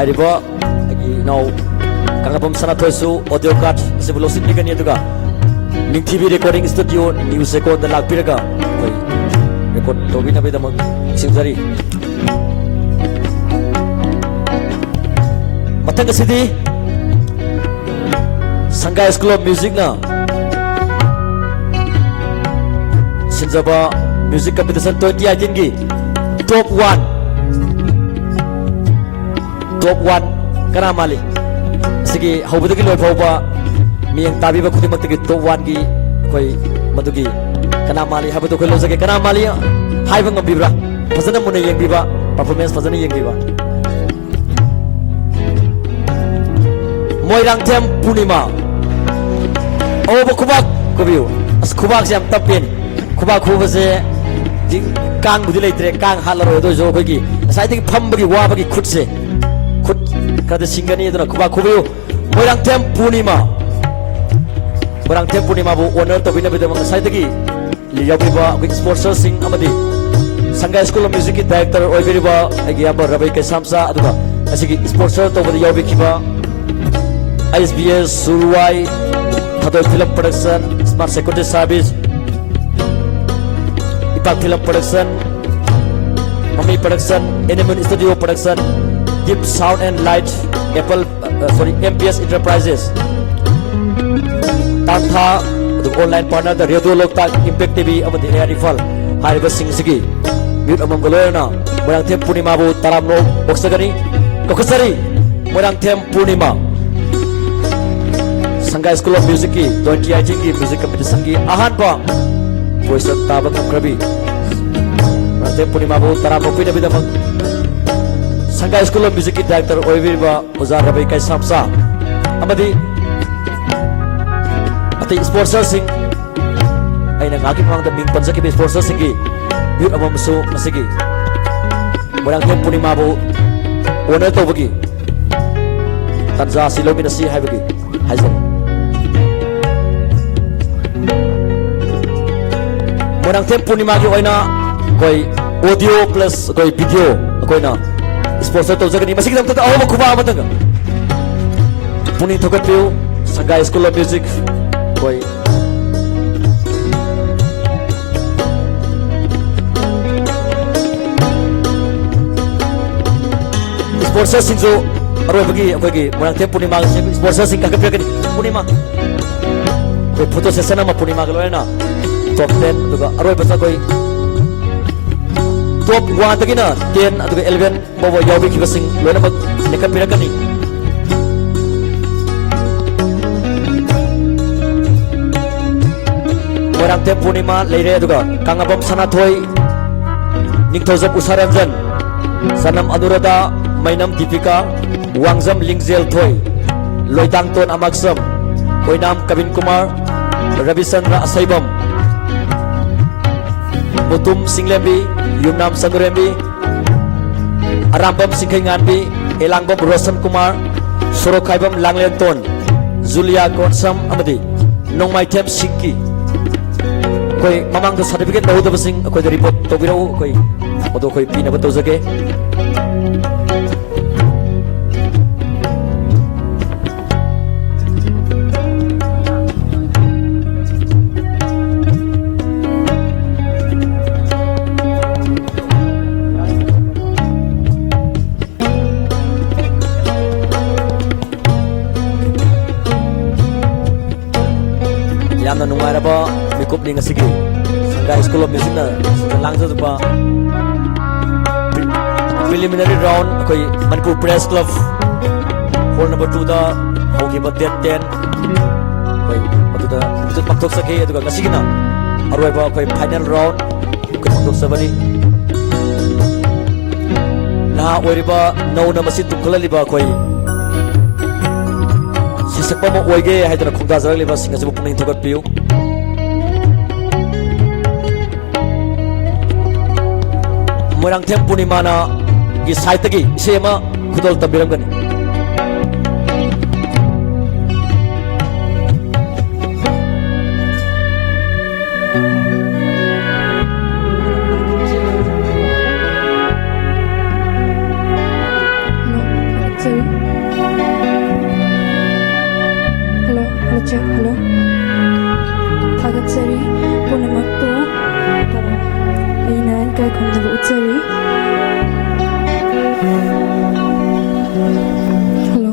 Haribo lagi now Kangabom Sanathoi su audio card sebelum sini kan itu Ning TV recording studio news record dan lakpir ka koi record tobi nabi damag singzari matang kasidi Sanggai School of Music na Sinjaba Music Competition 2018 gi top 1 kana mali sige hobudagi loi phauba miyang tabi ba khudimak tagi top 1 gi koi madugi kana mali habadu khoi lojage kana mali haiba ngambibra fazana muna yengbiba performance fazana yengbiba Moirang Them Punima Oba kubak kubiu as kubak siam tapin kubak kubase kang budi leitre kang halaro do jo khoi gi sai ti pham bagi wa bagi khutse kada singani iduna kuba kubiu Moirang Them Punima bu honor to bina bida mang sai tagi liyabiba quick sponsor sing amadi Sanggai School of Music director oibiriba agi aba Rabai Kai Samsa aduga asigi sponsor to bodi yabikiba ISBS Surwai Hadoi Film Production Smart Security Service Ipak Film Production Mami Production Element Studio Production Deep Sound and Light MPS Enterprises Tantha the online partner the Radio Loktak Impact TV amadi Air Rifle hariba singsigi mute amam galoyna Moirang Them Punima bu taramno boksagani kokosari Moirang Them Punima Sanggai School of Music ki 2018 ki music competition ki ahan pa poison tabak krabi Moirang Them Punima bu taramno pida bida mag Sanggai School of Music Director Oivirba Uzar Rabai Kai Samsa amadi ati sponsor sing ay nangaki pang da bing pansa ki sponsor sing gi yut amam su masigi Moirang Them Punima bu honor to bagi tanza silomi nasi hai bagi haizan Moirang Them Punima gi oina koi audio plus koi video koi na sponsor to jagani masih kita tahu apa kuba apa tengah puning thokat piu Sanggai School of Music koi sponsor sinjo aroi bagi Moirang Them Punima sponsor sing kakap gani Punima koi photo session ama Punima galo na top 10 juga aroi basa koi top 1 tagi na 10 atau 11 bawa yawi kibasing loina mag nekat pirakani Moirang Them Punima leire juga Kangabom Sanathoi Ningthojab Usaranjan Sanam Anuradha Mainam Deepika Wangjam Lingzel Thoi Loitang Ton Amagsam Oinam Kabin Kumar Ravisandra Asaibam Mutum Singlembi Yumnam Sanurembi Arambam Singkai Nganbi Elangbam Rosan Kumar Sorokaibam Langlenton Zulia Konsam amadi Nongmai Them Singki कोई ममांग the certificate लौदब सिंग कोई the report तोबिरो कोई ओदो कोई पीनब तोजगे यामना नुंगारबा मिकुप ning asigi Sanggai School of Music na langza ba preliminary round koi Manipur Press Club hall number 2 da hogi ba date 10 koi matuda jut paktok sake aduga ngasigi na aroi ba koi final round koi paktok sabani na oiriba no na masi tukhlali ba koi sisakpa mo oige haidana khungda jarali ba singa jabu puning thogat piu Moirang Them Punimana gi saitagi sema khudol tabiramgani Hello, check, hello. Tagatsari, Punamakpo, Ainan, Kai Kondavutsari. Hello.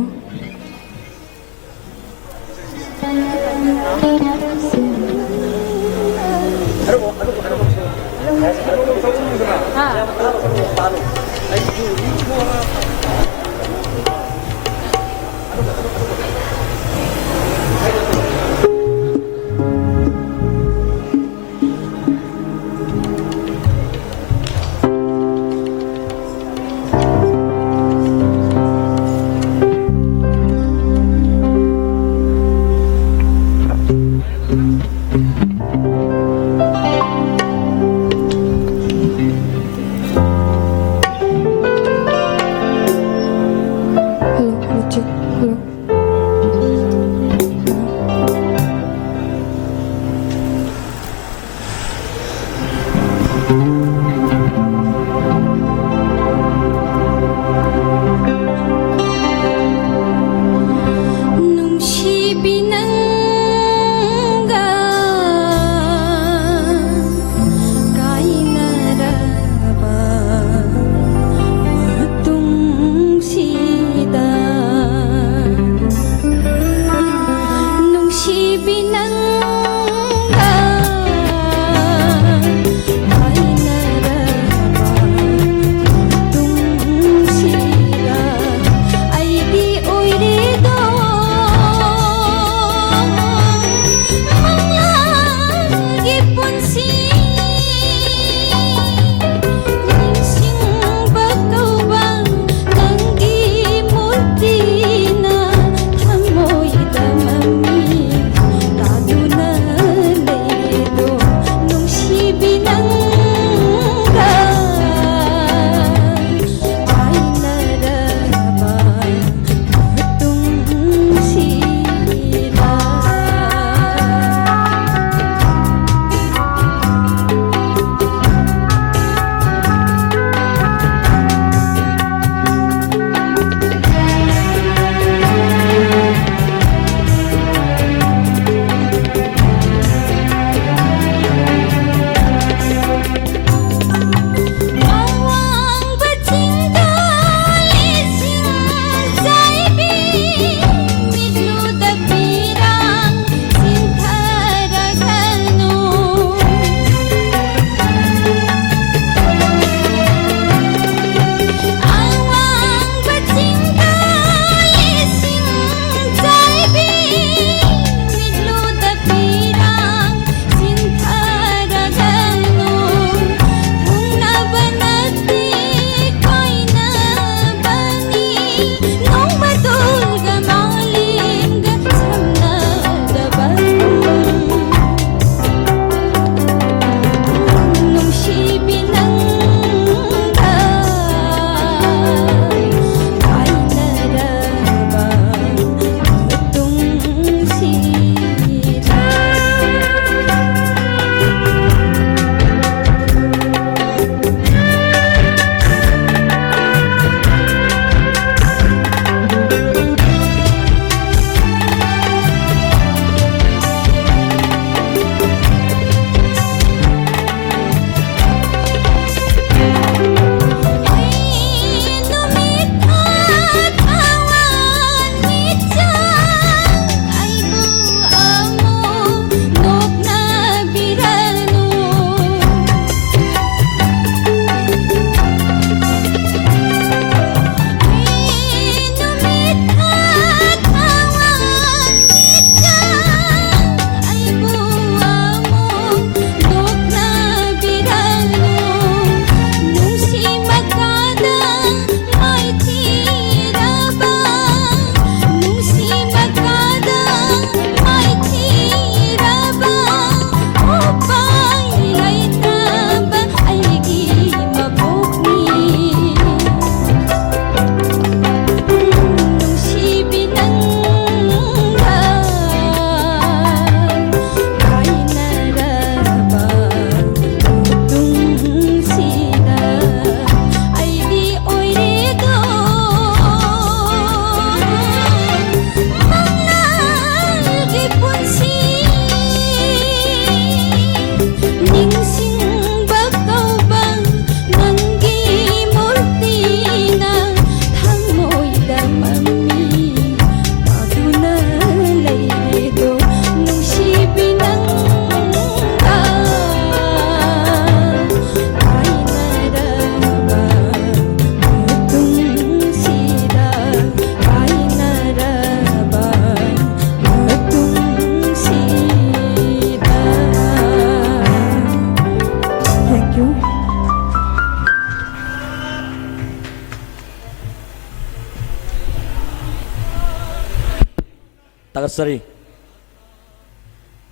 tagasari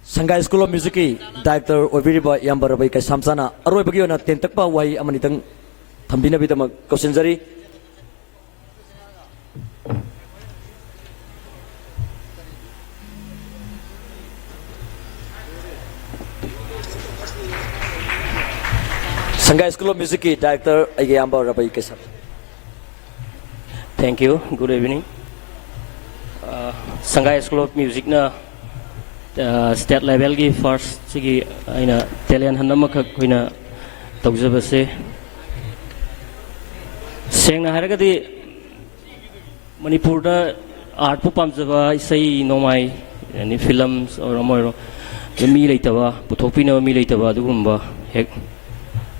Sanggai School of Music Director Oibiriba Yambarabai Kai Samsana Aroi Bagiona Tentakpa Wai Amanitang Thambina Bidama Kosenjari Sanggai School of Music Director Yambarabai Kai Samsana. Thank you. Good evening. Sanggai School of Music na state level ki first sigi aina talent hanama ka koina tawjaba se sengna haragadi Manipur da art pu pamjaba isai nomai ani films or amoro mi leitaba puthopina mi leitaba dugumba hek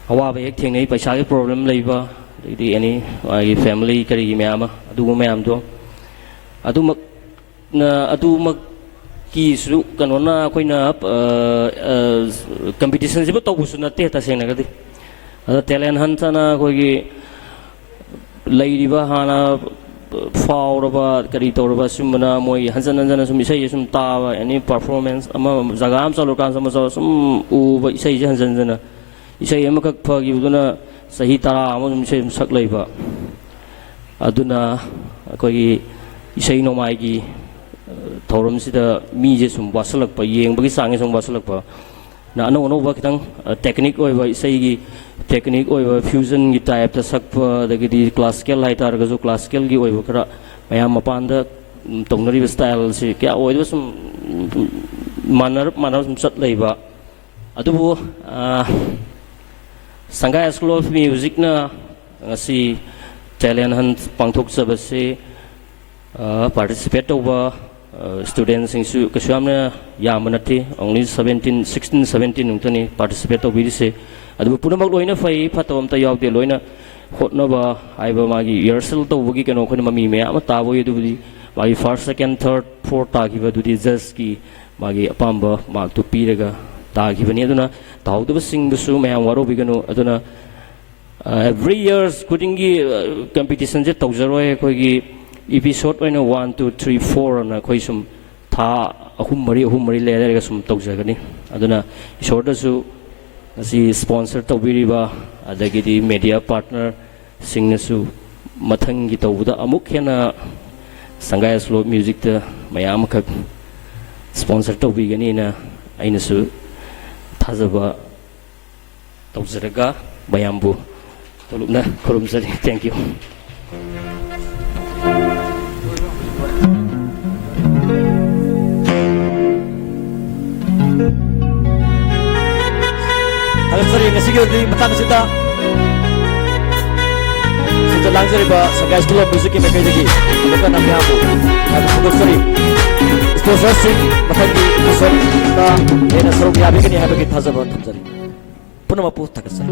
awabe hek thengai paisa ki problem leiba di ani ai family kari myama adugu myam do adumak na adumak ki su kanona koina competition jiba tawbusu na te ta sengna gadi ada talent hansana kogi leiriba hana fauraba kari toraba sumna moi hansan hansan sum isai sum tawa any performance ama jaga am chalo kan sama sum u ba isai hansan hansan isai ama kak phagi uduna sahi tara ama sum isai sak leiba aduna kogi isai no mai gi thorum sida mi je sum wasalak pa yeng bagi sangi sum wasalak pa na no no ba kitang technique oi ba isai gi technique oi ba fusion gi type ta sak pa da gi classical hai tar ga jo classical gi oi ba kra mayam mapan da tongnari style si kya oi ba sum manar sum sat lei ba adubu Sanggai School of Music na ngasi talent hunt pangthok sabase participate over students singsu kashamna yamanati only 16 17 nungtani participate over se adu punamak loina fai phatom ta yawde loina hotna ba aiba magi rehearsal to bugi kano khone mami me ama tabo yedu budi magi first second third fourth ta gi badu di just ki magi apamba mark to piraga ta gi bani aduna tawdu sing bu su me waro bigano aduna every years kudingi competition je tawjaroi koi gi episode oina 1 2 3 4 na koi sum tha ahum mari le ga sum tawjagani aduna short su asi sponsor tawbiriba adagi di media partner singnasu mathang gi tawda amuk hena Sanggai School of Music ta mayam ka sponsor tawbigani na ainasu thazaba tawjaraga bayambu tolupna kurumsari. Thank you. Sorry, ngasi di matang sita. Sita lang sorry ba Sanggai School of Music may kayo lagi. Bukan namin ako. Ako sorry. Sponsor sing matang di sorry na ena sarong yabi kani habi kita sabat sorry. Puno mapu takas sorry.